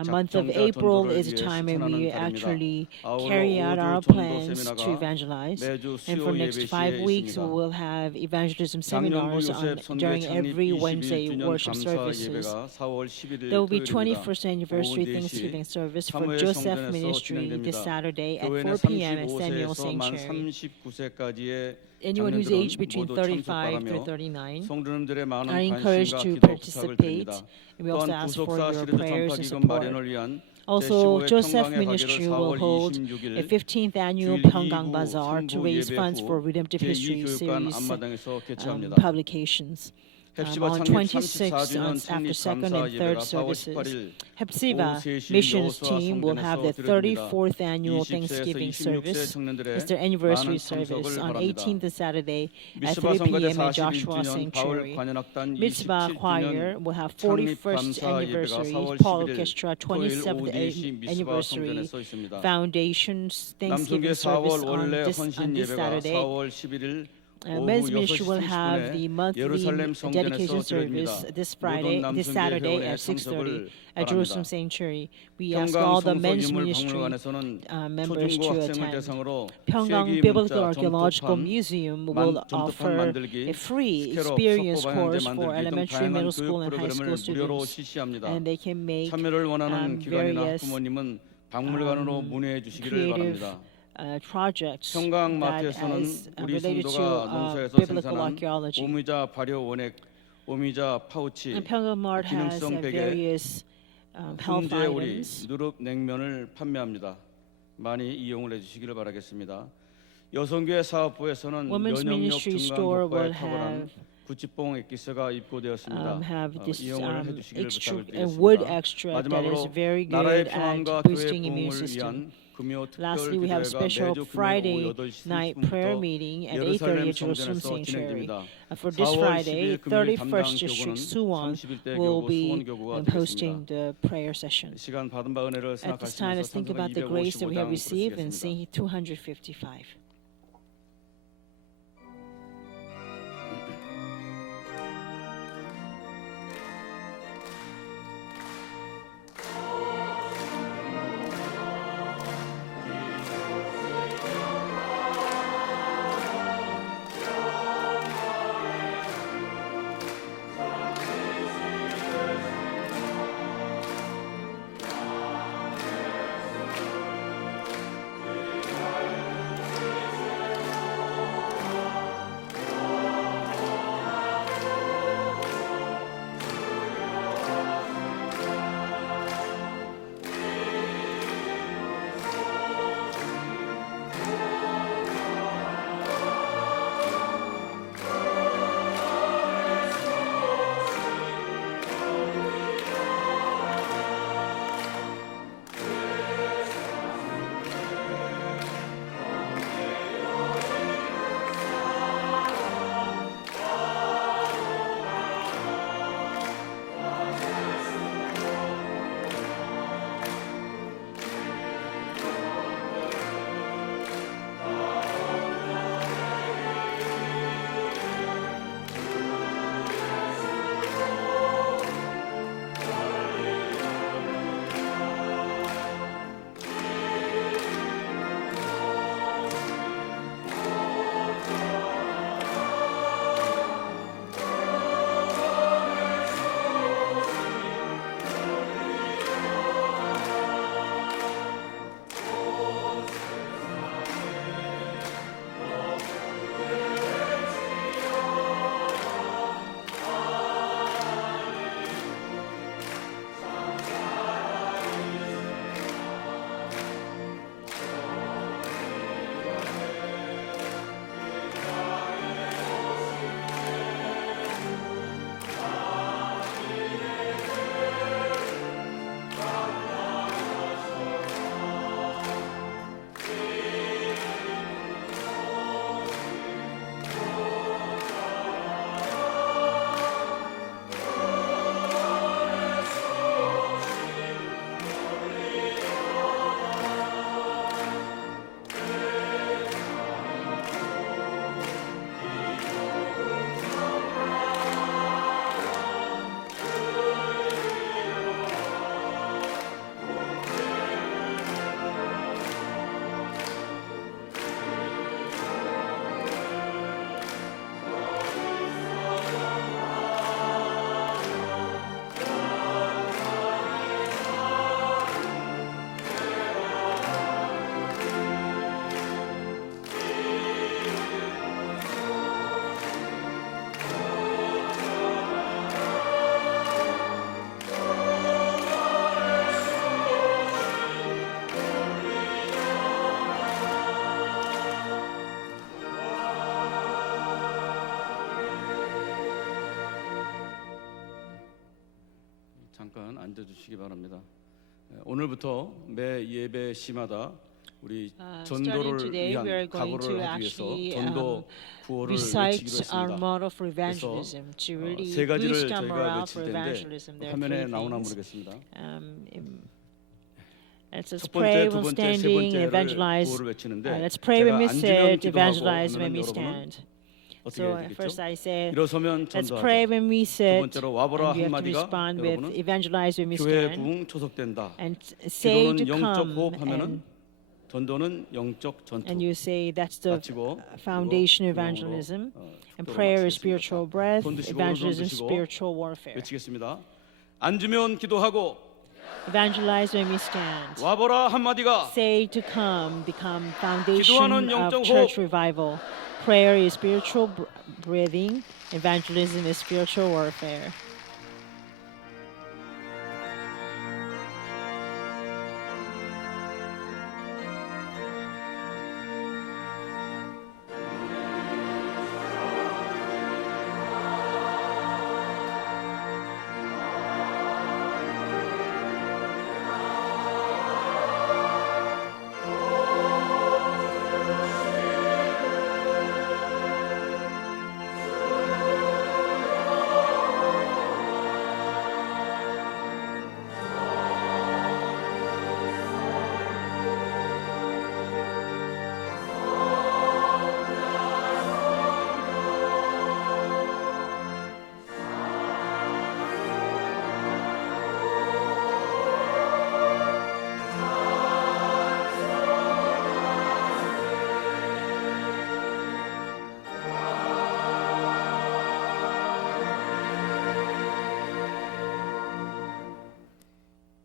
Month of 작정자 April 전도를 is a 위해 time when 실천하는 we 달입니다. actually 아울러 carry out 5주 our 전도 plans to 세미나가 evangelize. 매주 And for 수요 next 예배 5 시에 weeks, we 있습니다. will have evangelism 작년부 seminars 요셉 선교회 during 창립 every Wednesday 21주년 worship 감사 services. 예배가 4월 11일 There will be 토요일입니다. 21st anniversary 오후 4시 Thanksgiving service for 사무엘 Joseph 성전에서 Ministry this 진행됩니다. Saturday at 교회는 4 p.m. at Samuel 35세에서 만 Sanctuary. 39세까지의 Anyone who's 장년들은 aged between 모두 35 참석바라며 to 39 성도님들의 많은 are encouraged 관심과 to 기도 부탁을 participate. 드립니다. We also 또한 ask for 구속사 your 시리즈 prayers and 전파기금 support. 마련을 위한 Also, 제15회 Joseph 평강의 Ministry 가게를 will 4월 hold 26일 a 15th annual 주일 Pyeongang 2부 Bazaar to 3부 raise 예배 funds for 후 Redemptive History 제2교육관 series 앞마당에서 개최합니다. publications. 헵시바 On 창립 26th, 34주년 after 창립 second 감사 and third 예배가 4월 services, 18일 Hepzibah 오후 3시 Missions 여호수아 Team will have the 성전에서 드려집니다. 34th annual 20세에서 Thanksgiving 26세 service. 청년들의 It's their anniversary 많은 service 참석을 on 바랍니다. 18th and Saturday at 미스바 3 성가대 p.m. at Joshua 41주년 바울 Sanctuary. 관현악단 Mitzvah Choir 27주년 will have 창립 41st 감사 예배가 anniversary, 4월 Paul 11일 Orchestra 토요일 오후 27th 4시 미스바 anniversary, 성전에 써 있습니다. Foundation's 남성교회 Thanksgiving 4월 service on 원래 this 헌신 예배가 Saturday. 4월 11일 오후 Men's 6시 ministry will have the 30분에 monthly 예루살렘 dedication 성전에서 service 드립니다. this 모든 Saturday 남성교회 at 6:30 참석을 at Jerusalem 바랍니다. Sanctuary. We ask all the men's ministry members 초중고 to 학생을 attend. 대상으로 Pyeonggang 세계 Biblical 문자 Archaeological 점토판 Museum will 점토판 offer 만들기 a free 스케럽 experience 석고 course 방향제 for 만들기 등 elementary, 다양한 middle 교육 school, and high 프로그램을 school 무료로 students, 실시합니다. and they can make 참여를 원하는 기관이나 various 학부모님은 박물관으로 문의해 주시기를 creative 바랍니다. projects 평강 that 마트에서는 is 우리 related to 성도가 농사에서 biblical 생산한 archaeology. 오미자 발효 원액, 오미자 파우치, And Pyeonggang Mart has 기능성 베개, various health 훈제 오리, items. 누릅 냉면을 판매합니다. 많이 이용을 해주시기를 바라겠습니다. 여성교회 사업부에서는 Women's 면역력 Ministry 증강 store 효과에 will 탁월한 have 구찌뽕 액기스가 입고되었습니다. have this 이용을 해주시기를 wood 부탁드리겠습니다. extract that is 마지막으로 very 나라의 good 평안과 at 교회 boosting immune 부흥을 system. 위한 금요 특별 Lastly, we have a 기도회가 special 매주 금요일 Friday 오후 8시 night prayer 30분부터 meeting at 8:30 예루살렘 at Jerusalem 성전에서 Sanctuary. 진행됩니다. For this 4월 Friday, 10일 금요일 담당 31st District 교구는 Suwon 31대 will 교구 be 수원교구가 hosting 되겠습니다. the prayer session. 시간 받은 바 은혜를 At this time, let's 생각하시면서 think about the 찬송가 grace that we have 255장 received and 부르시겠습니다. sing 255. 앉아주시기 바랍니다. 오늘부터 매 예배 시마다 우리 Starting 전도를 today, we are 위한 going to 각오를 하기 위해서 actually 전도 구호를 외치기로 recite our 했습니다. motto for 그래서 evangelism to really 세 가지를 boost our 저희가 morale 외칠 for 텐데 evangelism. There are 화면에 three 나오나 things. 모르겠습니다. Let's 첫 번째, pray 두 when 번째, 세 standing, 번째를 evangelize. 구호를 외치는데 Let's pray when 제가 we 앉으면 sit, 기도하고 evangelize when 하면 we 여러분은 stand. 어떻게 So 해야 first 되겠죠? I say, 일어서면 let's 전도하자. pray when we 두 sit, 번째로 와보라 and you have to 한마디가 respond with 여러분은 evangelize when we 교회 stand, 부흥 초석된다. and say 기도는 to 영적 come, 호흡하면은 전도는 영적 전투. and you say that's the 마치고 foundation of 그리고 evangelism, and 기도를 prayer is 마치겠습니다. spiritual breath, 손 드시고 evangelism 오른손 드시고 spiritual warfare. 외치겠습니다. 앉으면 기도하고 Evangelize when we stand. 와보라 한마디가 Say to come, become foundation 기도하는 of 영적 church 호흡. revival. Prayer is spiritual breathing. Evangelism is spiritual warfare.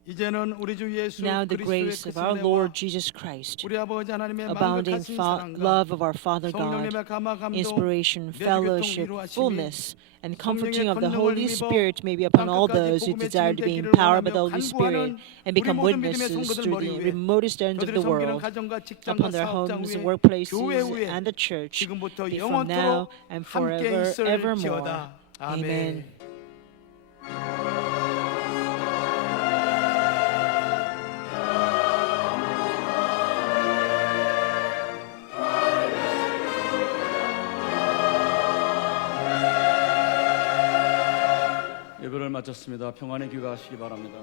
이제는 우리 주 예수 Now the 그리스도의 grace 그 of our 은혜와 Lord Jesus Christ, 우리 아버지 하나님의 abounding 만극하신 사랑과 love of our Father God, 성령님의 감화 감동 inspiration, 내주 교통 fellowship, 위로하심이 fullness, and comforting 성령의 of the 권능을 Holy 힘입어 Spirit may be upon all 땅끝까지 those who 복음의 desire to be 증대기를 empowered by the 원하며 Holy Spirit 간구하는 and become 우리 모든 믿음의 witnesses 성도들 to 머리 the 위에 remotest ends of 그들이 the 섬기는 world, 가정과 직장과 upon their 사업장 homes, 위에 workplaces, 교회 위에 and the church, 지금부터 be from now 영원토록 and 함께 forever, evermore. 있을지어다. Amen. 예배를 마쳤습니다. 평안히 귀가하시기 바랍니다.